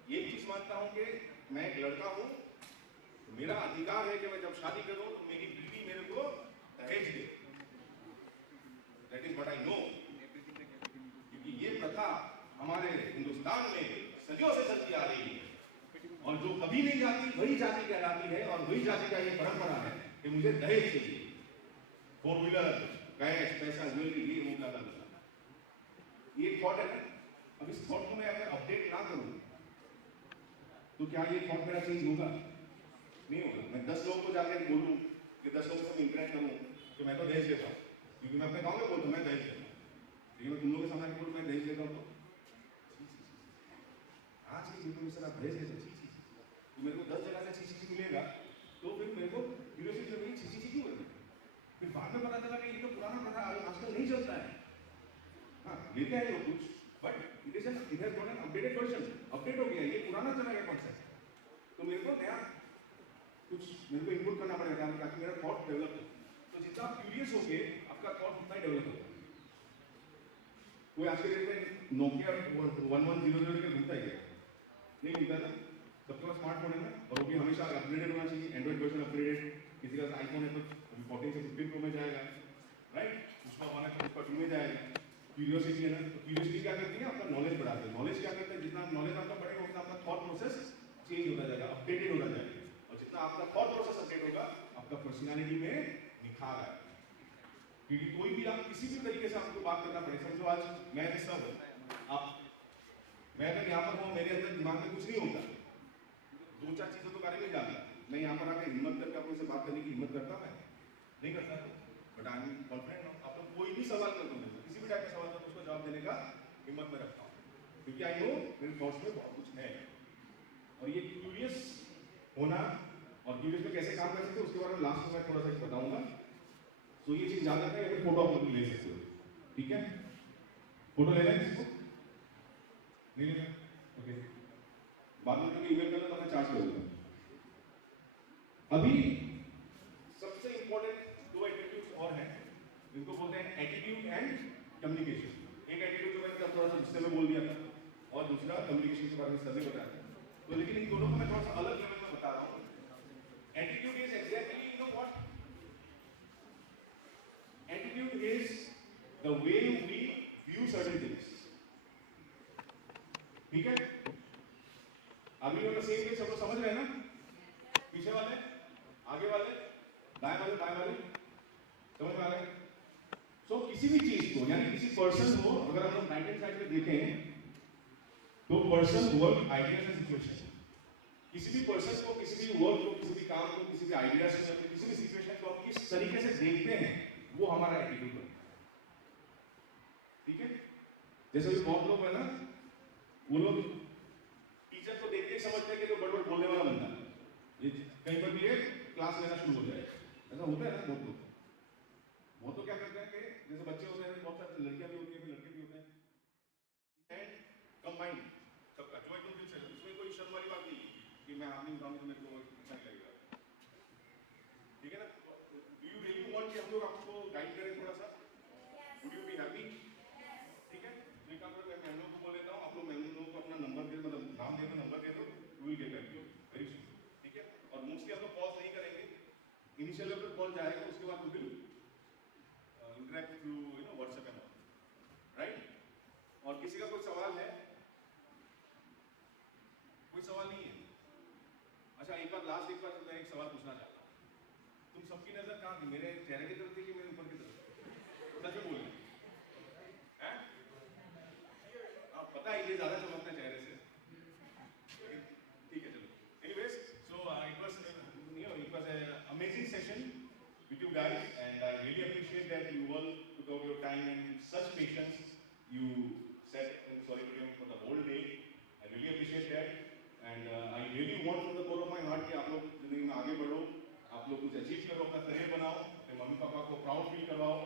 ये चीज मानता हूं कि मैं एक लड़का हूं, तो मेरा अधिकार है कि मैं जब शादी करूं तो मेरी बीवी मेरे को दहेज दे. That is what I know. क्योंकि ये प्रथा हमारे हिंदुस्तान में सदियों से चलती आ रही है, और जो कभी नहीं जाती वही जाति कहलाती है, और वही जाति का ये परंपरा है कि मुझे दहेज चाहिए. 4 व्हीलर, कैश, पैसा, ज्वेलरी, ये वो का लगता. ये थॉट है ना. अब इस थॉट को मैं अगर अपडेट ना करूं तो क्या ये थॉट मेरा चेंज होगा? नहीं होगा. मैं 10 लोगों को जाकर बोलूं कि 10 लोगों से इंटरेक्ट करूं कि मैं तो दहेज देता हूं, क्योंकि मैं अपने गांव में बोलता हूं मैं दहेज देता हूं, लेकिन मैं तुम लोगों के सामने बोलूं मैं दहेज देता हूं, तो आज की जिंदगी में सर आप दहेज देते हो, तो मेरे को 10 जगह से चीज मिलेगा, तो फिर मेरे को क्यूरियोसिटी होगी, चीज क्यों है? फिर बाद में पता चला कि ये तो पुराना प्रथा आजकल नहीं चलता है. हाँ लेते हैं लोग कुछ, but it has got an updated version. Update हो गया, ये पुराना चला गया कॉन्सेप्ट, तो मेरे को नया कुछ मेरे को इनपुट करना पड़ेगा ताकि मेरा थॉट डेवलप हो. तो जितना आप क्यूरियस होगे आपका थॉट उतना ही डेवलप होगा. कोई आज के डेट में नोकिया 1100 के घूमता है क्या? नहीं घूमता था. सबके पास स्मार्टफोन है ना, और वो भी हमेशा अपग्रेडेड होना चाहिए. Android version upgraded. किसी का आईफोन है तो 14 से 15 प्रो में जाएगा, राइट? उसका 1 है तो उसका 2 में जाएगा. क्यूरियोसिटी है ना, तो क्यूरियोसिटी क्या करती है? आपका नॉलेज बढ़ाती है. नॉलेज क्या करता है? जितना नॉलेज आपका बढ़ेगा उतना आपका थॉट प्रोसेस चेंज होता जाएगा, अपडेटेड होता जाएगा, और जितना आपका थॉट प्रोसेस अपडेट होगा आपका पर्सनालिटी में निखार आएगा. क्योंकि कोई भी आप किसी भी तरीके से आपको बात करना पड़े. समझो आज मैं सब आप, मैं अगर यहाँ पर हूँ, मेरे अंदर दिमाग में कुछ नहीं होता, 2-4 चीजों के बारे में जानता, मैं यहाँ पर आकर हिम्मत करके आपको से बात करने की हिम्मत करता, मैं नहीं करता. But I am confident. आप लोग कोई भी सवाल कर दो, किसी भी टाइप का सवाल कर, उसको जवाब देने का हिम्मत में रखता हूँ, क्योंकि आई नो मेरे थॉट्स में बहुत कुछ है. और ये क्यूरियस होना और क्यूरियस में कैसे काम कर सकते हैं उसके बारे में लास्ट में मैं थोड़ा सा बताऊंगा. तो ये चीज याद रखना है. फोटो आप लोग ले सकते हो, ठीक है? फोटो लेना है किसको? नहीं लेना? ओके, बाद में मुझे ईमेल करना तो मैं चार्ज करूंगा. अभी सबसे इंपॉर्टेंट 2 एटीट्यूड्स और हैं, इनको बोलते हैं एटीट्यूड एंड कम्युनिकेशन. एक एटीट्यूड तो मैंने थोड़ा सा गुस्से में बोल दिया था, और दूसरा कम्युनिकेशन के बारे में सर ने बताया था. तो लेकिन इन दोनों को मैं थोड़ा सा अलग लेवल में बता रहा हूँ. Attitude is exactly, you know what, attitude is the way we view certain things. ठीक है? अभी लोग सेम पे सब लोग समझ रहे हैं ना? पीछे वाले, आगे वाले, दाएं वाले, बाएं वाले, समझ में आ रहे हैं? सो किसी भी चीज को, यानी किसी पर्सन को अगर हम लोग 19 साइड में देखें तो person, work, ideas and situation. किसी भी पर्सन को, किसी भी वर्क को, किसी भी काम को, किसी भी आइडियाज को, किसी भी सिचुएशन को हम किस तरीके से देखते हैं वो हमारा एटीट्यूड है. जैसे भी बहुत लोग है ना, वो लोग टीचर को देख के समझते हैं कि तो बड़बड़ बोलने वाला बंदा है, ये कहीं पर भी ये क्लास लेना शुरू हो जाए। ऐसा होता है ना बहुत लोग। बहुत लोग क्या करते हैं कि जैसे बच्चे होते हैं, बहुत सारी लड़कियां भी होती हैं, लड़के भी होते हैं, एंड कंबाइन सबका जो एकदम दिल से, इसमें कोई शर्म वाली बात नहीं है कि मैं हाथ नहीं उठाऊंगी तो मेरे को अच्छा नहीं लगेगा, ठीक है ना। डू यू रियली वांट कि हम लोग आपको गाइड करें थोड़ा सा? Would you be happy? ठीक है, तो एक काम करो, मैं मेहमानों को बोल देता हूँ, आप लोग मेहमानों को अपना नंबर दे, मतलब नाम दे दो, नंबर दे दो, we will get back to you very soon, ठीक है। और मोस्टली हम लोग कॉल नहीं करेंगे, इनिशियल लेवल पर कॉल जाएगा, उसके बाद we will interact through WhatsApp and all, right. और किसी का कोई सवाल है? कोई सवाल नहीं है? अच्छा, एक बार मैं एक सवाल पूछना चाहता हूँ, तुम सबकी नजर कहाँ थी? मेरे चेहरे की तरफ थी कि मेरे ऊपर की तरफ? सच में बोलना है? आप पता है ये ज्यादा चमकता है चेहरे से, ठीक है चलो। Anyways, so it was an amazing session with you guys, and I really appreciate that you all took out your time and with such patience you sat in solitarium for the whole day. I really appreciate that, and I really want from the core of my heart कि आप लोग जिंदगी में आगे बढ़ो, आप लोग कुछ अचीव करो, अपना करियर बनाओ, अपने मम्मी पापा को प्राउड फील करवाओ,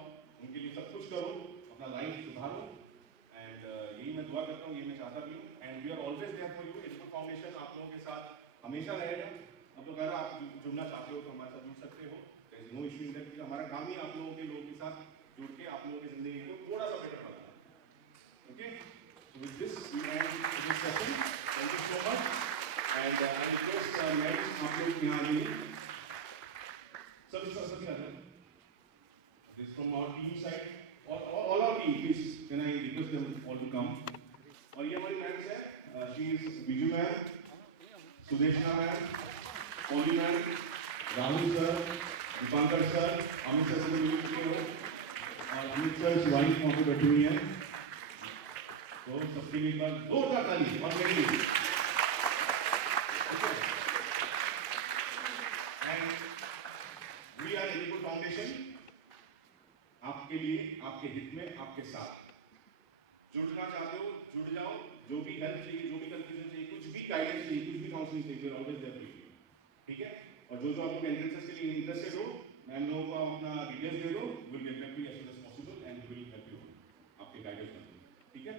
उनके लिए सब कुछ करो, अपना लाइफ सुधारो, एंड यही मैं दुआ करता हूँ, यही मैं चाहता भी हूँ। And we are always there for you. Educate foundation आप लोगों के साथ हमेशा रहेगा। अब तो अगर आप जुड़ना चाहते हो तो हमारे साथ जुड़ सकते हो, there is no issue in that. हमारा काम ही आप लोगों के साथ जुड़ के आप लोगों की जिंदगी को थोड़ा सा बेटर बनाना, okay. So with this we end this session, thank you so much, and I request madam आप लोग यहाँ आइए, सभी आ जाए, this from our team side, और all our team please can I request them all to come. और ये हमारी मैम है, she is Biju ma'am, Sudeshna ma'am, Oli ma'am, Rahul sir, Dipankar sir, Amit sir से मिल चुके हो, और अमित सर शिवानी वहाँ पे बैठी हुई है, तो सबके लिए एक बार जोरदार ताली। And we are educate foundation, आपके लिए, आपके हित में, आपके साथ। जुड़ना चाहते हो जुड़ जाओ, जो भी हेल्प चाहिए, जो भी कंफ्यूजन चाहिए, कुछ भी गाइडेंस चाहिए, कुछ भी काउंसलिंग चाहिए, ऑलवेज देयर फॉर यू, ठीक है। और जो आप लोग एंट्रेंसेस के लिए इंटरेस्टेड हो, मैम लोगों को अपना डिटेल्स दे दो, will get back to you as soon as possible, and will help you आपके गाइडेंस में, ठीक है।